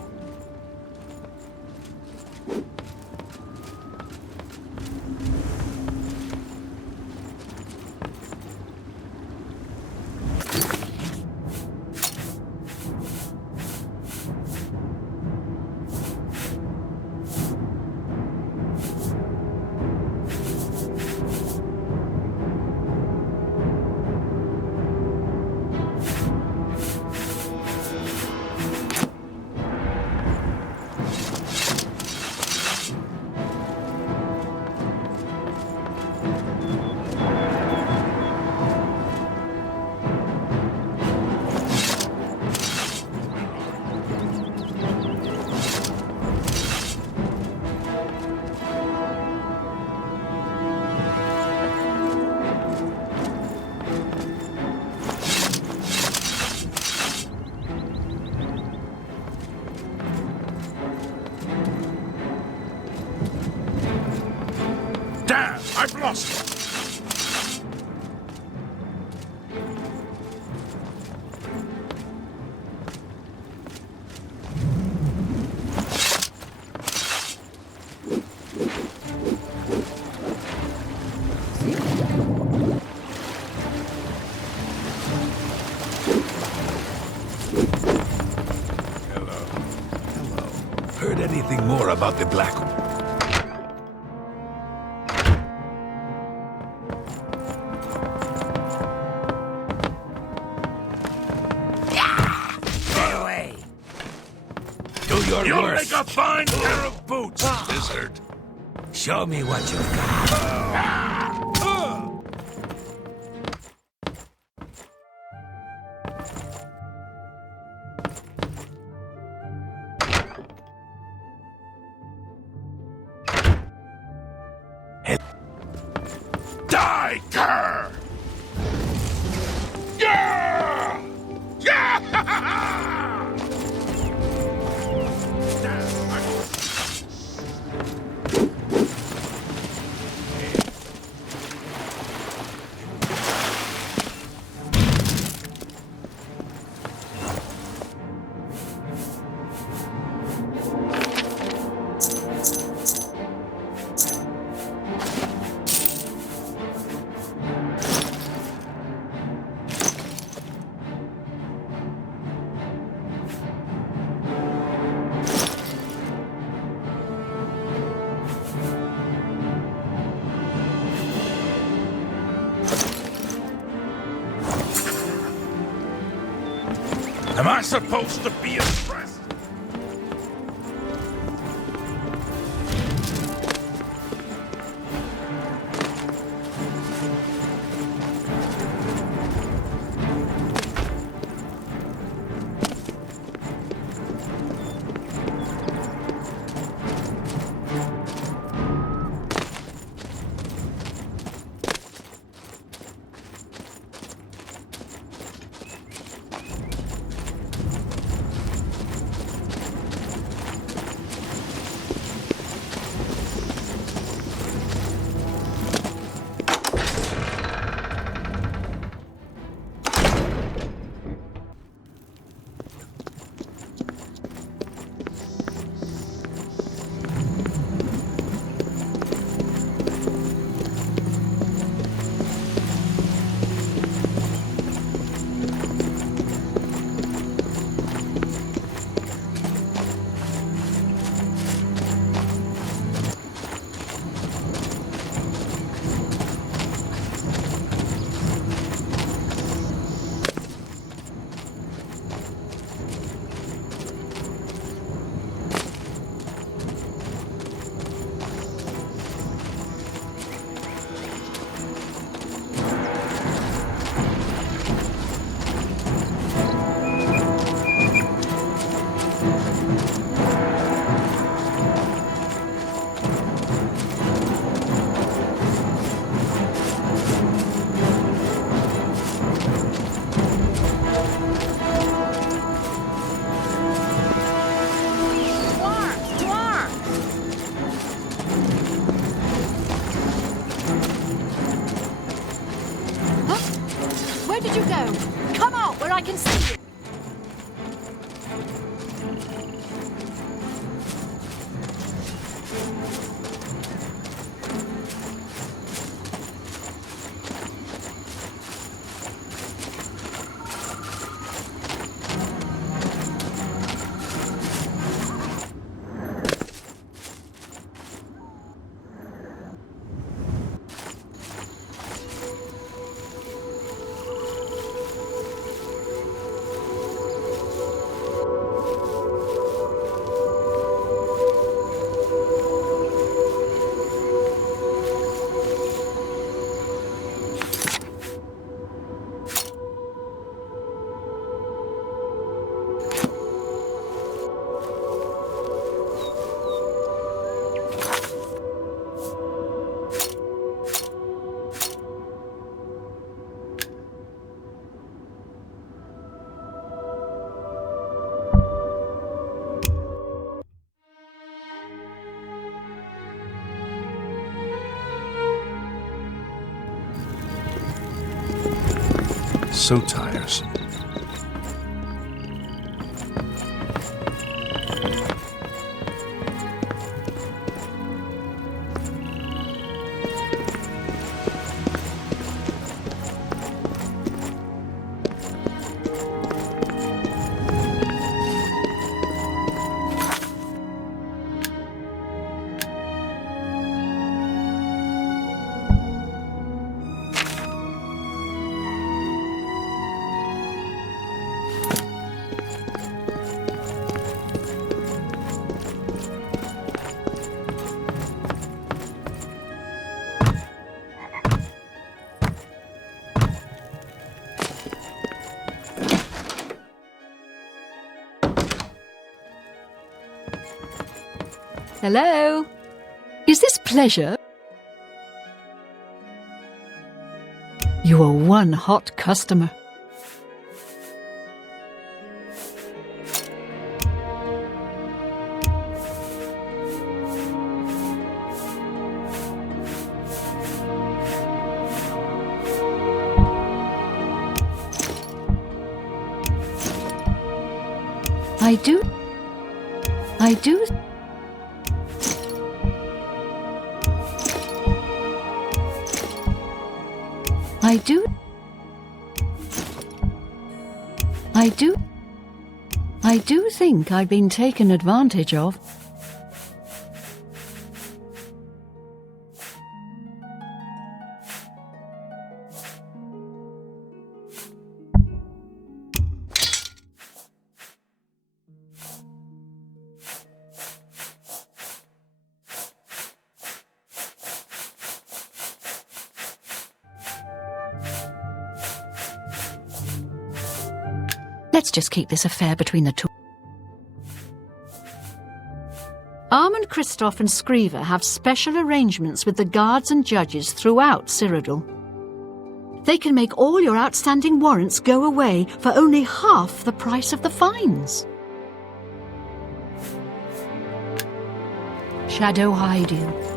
Damn! I've lost it! Heard anything more about the Black One? You'll make a fine pair of boots, lizard. Show me what you've got. Die, cur! Yeah! Yeah! Am I supposed to be impressed? so tiresome. Hello? Is this pleasure? You are one hot customer. I do. I do. I do think I've been taken advantage of. Let's just keep this affair between the two. Armand, Kristoff and Screever have special arrangements with the guards and judges throughout Cyrodiil. They can make all your outstanding warrants go away for only half the price of the fines. Shadow hide you.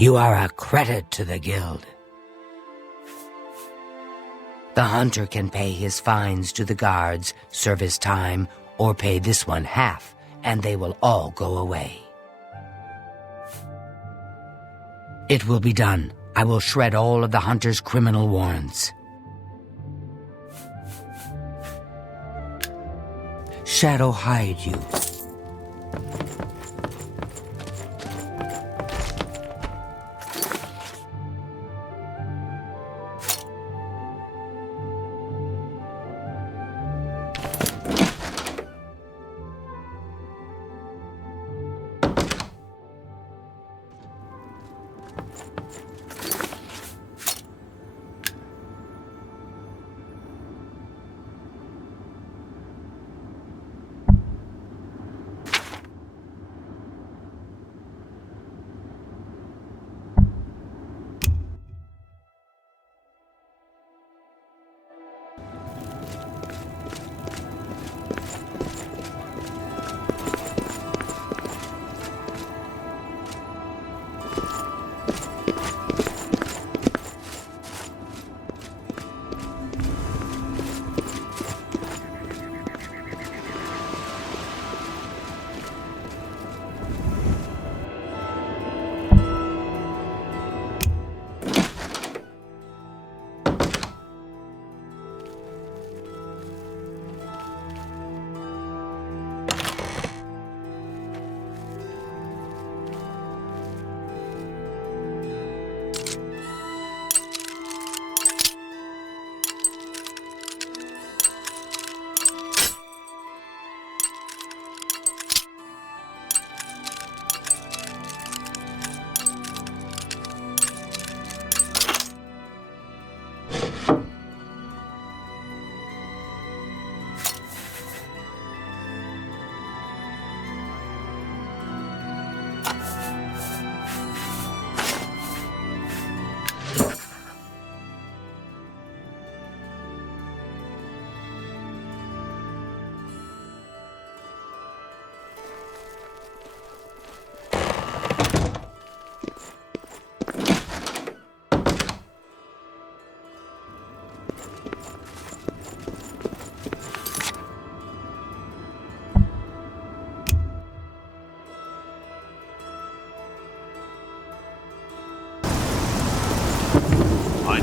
You are a credit to the guild. The hunter can pay his fines to the guards, serve his time, or pay this one half, and they will all go away. It will be done. I will shred all of the hunter's criminal warrants. Shadow hide you.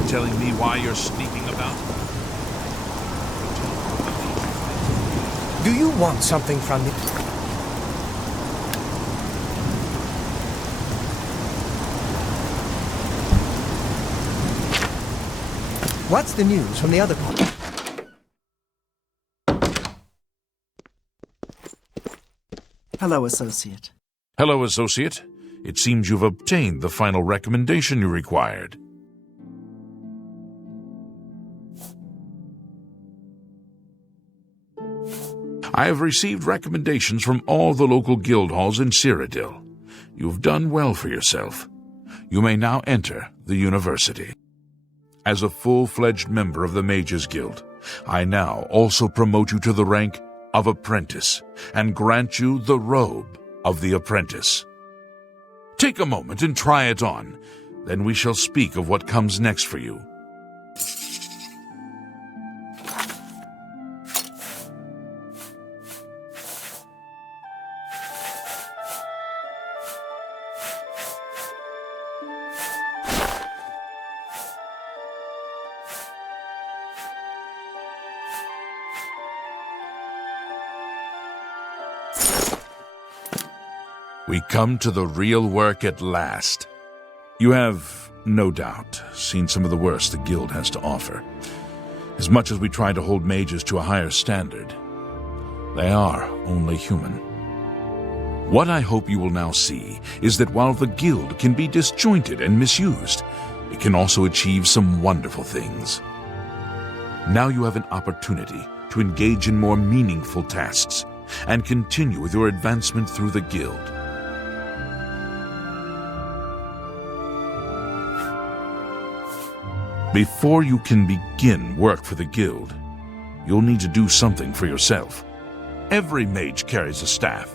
telling me why you're sneaking about? Do you want something from me? What's the news from the other part? Hello, Associate. Hello, Associate. It seems you've obtained the final recommendation you required. I have received recommendations from all the local guild halls in Cyrodiil. You've done well for yourself. You may now enter the university. As a full-fledged member of the Mages Guild, I now also promote you to the rank of apprentice and grant you the robe of the apprentice. Take a moment and try it on. Then we shall speak of what comes next for you. We come to the real work at last. You have, no doubt, seen some of the worst the Guild has to offer. As much as we try to hold mages to a higher standard, they are only human. What I hope you will now see is that while the Guild can be disjointed and misused, it can also achieve some wonderful things. Now you have an opportunity to engage in more meaningful tasks and continue with your advancement through the Guild. Before you can begin work for the Guild, you'll need to do something for yourself. Every mage carries a staff.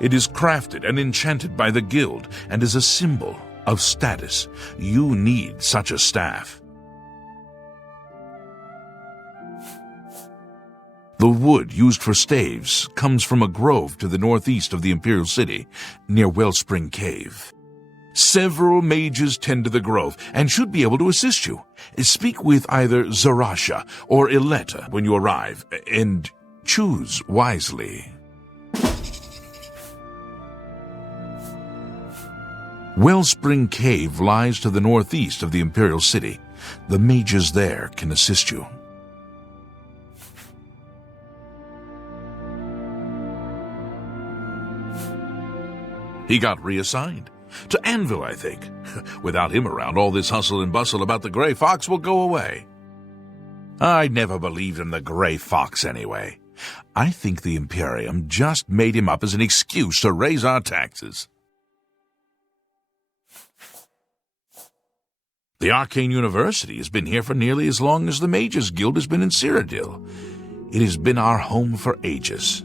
It is crafted and enchanted by the Guild and is a symbol of status. You need such a staff. The wood used for staves comes from a grove to the northeast of the Imperial City, near Wellspring Cave. Several mages tend to the grove and should be able to assist you. Speak with either Zarasha or Ileta when you arrive, and choose wisely. Wellspring Cave lies to the northeast of the Imperial City. The mages there can assist you. He got reassigned. To Anvil, I think. Without him around, all this hustle and bustle about the Grey Fox will go away. I never believed in the Grey Fox anyway. I think the Imperium just made him up as an excuse to raise our taxes. The Arcane University has been here for nearly as long as the Mages Guild has been in Cyrodiil. It has been our home for ages.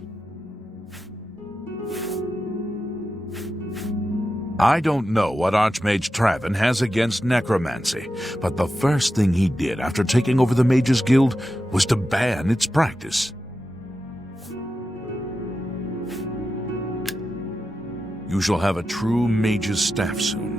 I don't know what Archmage Traven has against necromancy, but the first thing he did after taking over the Mages Guild was to ban its practice. You shall have a true mage's staff soon.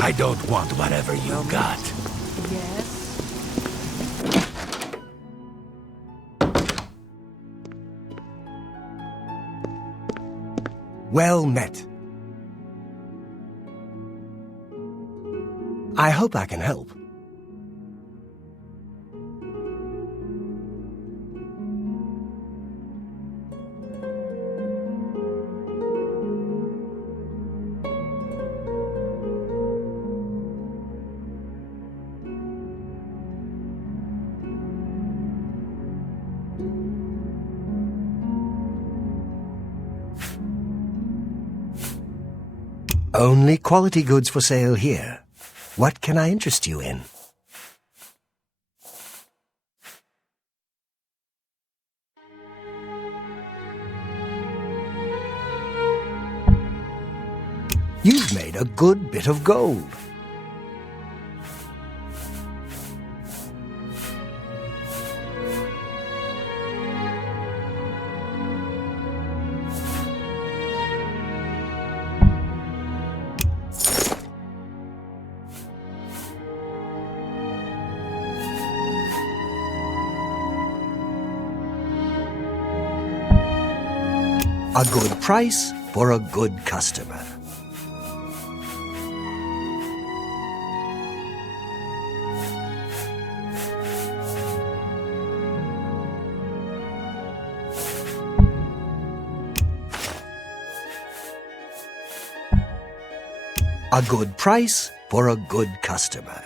I don't want whatever you got. Yes? Well met. I hope I can help. Only quality goods for sale here. What can I interest you in? You've made a good bit of gold. A good price for a good customer. A good price for a good customer.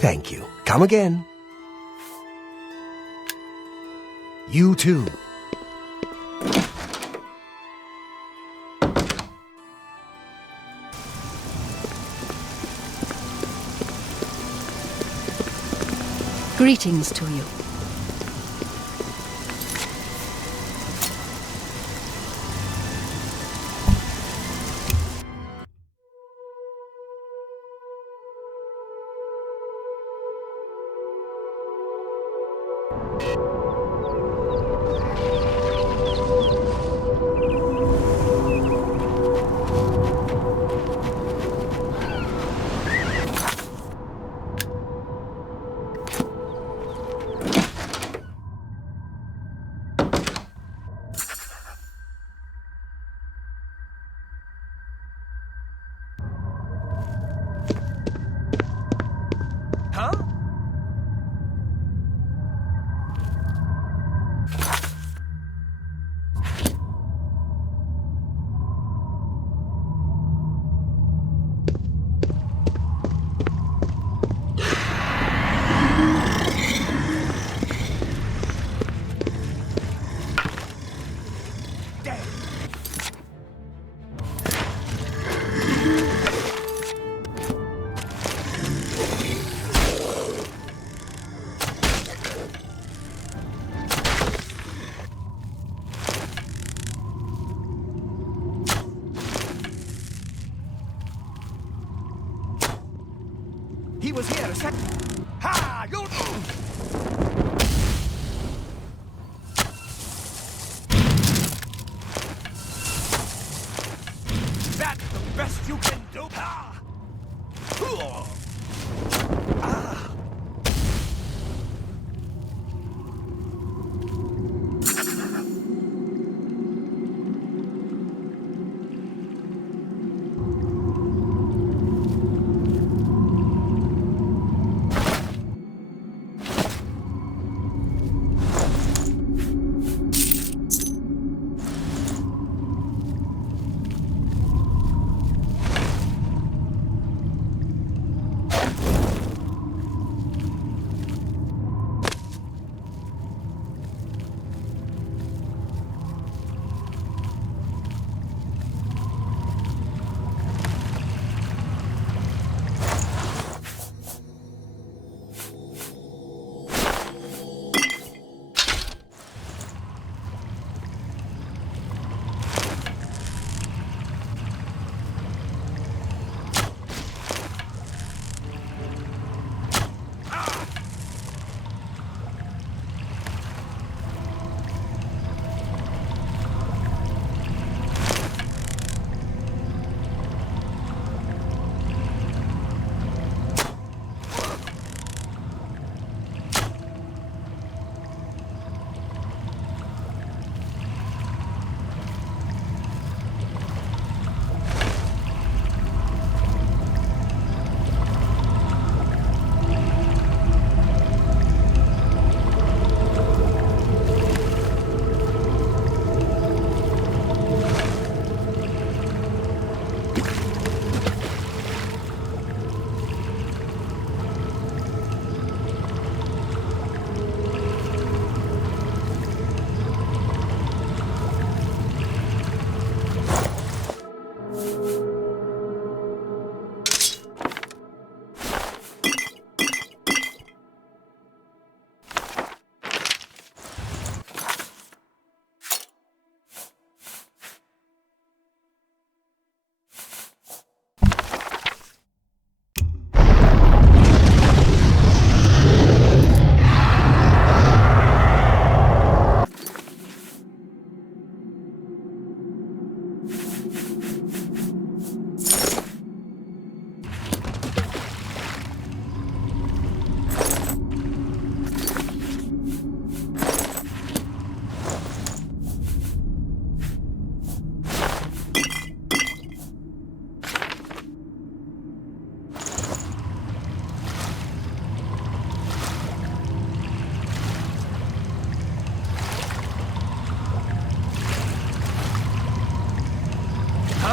Thank you. Come again. You too. Greetings to you. he was here a second. Ha! You. That's the best you can do. Ha! Ah!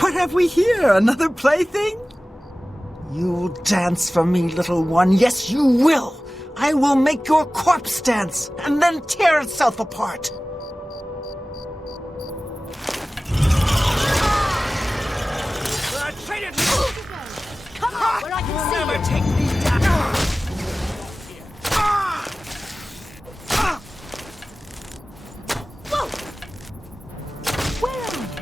What have we here? Another plaything? You'll dance for me, little one. Yes, you will. I will make your corpse dance and then tear itself apart. Come on, where I can see Never you. take me down. Whoa! Where are you?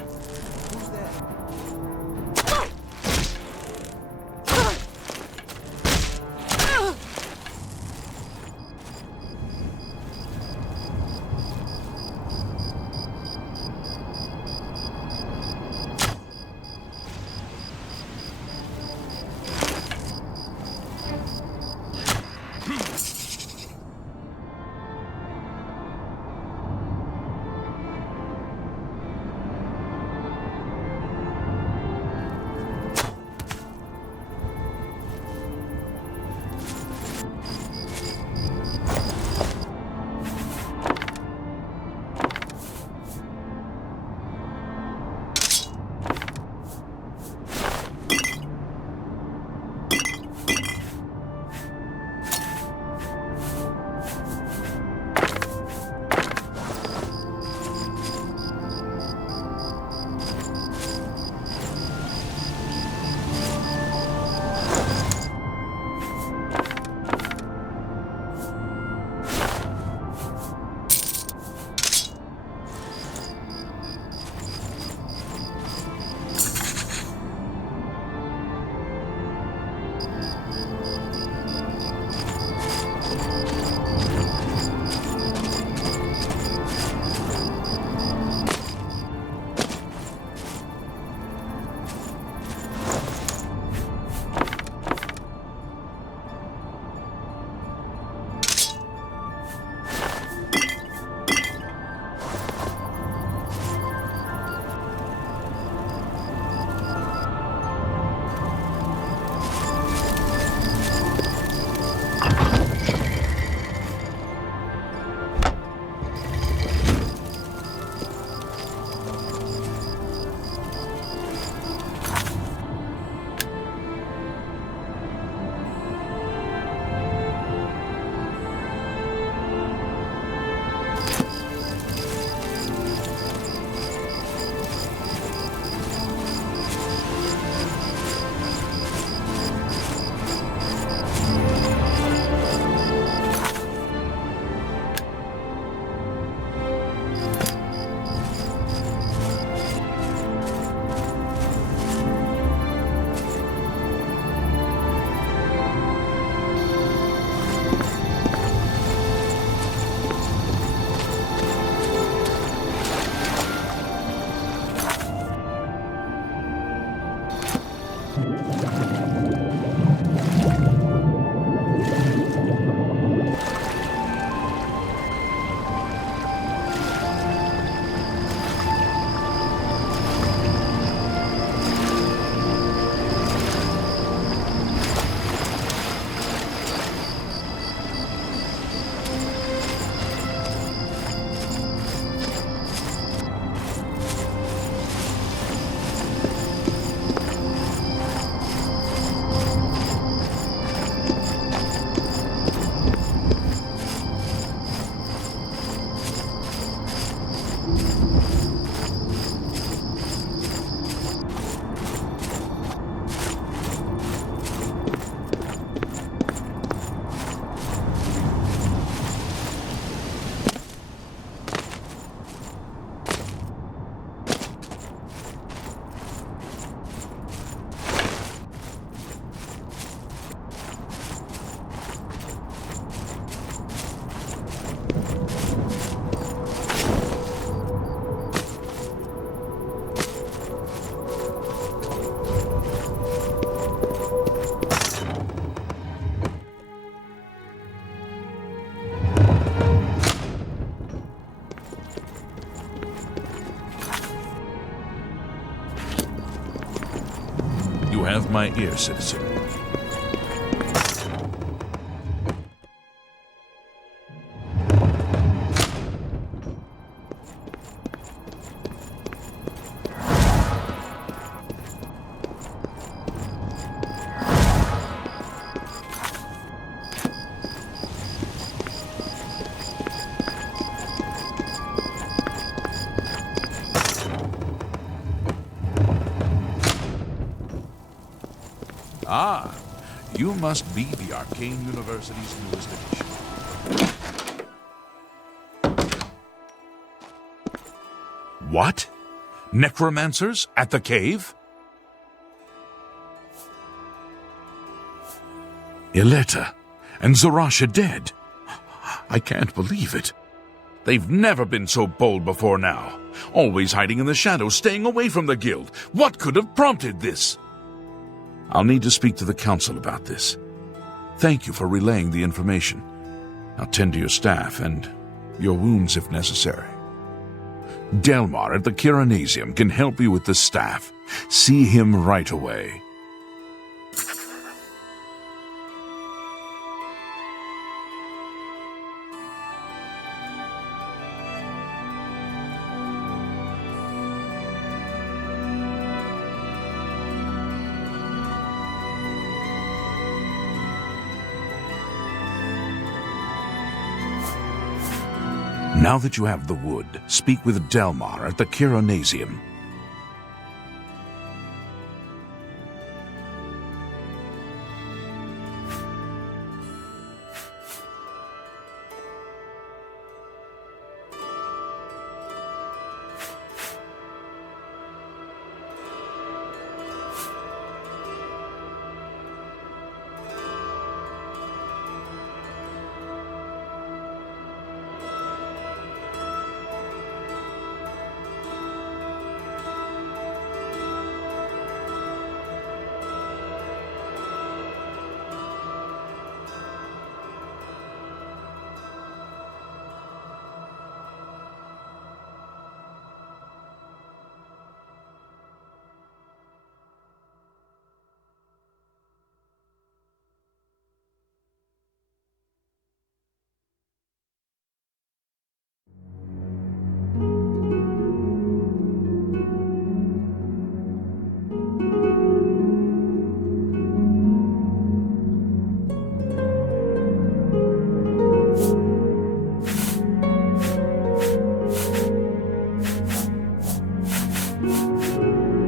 You have my ear, citizen. You must be the Arcane University's newest addition. What? Necromancers at the cave? Ileta and Zarasha dead. I can't believe it. They've never been so bold before now. Always hiding in the shadows, staying away from the guild. What could have prompted this? I'll need to speak to the council about this. Thank you for relaying the information. Now tend to your staff and your wounds if necessary. Delmar at the Kiranasium can help you with the staff. See him right away. Now that you have the wood, speak with Delmar at the Kiranasium.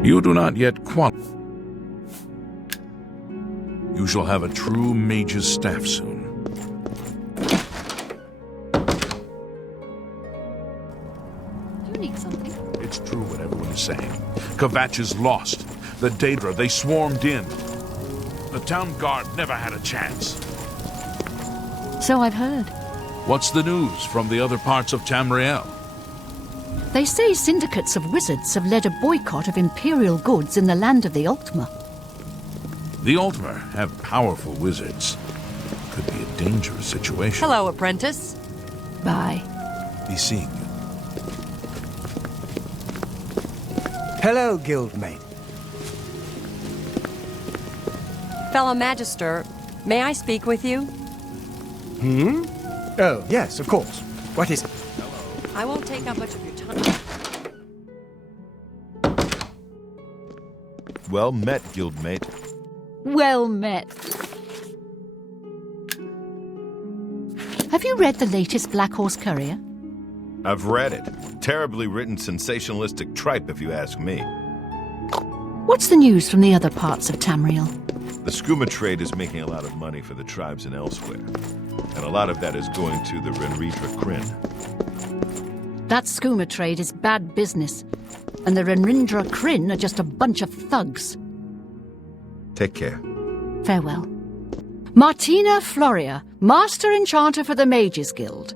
You do not yet qualify. You shall have a true mage's staff soon. Do you need something? It's true what everyone is saying. Kvatch is lost. The Daedra, they swarmed in. The town guard never had a chance. So I've heard. What's the news from the other parts of Tamriel? They say syndicates of wizards have led a boycott of imperial goods in the land of the Ultima. The Ultima have powerful wizards. Could be a dangerous situation. Hello, apprentice. Bye. Be seeing you. Hello, guildmate. Fellow Magister, may I speak with you? Oh, yes, of course. What is it? I won't take up much of your time. Well met, guildmate. Well met. Have you read the latest Black Horse Courier? I've read it. Terribly written sensationalistic tripe, if you ask me. What's the news from the other parts of Tamriel? The skooma trade is making a lot of money for the tribes and elsewhere. And a lot of that is going to the Renridra Kryn. That skooma trade is bad business, and the Renrindra Kryn are just a bunch of thugs. Take care. Farewell. Martina Floria, Master Enchanter for the Mages Guild.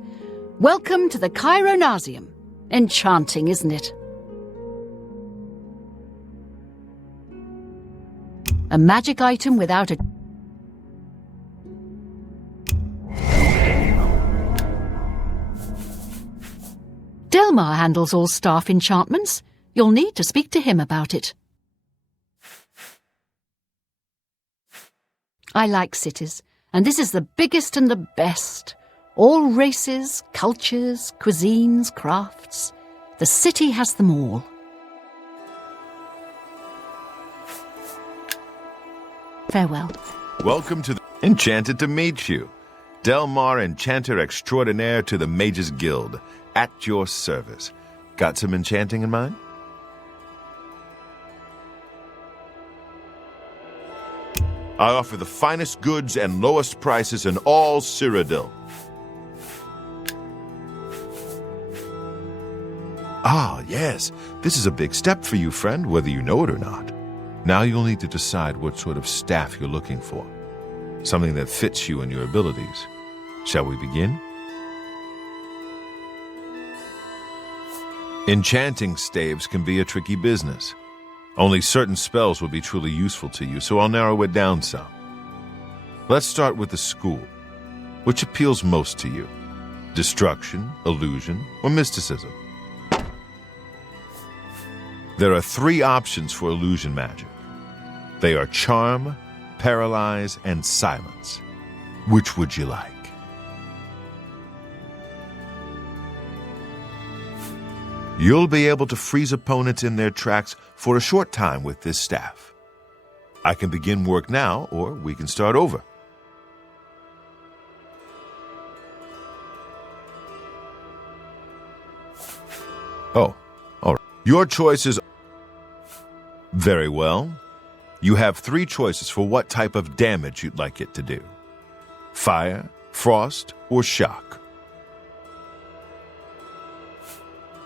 Welcome to the Chironasium. Enchanting, isn't it? A magic item without a... Delmar handles all staff enchantments. You'll need to speak to him about it. I like cities, and this is the biggest and the best. All races, cultures, cuisines, crafts. The city has them all. Farewell. Welcome to the... Enchanted to meet you. Delmar, Enchanter Extraordinaire to the Mages Guild. At your service. Got some enchanting in mind? I offer the finest goods and lowest prices in all Cyrodiil. Ah, yes. This is a big step for you, friend, whether you know it or not. Now you'll need to decide what sort of staff you're looking for. Something that fits you and your abilities. Shall we begin? Enchanting staves can be a tricky business. Only certain spells will be truly useful to you, so I'll narrow it down some. Let's start with the school. Which appeals most to you? Destruction, illusion, or mysticism? There are 3 options for illusion magic. They are charm, paralyze, and silence. Which would you like? You'll be able to freeze opponents in their tracks for a short time with this staff. I can begin work now, or we can start over. Oh, all right. Your choices. Very well. You have 3 choices for what type of damage you'd like it to do. Fire, frost, or shock.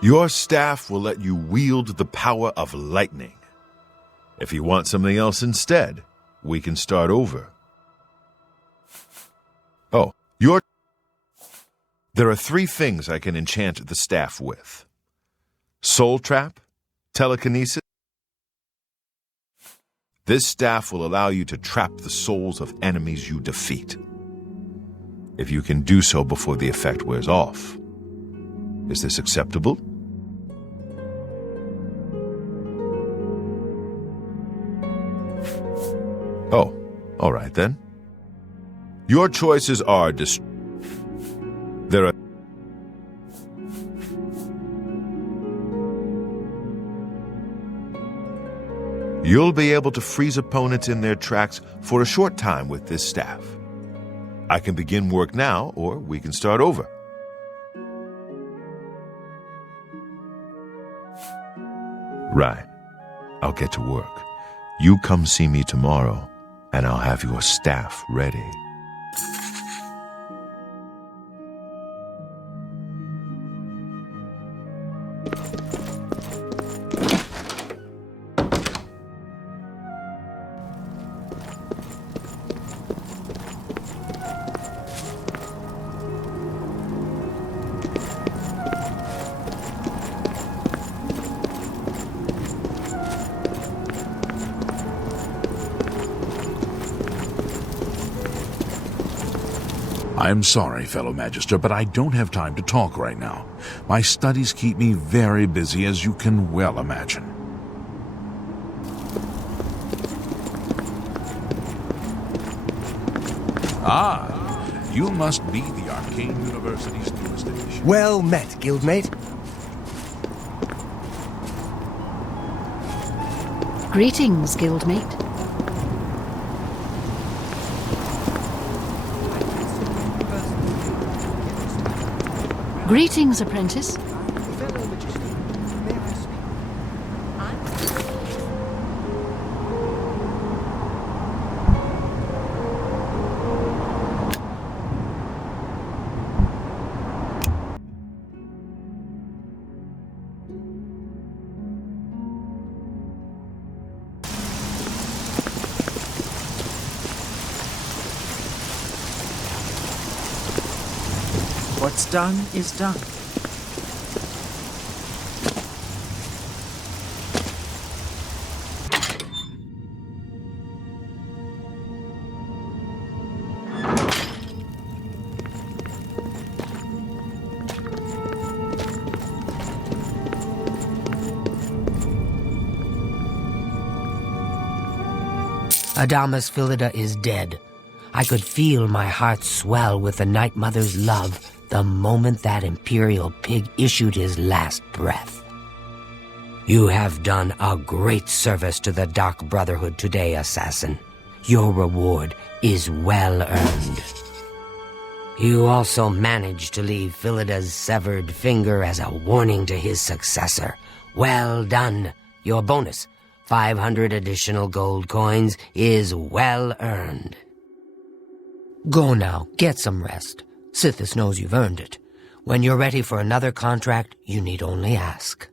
Your staff will let you wield the power of lightning. If you want something else instead, we can start over. Oh, There are 3 things I can enchant the staff with. Soul Trap, Telekinesis. This staff will allow you to trap the souls of enemies you defeat. If you can do so before the effect wears off. Is this acceptable? Oh, all right then. Your choices are there are You'll be able to freeze opponents in their tracks for a short time with this staff. I can begin work now, or we can start over. Right. I'll get to work. You come see me tomorrow, and I'll have your staff ready. I'm sorry, fellow Magister, but I don't have time to talk right now. My studies keep me very busy, as you can well imagine. Ah, you must be the Arcane University's newest edition. Well met, guildmate. Greetings, guildmate. Greetings, apprentice. What's done is done. Adamas Philida is dead. I could feel my heart swell with the Night Mother's love the moment that Imperial pig issued his last breath. You have done a great service to the Dark Brotherhood today, Assassin. Your reward is well earned. You also managed to leave Philida's severed finger as a warning to his successor. Well done. Your bonus, 500 additional gold coins is well earned. Go now, get some rest. Sithis knows you've earned it. When you're ready for another contract, you need only ask.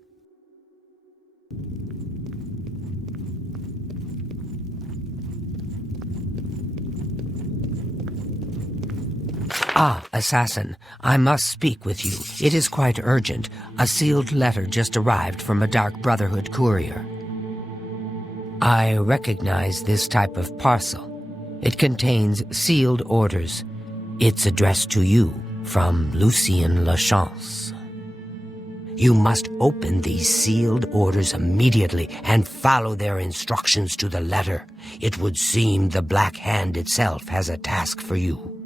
Ah, Assassin, I must speak with you. It is quite urgent. A sealed letter just arrived from a Dark Brotherhood courier. I recognize this type of parcel. It contains sealed orders. It's addressed to you from Lucien Lachance. You must open these sealed orders immediately and follow their instructions to the letter. It would seem the Black Hand itself has a task for you.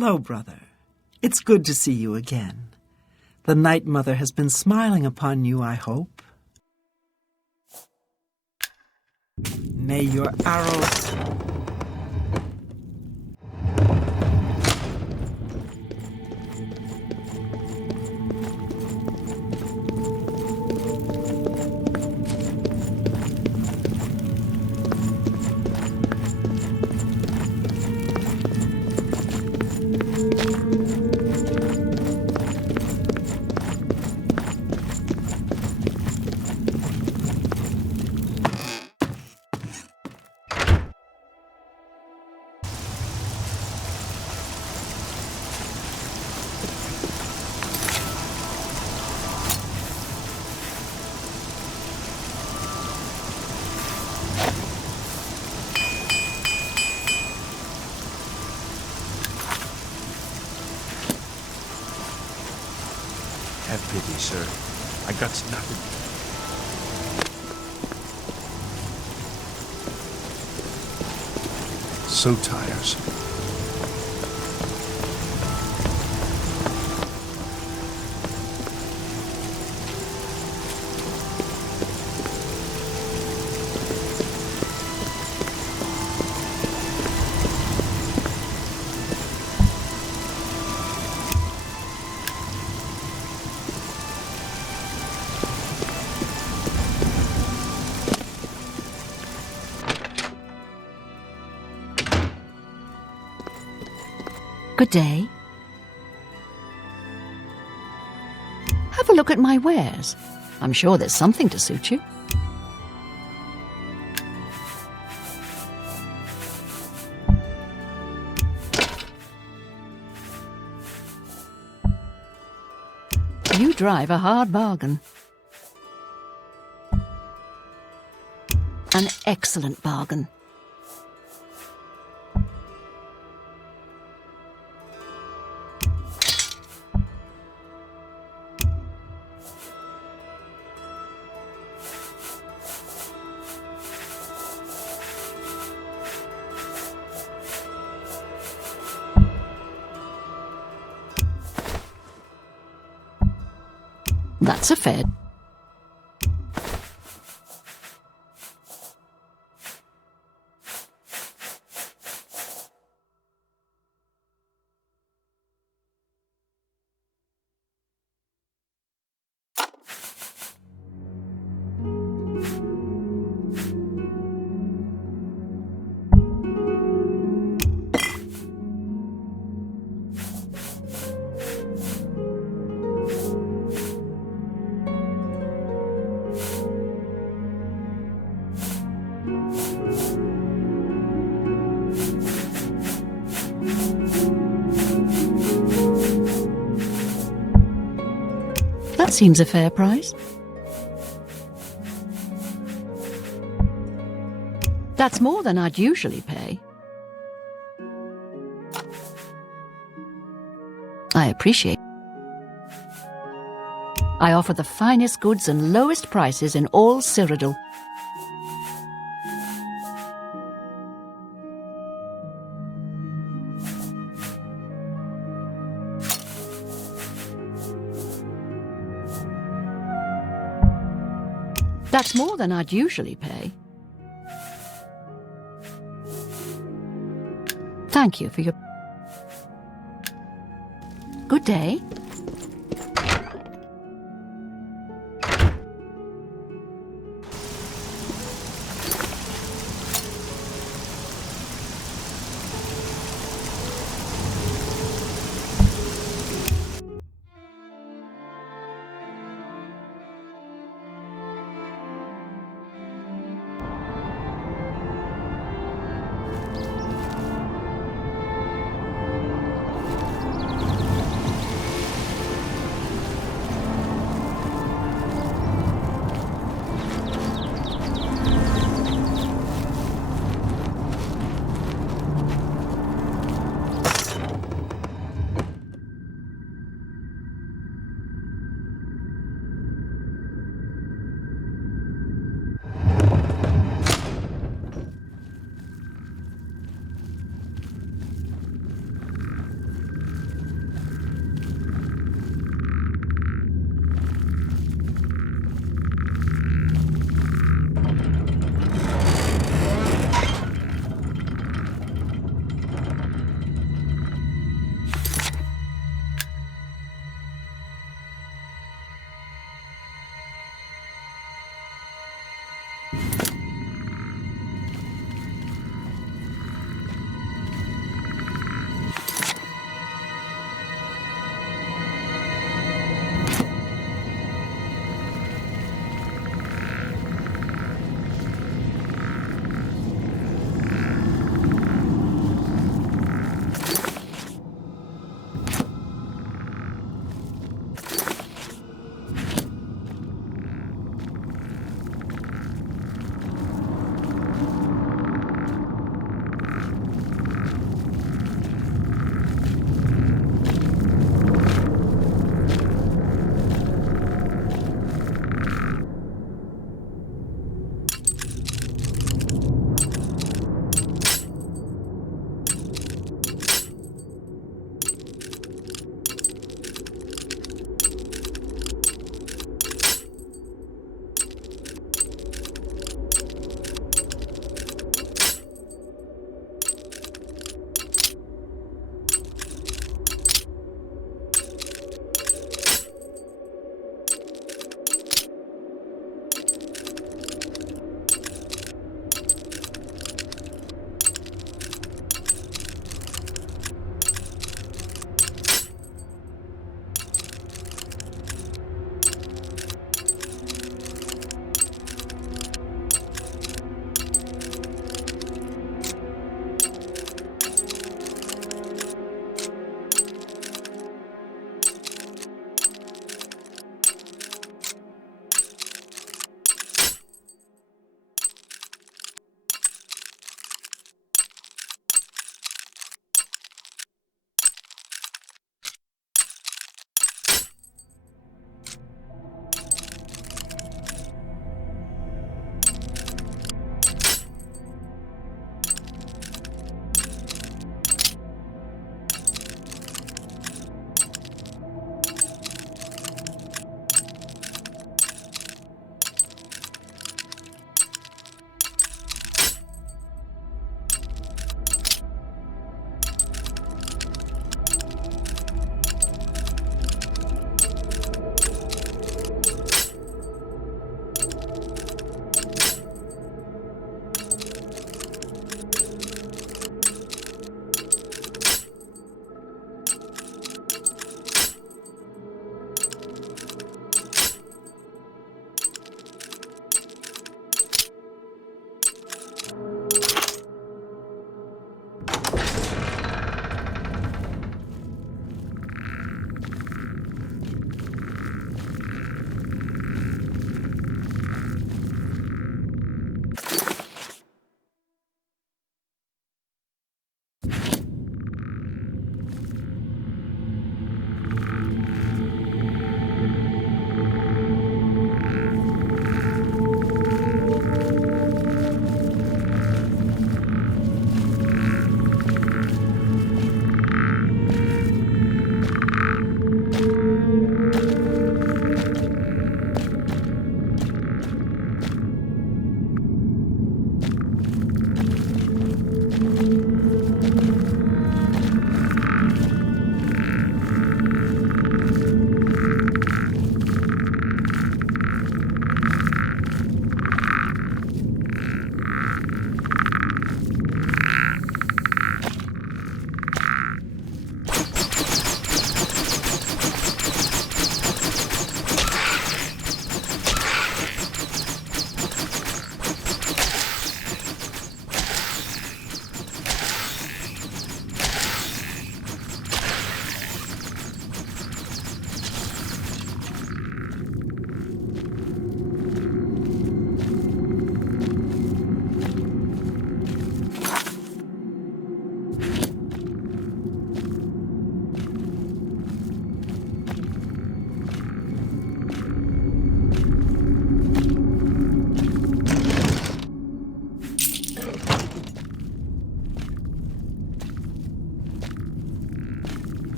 Hello, brother. It's good to see you again. The Night Mother has been smiling upon you, I hope. May your arrows... Have pity, sir. I got nothing. So tiresome. Good day. Have a look at my wares. I'm sure there's something to suit you. You drive a hard bargain. An excellent bargain. That's a fair. That seems a fair price. That's more than I'd usually pay. I appreciate. I offer the finest goods and lowest prices in all Cyrodiil. That's more than I'd usually pay. Thank you for your... Good day.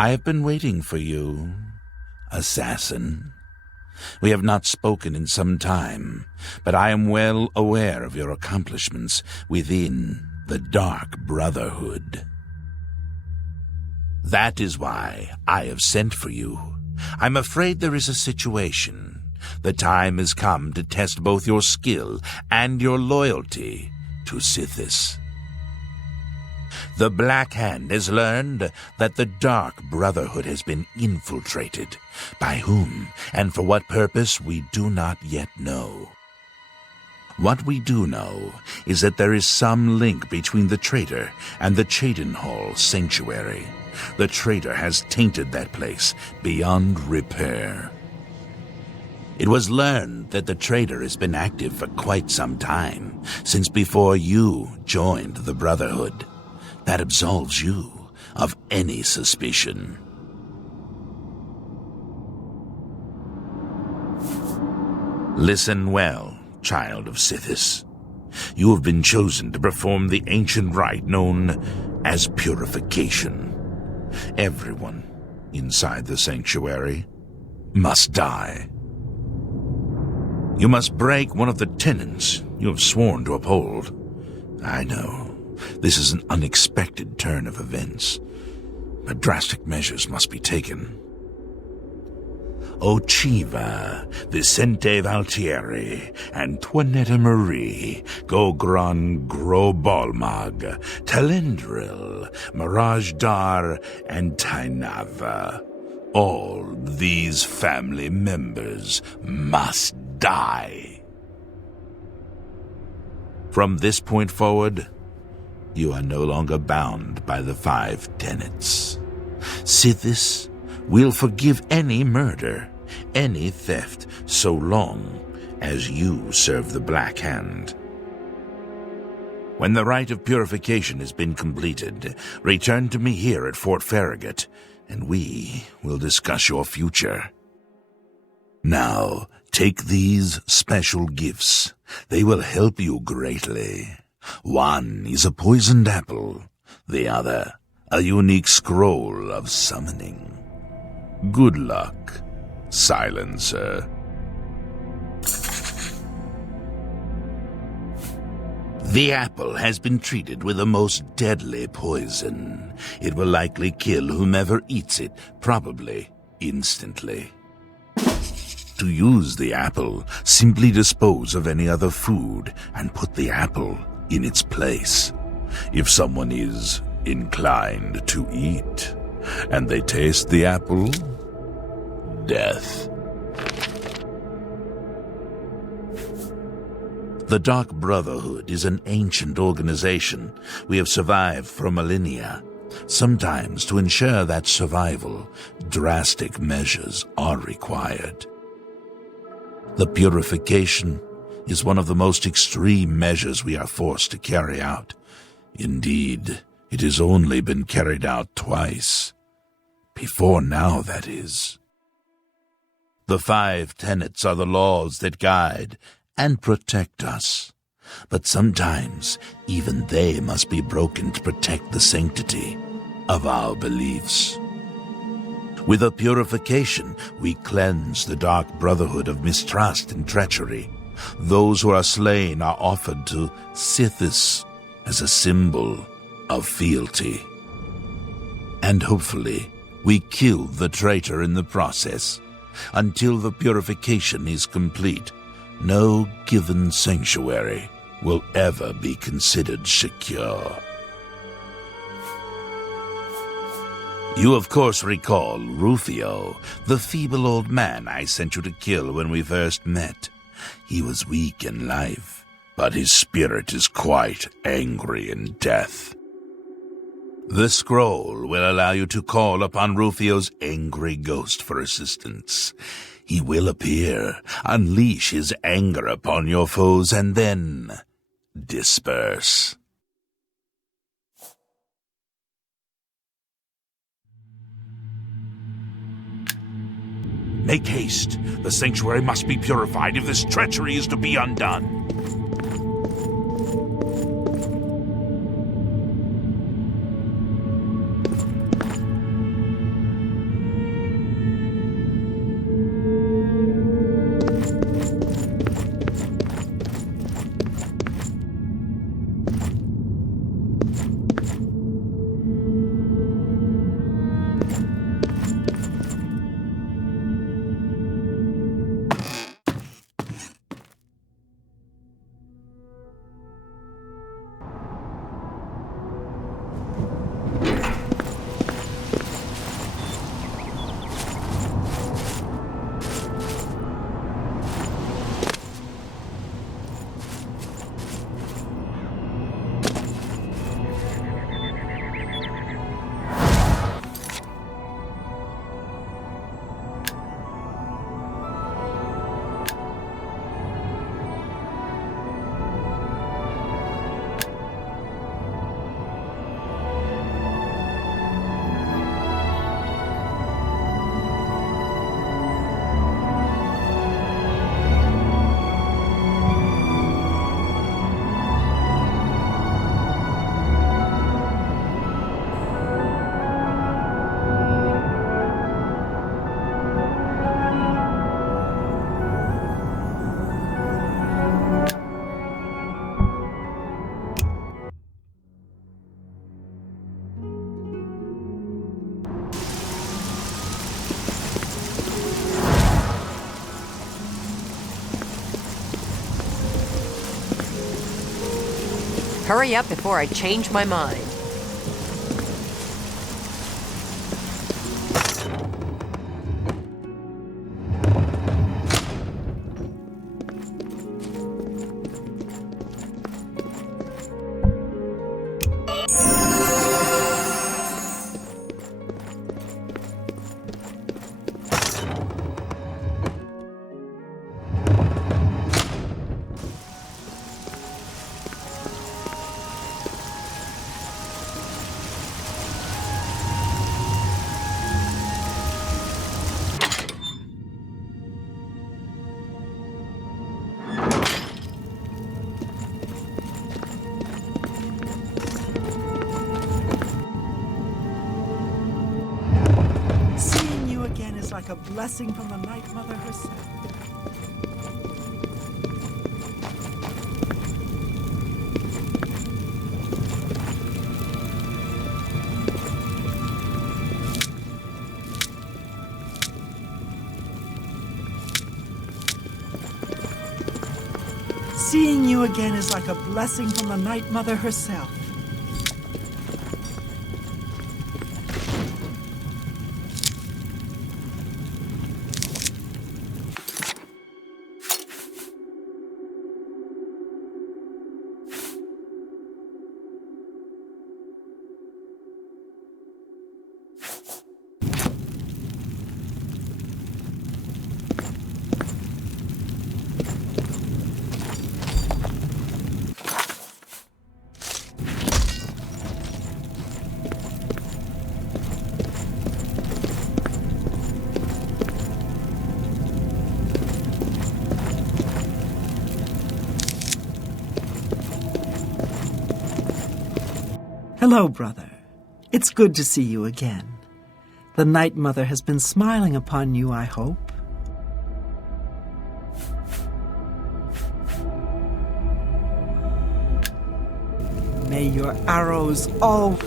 I have been waiting for you, assassin. We have not spoken in some time, but I am well aware of your accomplishments within the Dark Brotherhood. That is why I have sent for you. I'm afraid there is a situation. The time has come to test both your skill and your loyalty to Sithis. The Black Hand has learned that the Dark Brotherhood has been infiltrated. By whom and for what purpose we do not yet know. What we do know is that there is some link between the traitor and the Cheydinhal Sanctuary. The traitor has tainted that place beyond repair. It was learned that the traitor has been active for quite some time, since before you joined the Brotherhood. That absolves you of any suspicion. Listen well, child of Sithis. You have been chosen to perform the ancient rite known as purification. Everyone inside the sanctuary must die. You must break one of the tenets you have sworn to uphold. I know, this is an unexpected turn of events, but drastic measures must be taken. Ochiva, Vicente Valtieri, Antoinetta Marie, Gogron Grobalmag, Talendril, Mirage Dar, and Tainava. All these family members must die. From this point forward, you are no longer bound by the 5 tenets. Sithis will forgive any murder, any theft, so long as you serve the Black Hand. When the rite of purification has been completed, return to me here at Fort Farragut, and we will discuss your future. Now, take these special gifts. They will help you greatly. One is a poisoned apple, the other a unique scroll of summoning. Good luck, Silencer. The apple has been treated with a most deadly poison. It will likely kill whomever eats it, probably instantly. To use the apple, simply dispose of any other food and put the apple in its place. If someone is inclined to eat, and they taste the apple, death. The Dark Brotherhood is an ancient organization. We have survived for millennia. Sometimes, to ensure that survival, drastic measures are required. The purification is one of the most extreme measures we are forced to carry out. Indeed, it has only been carried out twice. Before now, that is. The 5 tenets are the laws that guide and protect us. But sometimes, even they must be broken to protect the sanctity of our beliefs. With a purification, we cleanse the Dark Brotherhood of mistrust and treachery. Those who are slain are offered to Sithis as a symbol of fealty. And hopefully, we kill the traitor in the process. Until the purification is complete, no given sanctuary will ever be considered secure. You of course recall Rufio, the feeble old man I sent you to kill when we first met. He was weak in life, but his spirit is quite angry in death. The scroll will allow you to call upon Rufio's angry ghost for assistance. He will appear, unleash his anger upon your foes, and then disperse. Make haste. The sanctuary must be purified if this treachery is to be undone. Hurry up before I change my mind. Seeing you again is like a blessing from the Night Mother herself. Seeing you again is like a blessing from the Night Mother herself. Hello, brother. It's good to see you again. The Night Mother has been smiling upon you, I hope. May your arrows all...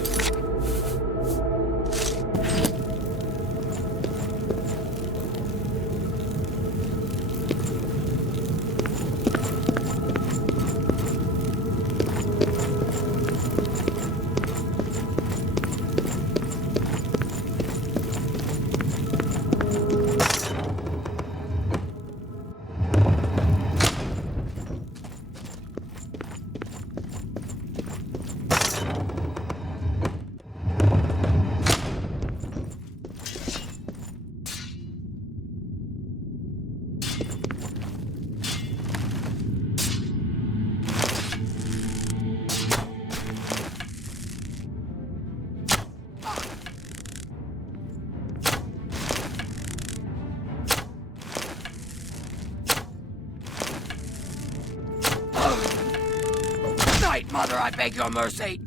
Night Mother, I beg your mercy.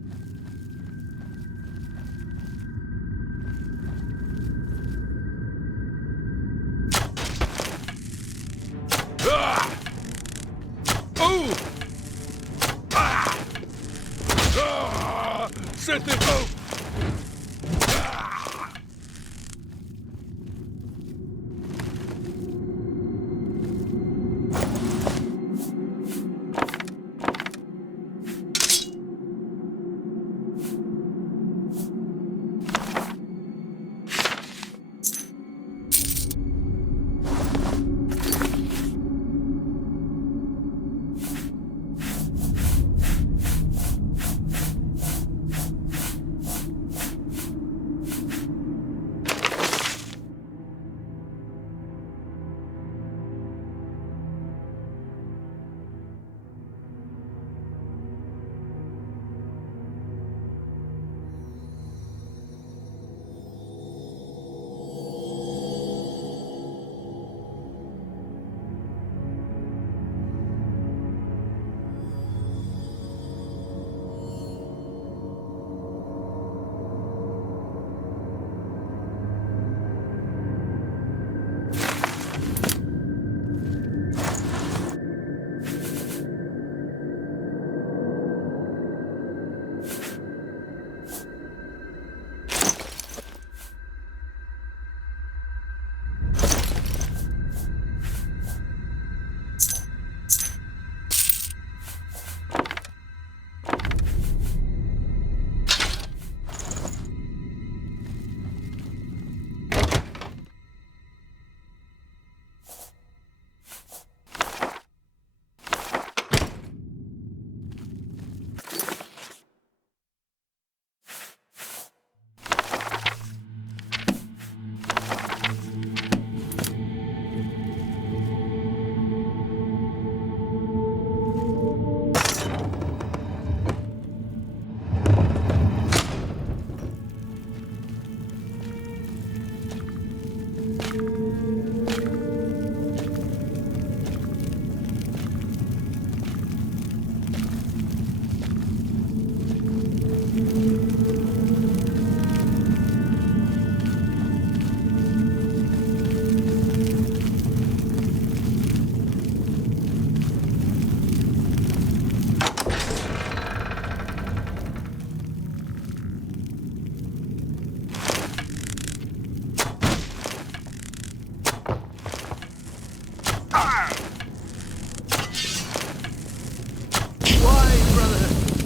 Set it up!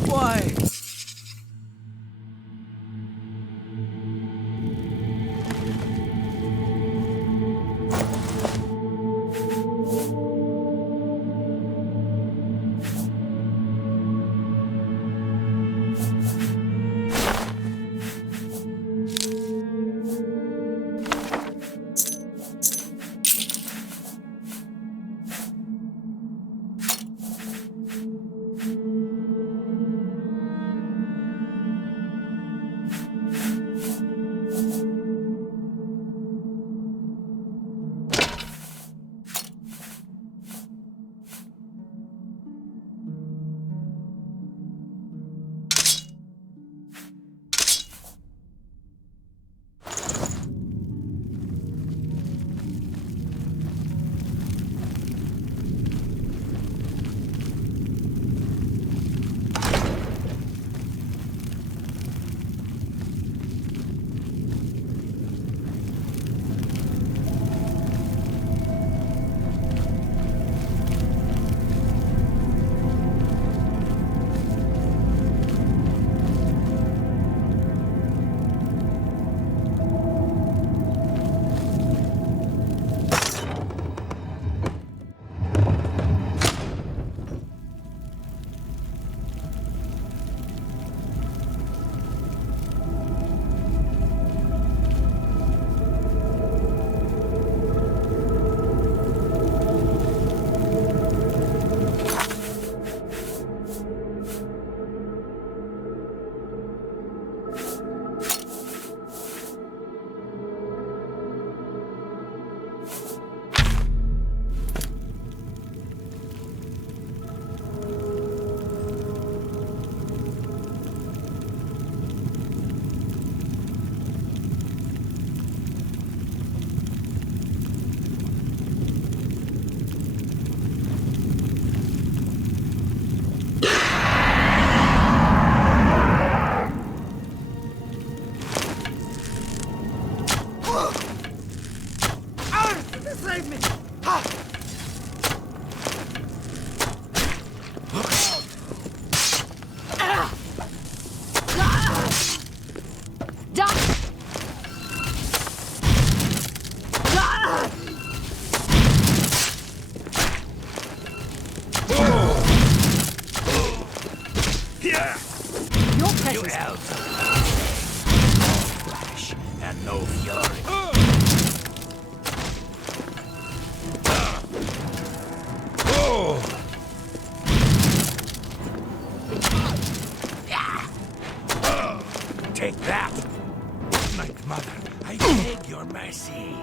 Why? Take that! Night Mother, I beg your mercy.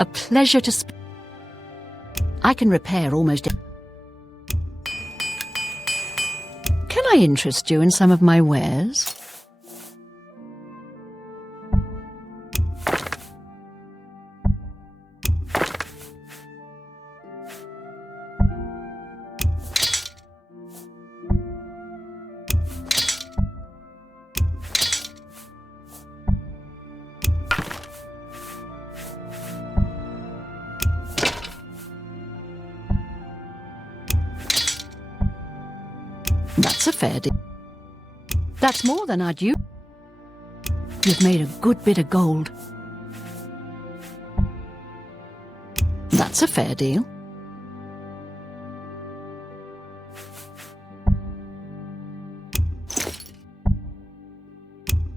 A pleasure to speak. I can repair almost. Can I interest you in some of my wares? That's a fair deal. That's more than I'd use. You've made a good bit of gold. That's a fair deal.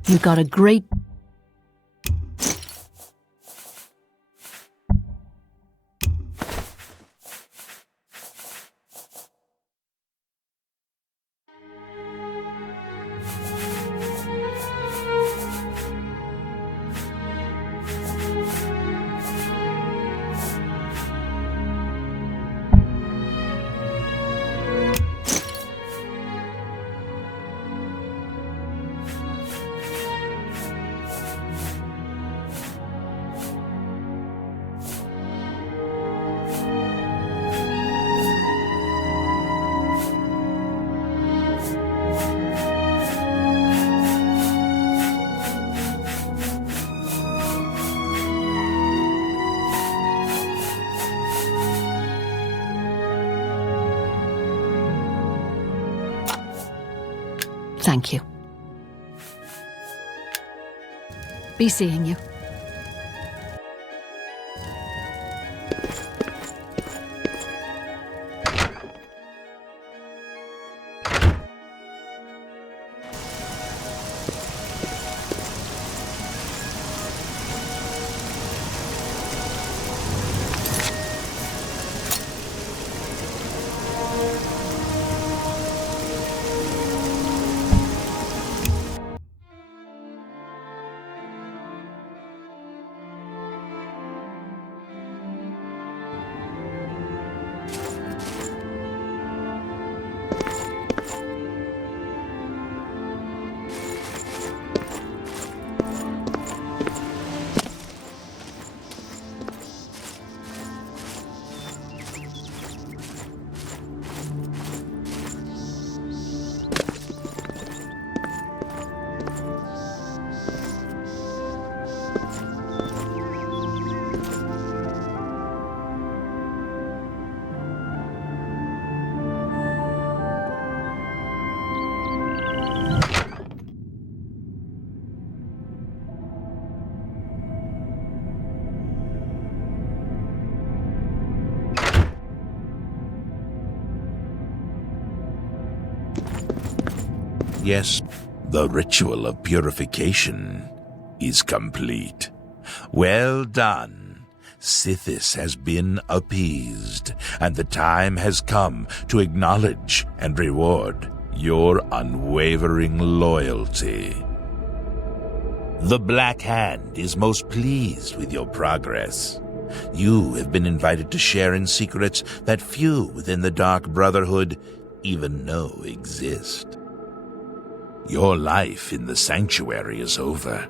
You got a great... Thank you. Be seeing you. Yes, the ritual of purification is complete. Well done. Sithis has been appeased, and the time has come to acknowledge and reward your unwavering loyalty. The Black Hand is most pleased with your progress. You have been invited to share in secrets that few within the Dark Brotherhood even know exist. Your life in the sanctuary is over.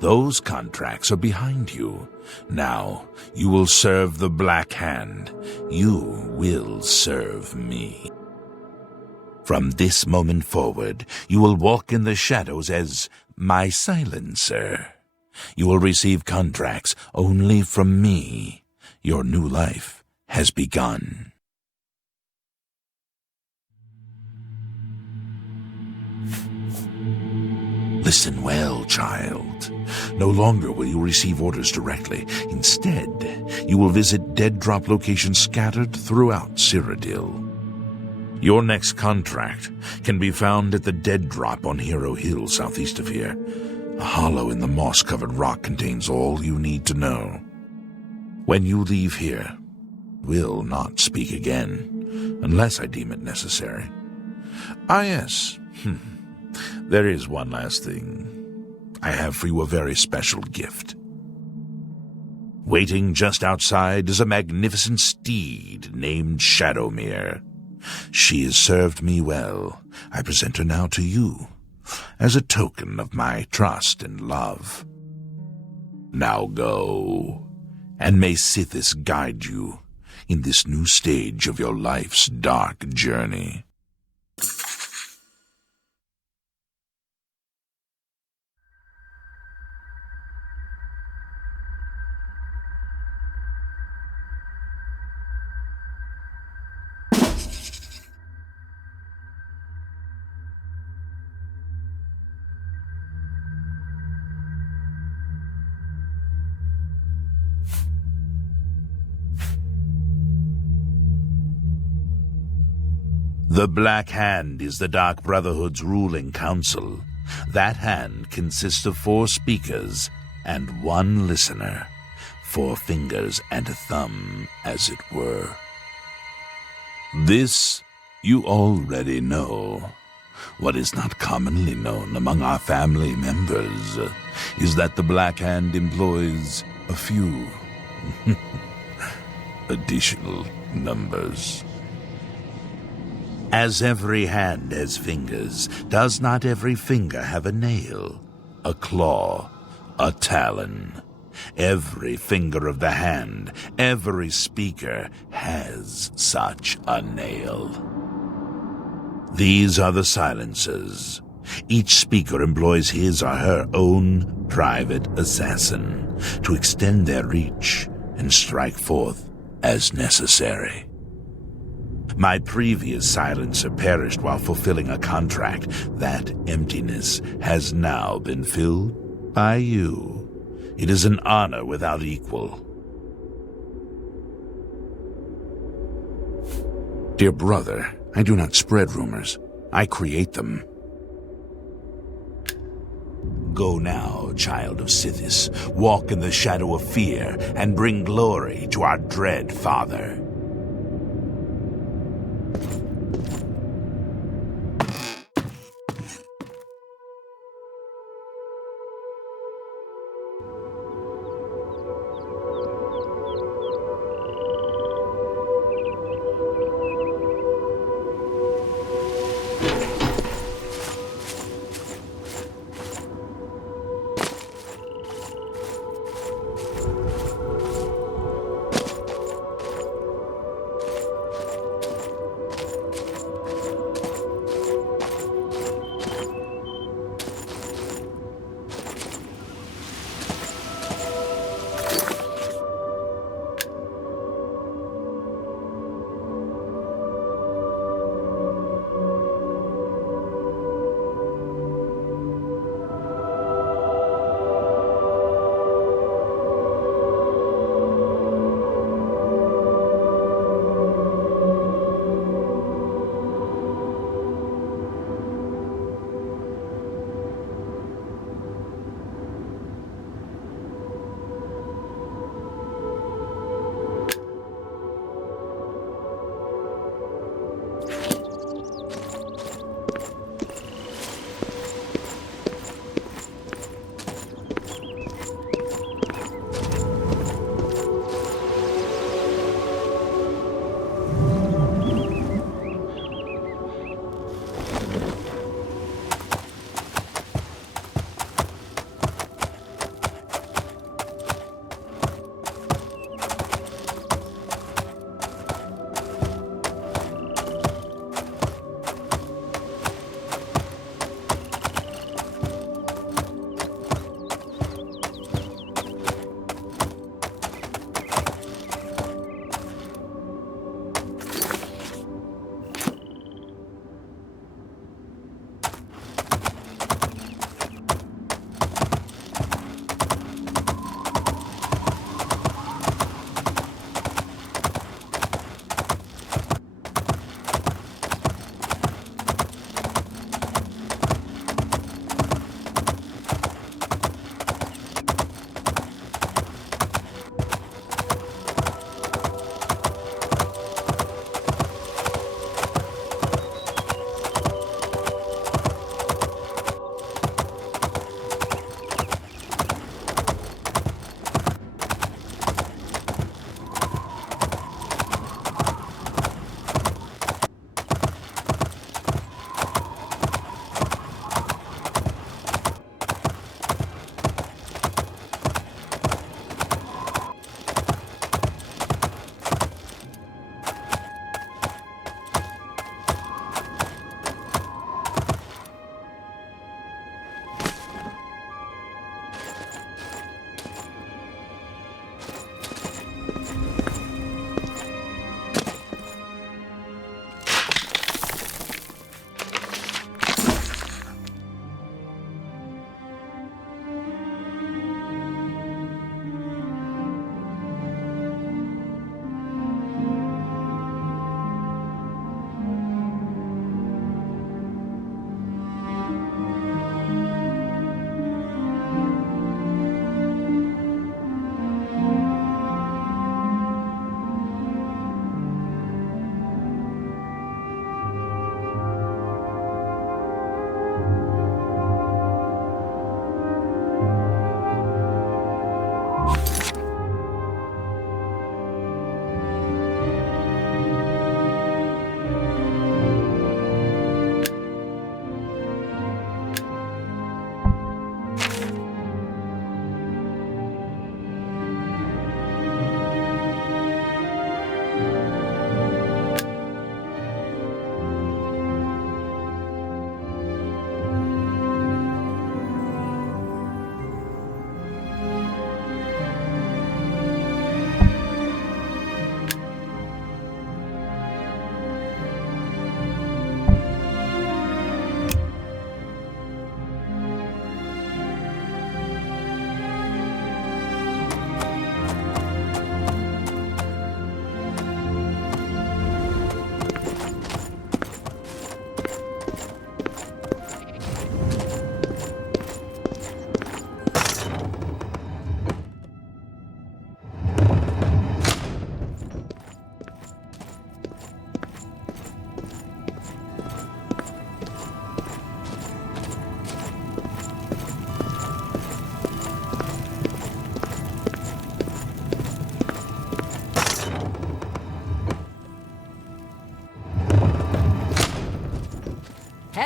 Those contracts are behind you. Now, you will serve the Black Hand. You will serve me. From this moment forward, you will walk in the shadows as my silencer. You will receive contracts only from me. Your new life has begun. Listen well, child. No longer will you receive orders directly. Instead, you will visit dead drop locations scattered throughout Cyrodiil. Your next contract can be found at the dead drop on Hero Hill southeast of here. A hollow in the moss-covered rock contains all you need to know. When you leave here, we'll not speak again, unless I deem it necessary. Ah, yes. There is one last thing. I have for you a very special gift. Waiting just outside is a magnificent steed named Shadowmere. She has served me well. I present her now to you, as a token of my trust and love. Now go, and may Sithis guide you in this new stage of your life's dark journey. The Black Hand is the Dark Brotherhood's ruling council. That hand consists of 4 speakers and 1 listener. 4 fingers and a thumb, as it were. This you already know. What is not commonly known among our family members is that the Black Hand employs a few additional numbers. As every hand has fingers, does not every finger have a nail, a claw, a talon? Every finger of the hand, every speaker has such a nail. These are the silencers. Each speaker employs his or her own private assassin to extend their reach and strike forth as necessary. My previous silencer perished while fulfilling a contract. That emptiness has now been filled by you. It is an honor without equal. Dear brother, I do not spread rumors. I create them. Go now, child of Sithis. Walk in the shadow of fear and bring glory to our dread father.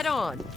head on.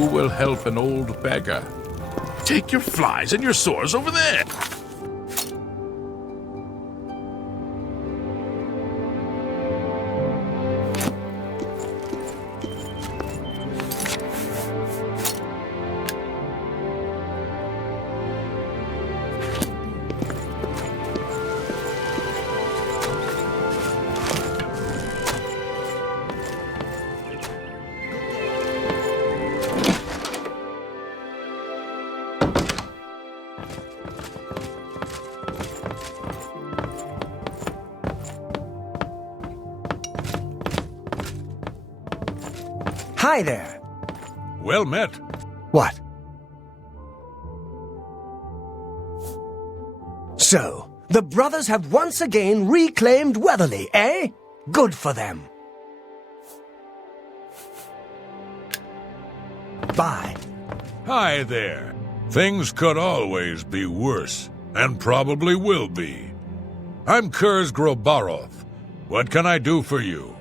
Who will help an old beggar? Take your flies and your sores over there. Hi there. Well met. What? So, the brothers have once again reclaimed Weatherly, eh? Good for them. Bye. Hi there. Things could always be worse, and probably will be. I'm Kurz Grobaroth. What can I do for you?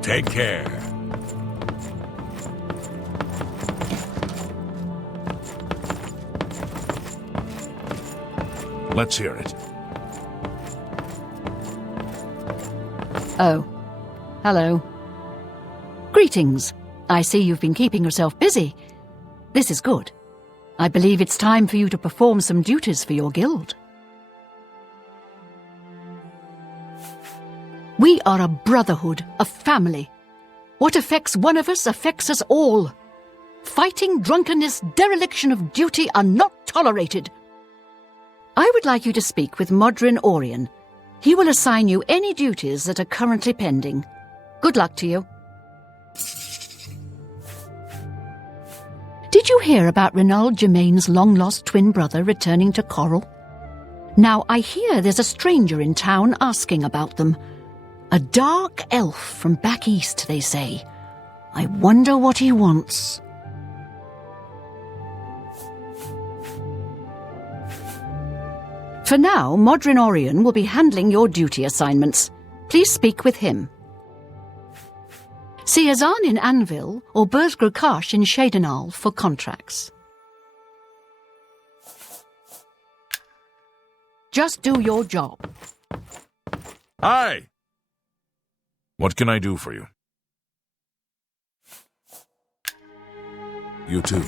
Take care. Let's hear it. Oh. Hello. Greetings. I see you've been keeping yourself busy. This is good. I believe it's time for you to perform some duties for your guild. We are a brotherhood, a family. What affects one of us affects us all. Fighting, drunkenness, dereliction of duty are not tolerated. I would like you to speak with Modrin Orion. He will assign you any duties that are currently pending. Good luck to you. Did you hear about Renaud Germain's long-lost twin brother returning to Coral? Now, I hear there's a stranger in town asking about them. A dark elf from back east, they say. I wonder what he wants. For now, Modrin Orion will be handling your duty assignments. Please speak with him. See Azan in Anvil or Burzgrokash in Shadenal for contracts. Just do your job. Hi! What can I do for you? You too.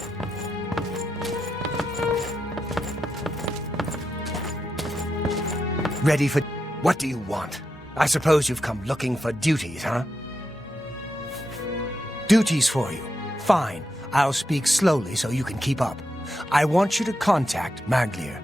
Ready for... What do you want? I suppose you've come looking for duties, huh? Duties for you. Fine. I'll speak slowly so you can keep up. I want you to contact Maglier.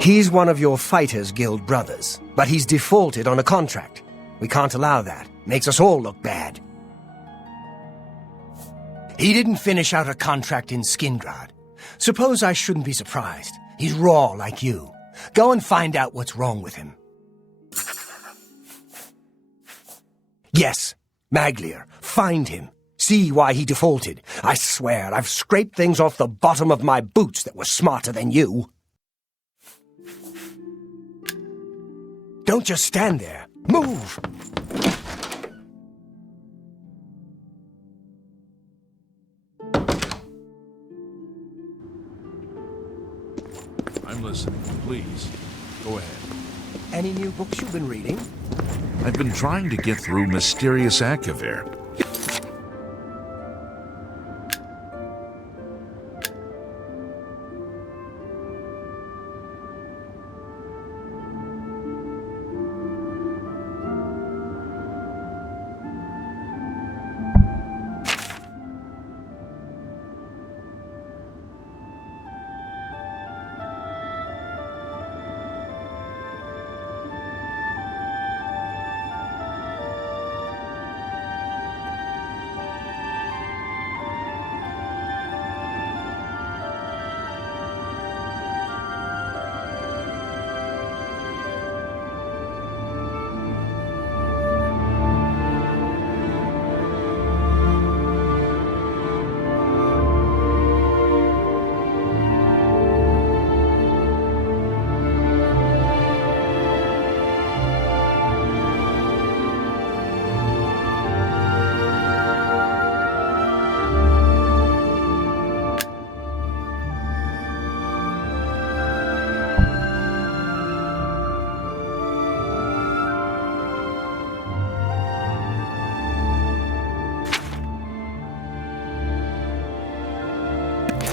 He's one of your Fighters Guild brothers, but he's defaulted on a contract. We can't allow that. Makes us all look bad. He didn't finish out a contract in Skingrad. Suppose I shouldn't be surprised. He's raw like you. Go and find out what's wrong with him. Yes, Maglier. Find him. See why he defaulted. I swear, I've scraped things off the bottom of my boots that were smarter than you. Don't just stand there. Move! I'm listening. Please, go ahead. Any new books you've been reading? I've been trying to get through Mysterious Akavir.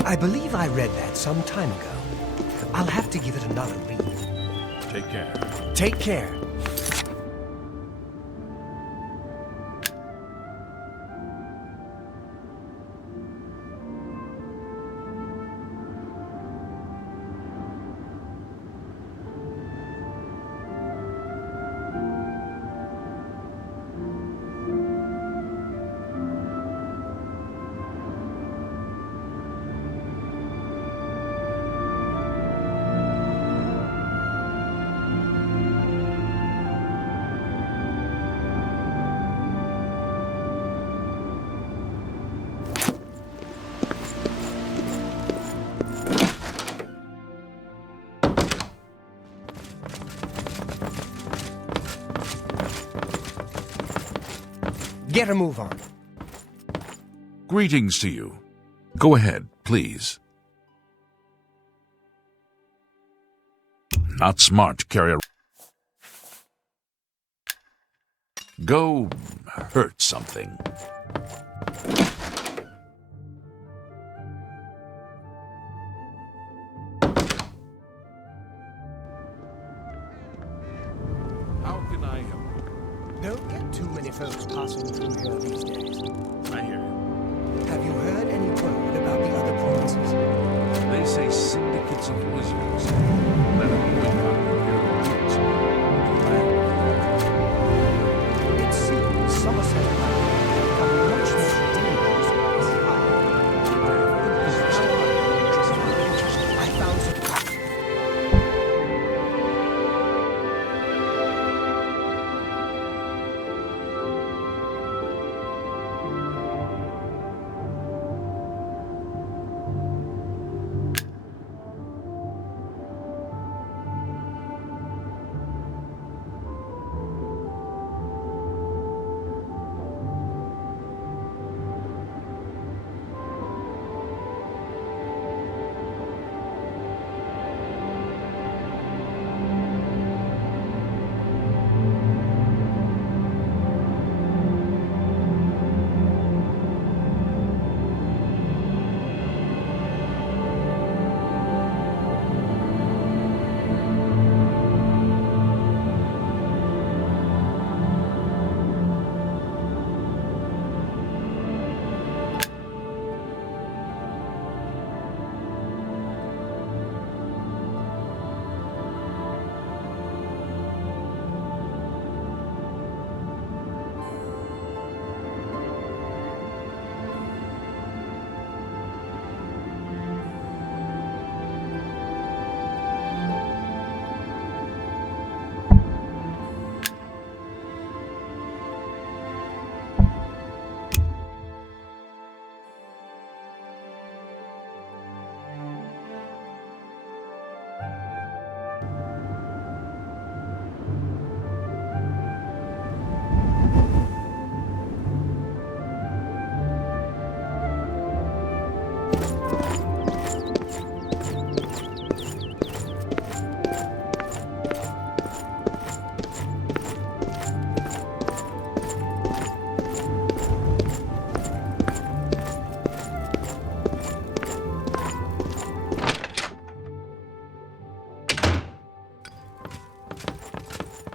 I believe I read that some time ago. I'll have to give it another read. Take care. Take care. Get a move on. Greetings to you. Go ahead, please. Not smart to carry a... Go hurt something. How can I help? Don't get too many folks passing through here these days. I hear you. Have you heard any word about the other provinces? They say syndicates of wizards. Let them boycott the Imperial Woods. It seems Somerset have become much more dangerous with this power. I found some...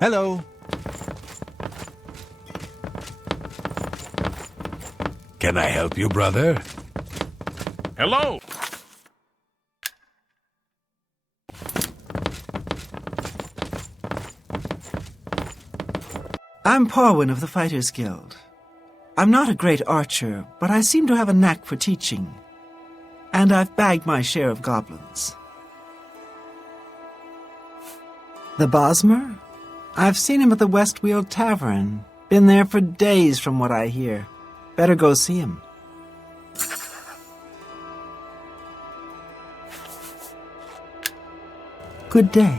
Hello. Can I help you, brother? Hello! I'm Parwin of the Fighters Guild. I'm not a great archer, but I seem to have a knack for teaching. And I've bagged my share of goblins. The Bosmer? I've seen him at the Westweald Tavern. Been there for days from what I hear. Better go see him. Good day.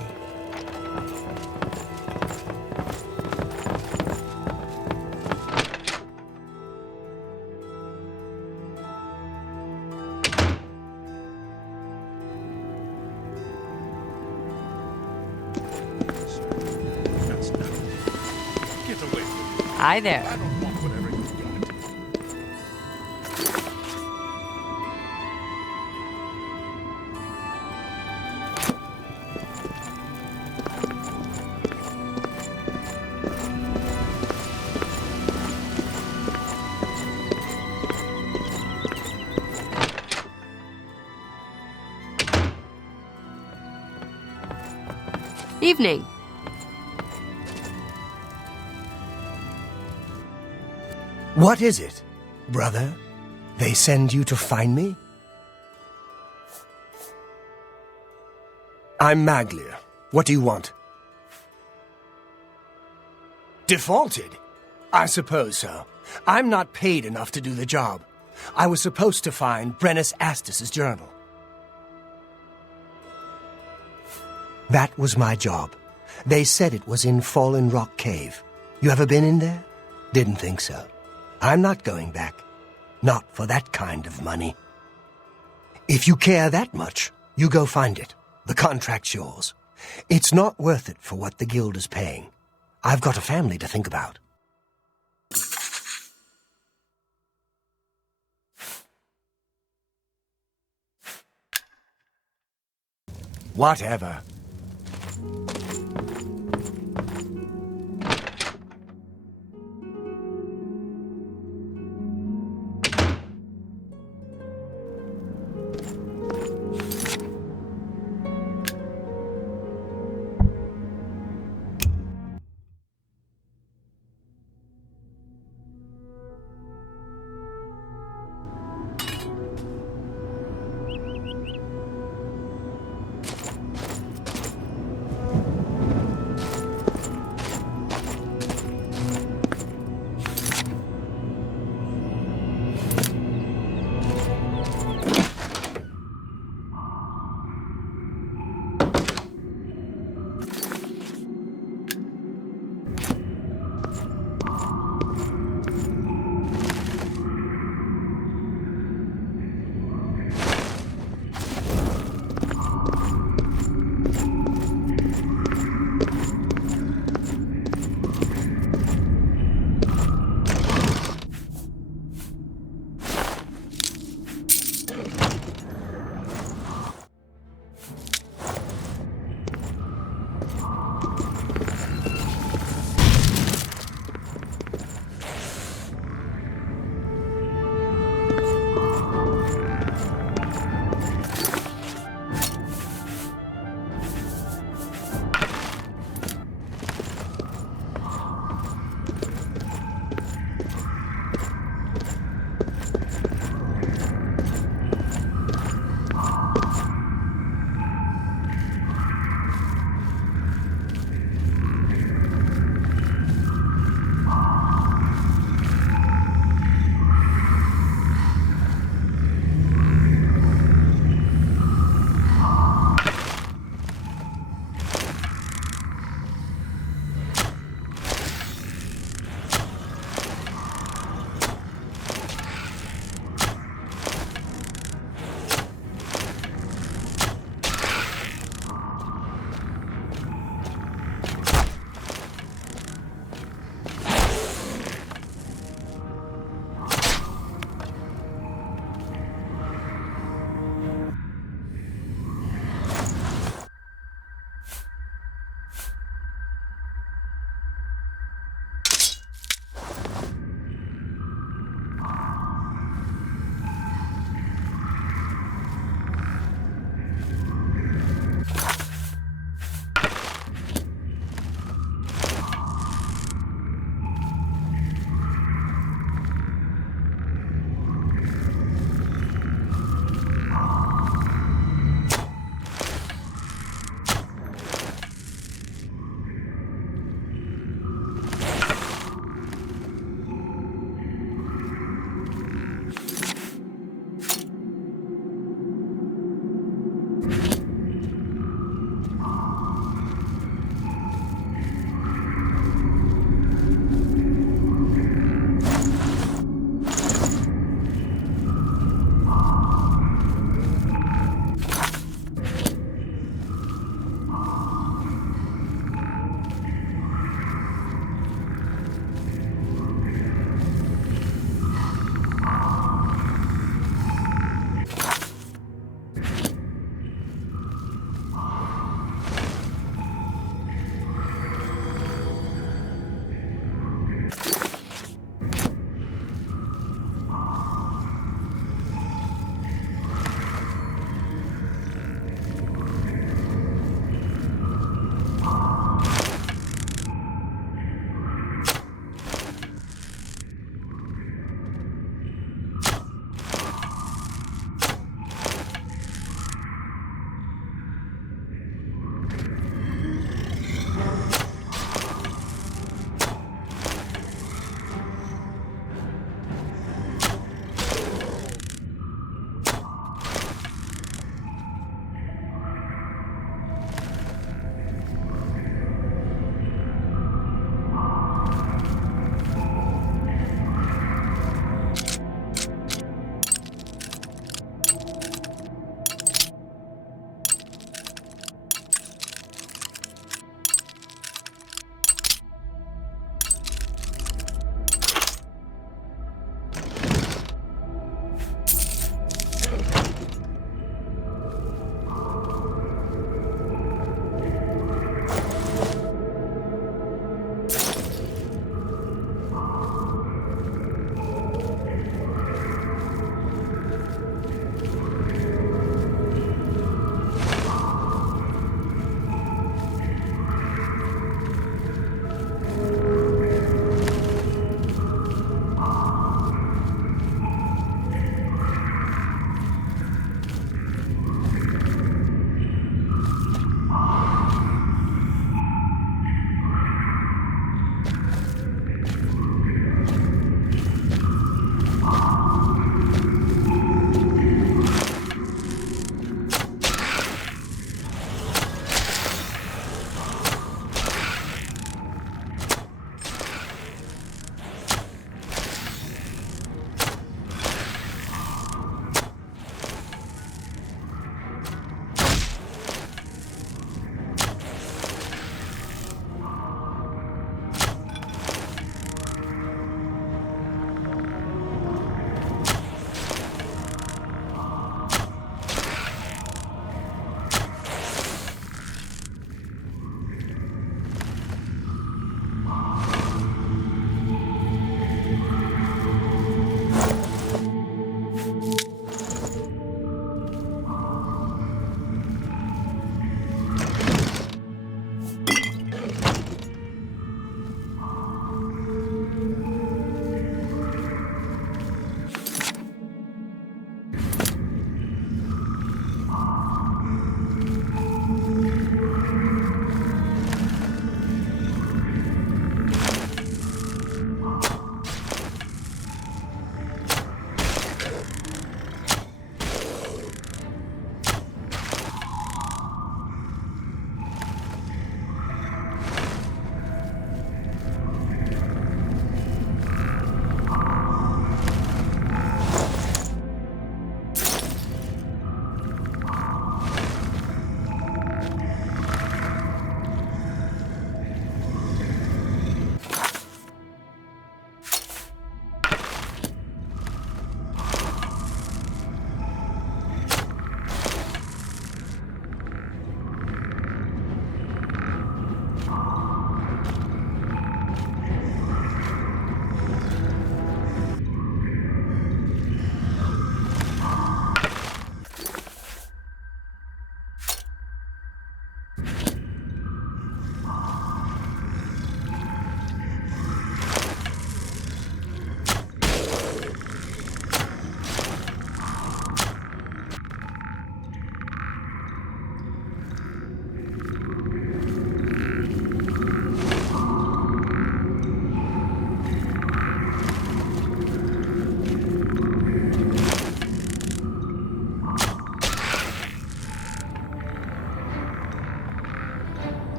Hi there. Evening. What is it, brother? They send you to find me? I'm Maglia. What do you want? Defaulted? I suppose so. I'm not paid enough to do the job. I was supposed to find Brennus Astus's journal. That was my job. They said it was in Fallen Rock Cave. You ever been in there? Didn't think so. I'm not going back. Not for that kind of money. If you care that much, you go find it. The contract's yours. It's not worth it for what the guild is paying. I've got a family to think about. Whatever.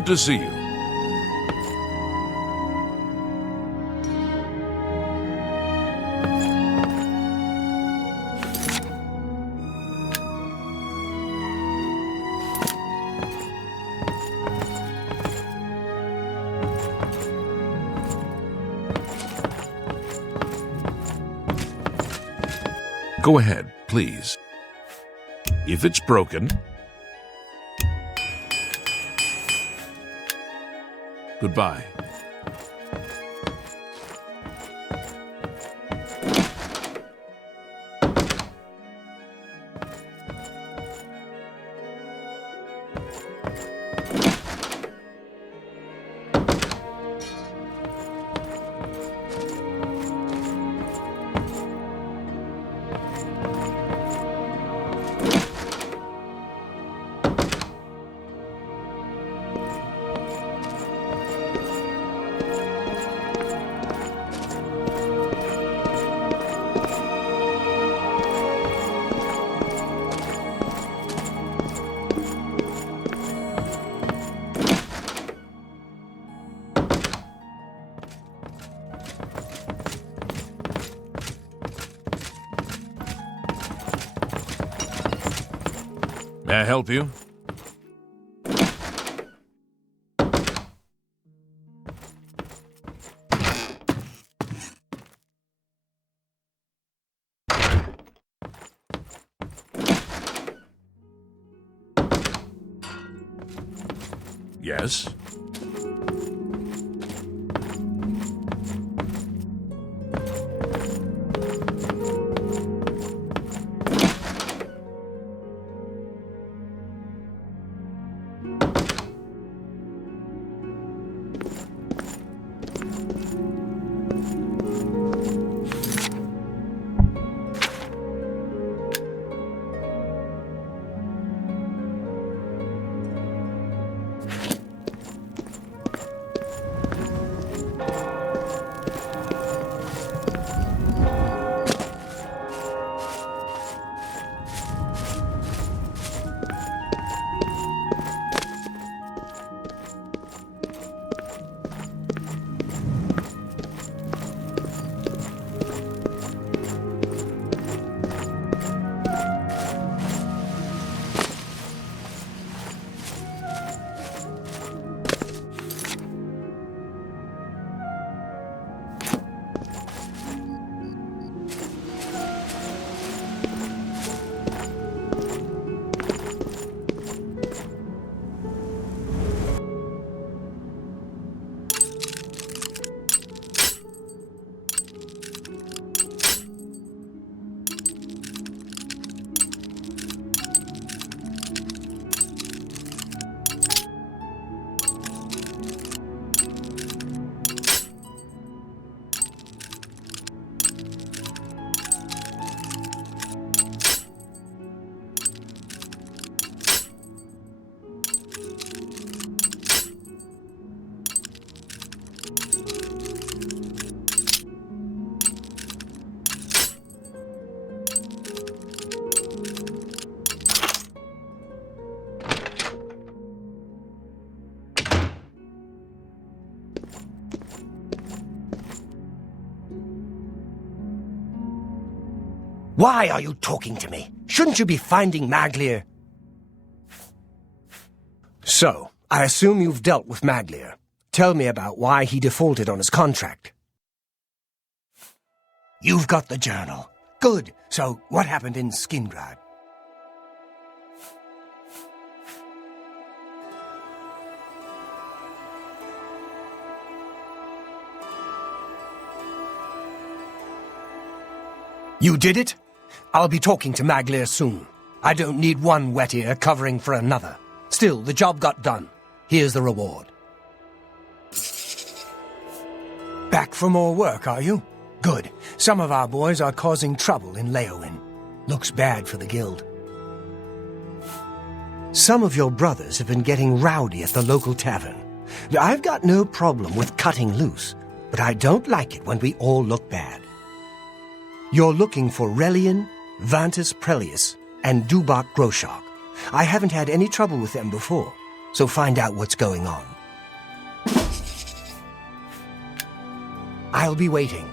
Good to see you. Go ahead, please. If it's broken... Goodbye. May I help you? Yes? Why are you talking to me? Shouldn't you be finding Maglier? So, I assume you've dealt with Maglier. Tell me about why he defaulted on his contract. You've got the journal. Good. So, what happened in Skingrad? You did it? I'll be talking to Maglier soon. I don't need one wet ear covering for another. Still, the job got done. Here's the reward. Back for more work, are you? Good. Some of our boys are causing trouble in Leowin. Looks bad for the guild. Some of your brothers have been getting rowdy at the local tavern. I've got no problem with cutting loose, but I don't like it when we all look bad. You're looking for Relian, Vantus Prelius, and Dubak Groshok. I haven't had any trouble with them before, so find out what's going on. I'll be waiting.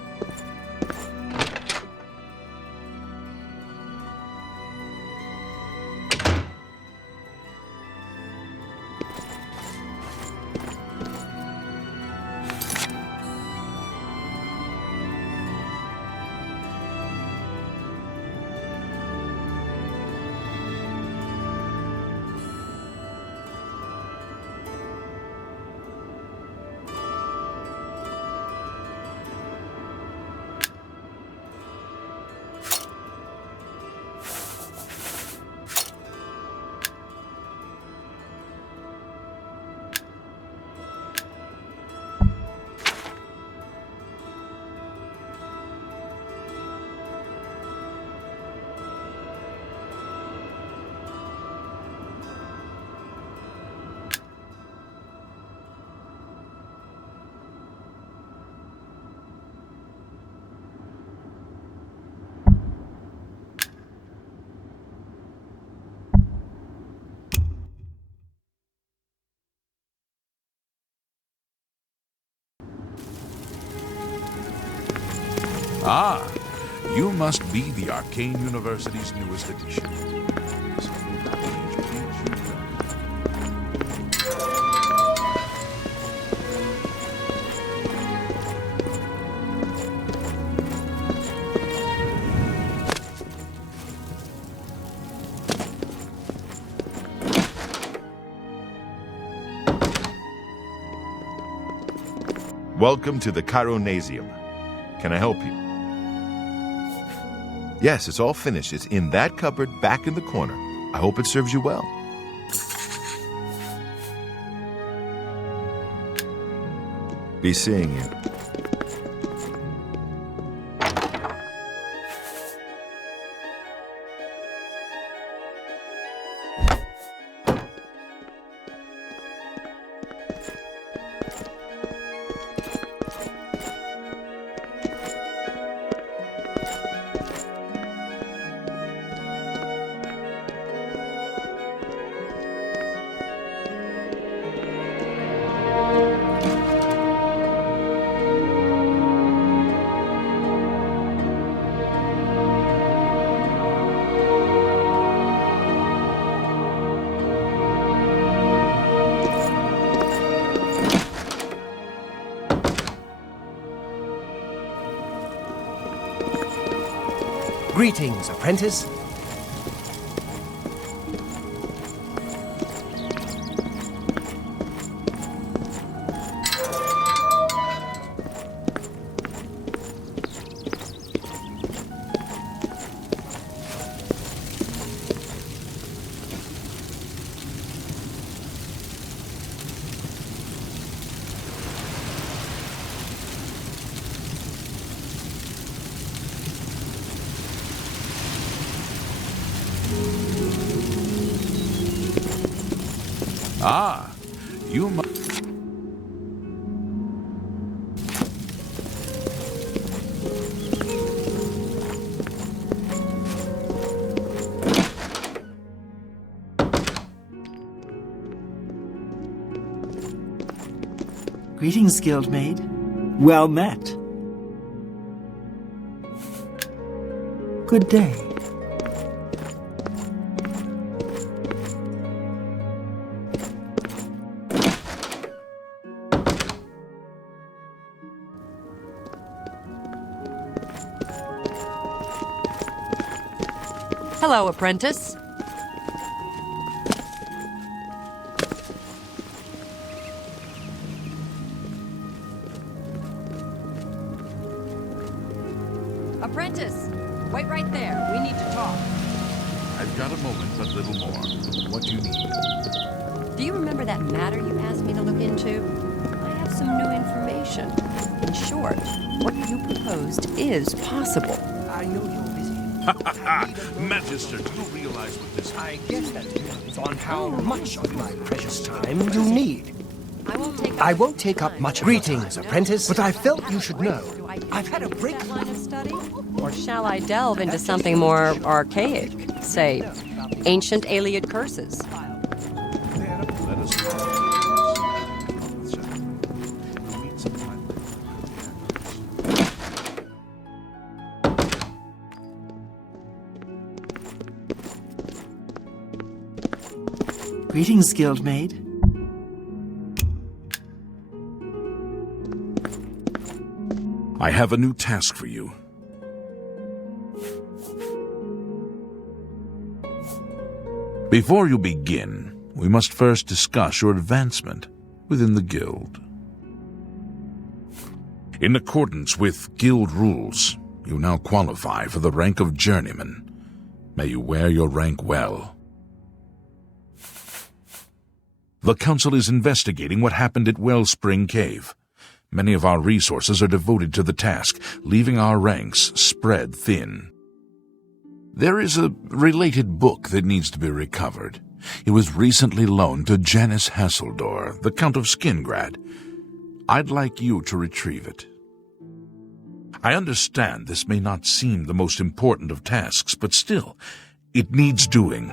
Ah, you must be the Arcane University's newest addition. Welcome to the Chironasium. Can I help you? Yes, it's all finished. It's in that cupboard back in the corner. I hope it serves you well. Be seeing you. Greetings, apprentice. Ah, you must... Greetings, Guildmaid. Well met. Good day. Hello, apprentice. Apprentice, wait right there. We need to talk. I've got a moment, but little more. What do you need? Do you remember that matter you asked me to look into? I have some new information. In short, what you proposed is possible. I know you're busy. Magister, do you realize what this... I guess that depends on how much of my precious time you need. I won't take up much of your time. Greetings, apprentice. But I felt you should know. I've had a break. That line of study? Or shall I delve into something more archaic? Say, ancient Aliad curses. Let us... Greetings, Guildmaid. I have a new task for you. Before you begin, we must first discuss your advancement within the guild. In accordance with guild rules, you now qualify for the rank of journeyman. May you wear your rank well. The council is investigating what happened at Wellspring Cave. Many of our resources are devoted to the task, leaving our ranks spread thin. There is a related book that needs to be recovered. It was recently loaned to Janice Hasseldor, the Count of Skingrad. I'd like you to retrieve it. I understand this may not seem the most important of tasks, but still, it needs doing,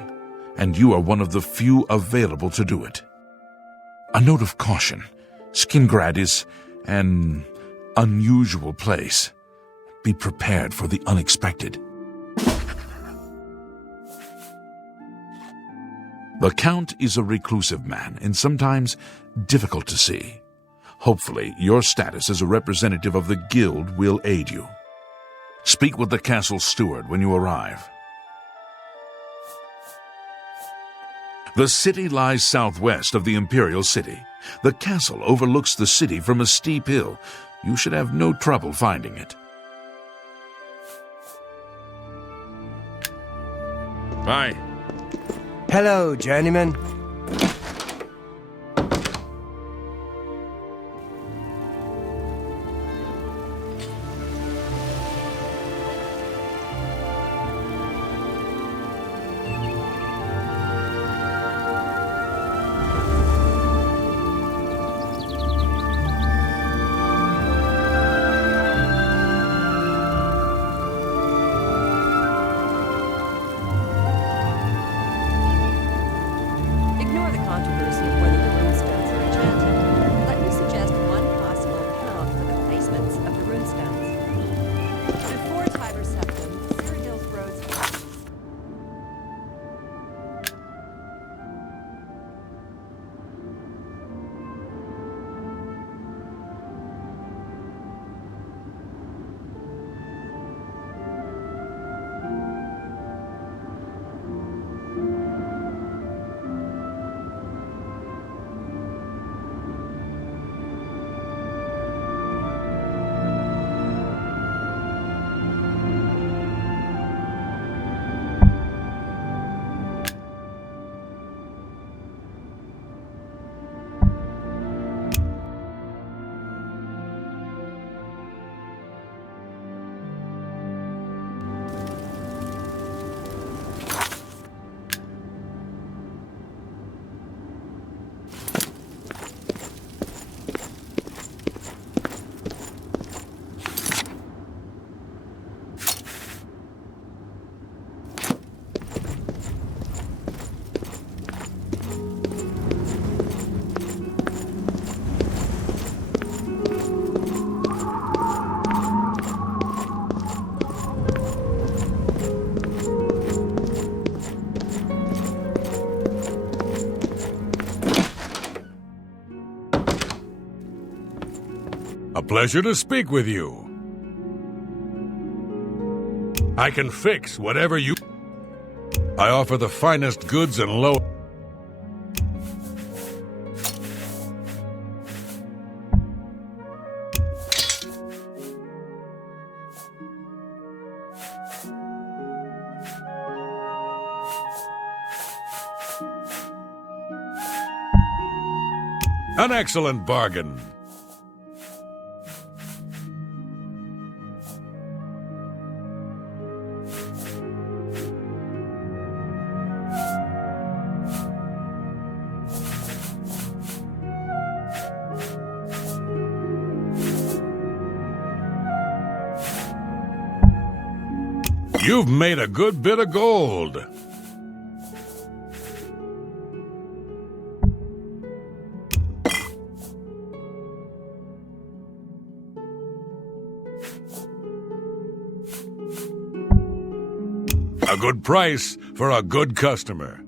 and you are one of the few available to do it. A note of caution. Skingrad is an unusual place. Be prepared for the unexpected. The Count is a reclusive man and sometimes difficult to see. Hopefully, your status as a representative of the guild will aid you. Speak with the castle steward when you arrive. The city lies southwest of the Imperial City. The castle overlooks the city from a steep hill. You should have no trouble finding it. Bye. Hello, journeyman. A pleasure to speak with you. I can fix whatever you... I offer the finest goods and low... An excellent bargain. You've made a good bit of gold. A good price for a good customer.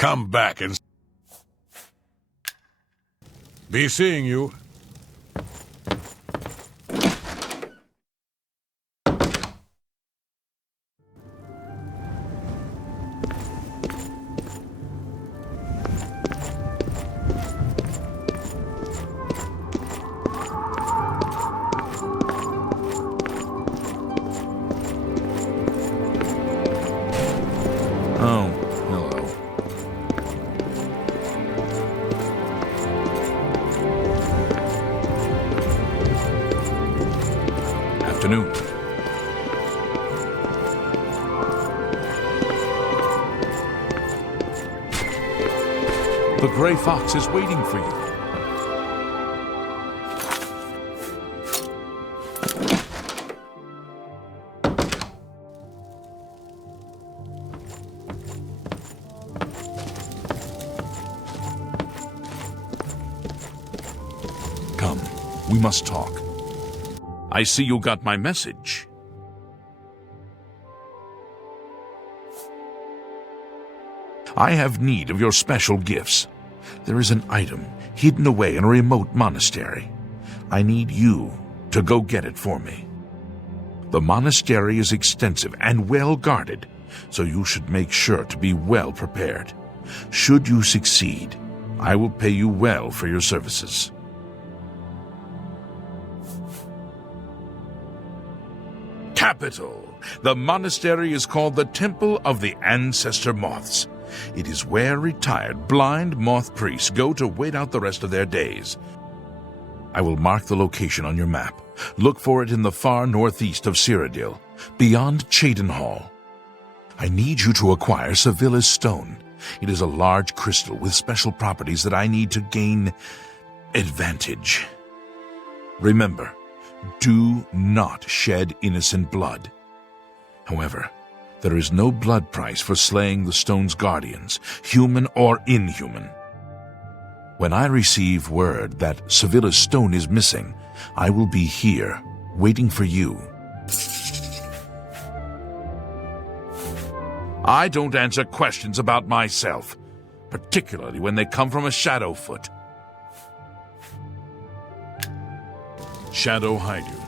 Come back and be seeing you. Oh, hello. Afternoon. The Gray Fox is waiting for you. Come, we must talk. I see you got my message. I have need of your special gifts. There is an item hidden away in a remote monastery. I need you to go get it for me. The monastery is extensive and well guarded, so you should make sure to be well prepared. Should you succeed, I will pay you well for your services. Capital! The monastery is called the Temple of the Ancestor Moths. It is where retired blind moth priests go to wait out the rest of their days. I will mark the location on your map. Look for it in the far northeast of Cyrodiil, beyond Cheydinhal. I need you to acquire Sevilla's Stone. It is a large crystal with special properties that I need to gain advantage. Remember, do not shed innocent blood. However, there is no blood price for slaying the stone's guardians, human or inhuman. When I receive word that Sevilla's Stone is missing, I will be here, waiting for you. I don't answer questions about myself, particularly when they come from a Shadowfoot. Shadow Hideout.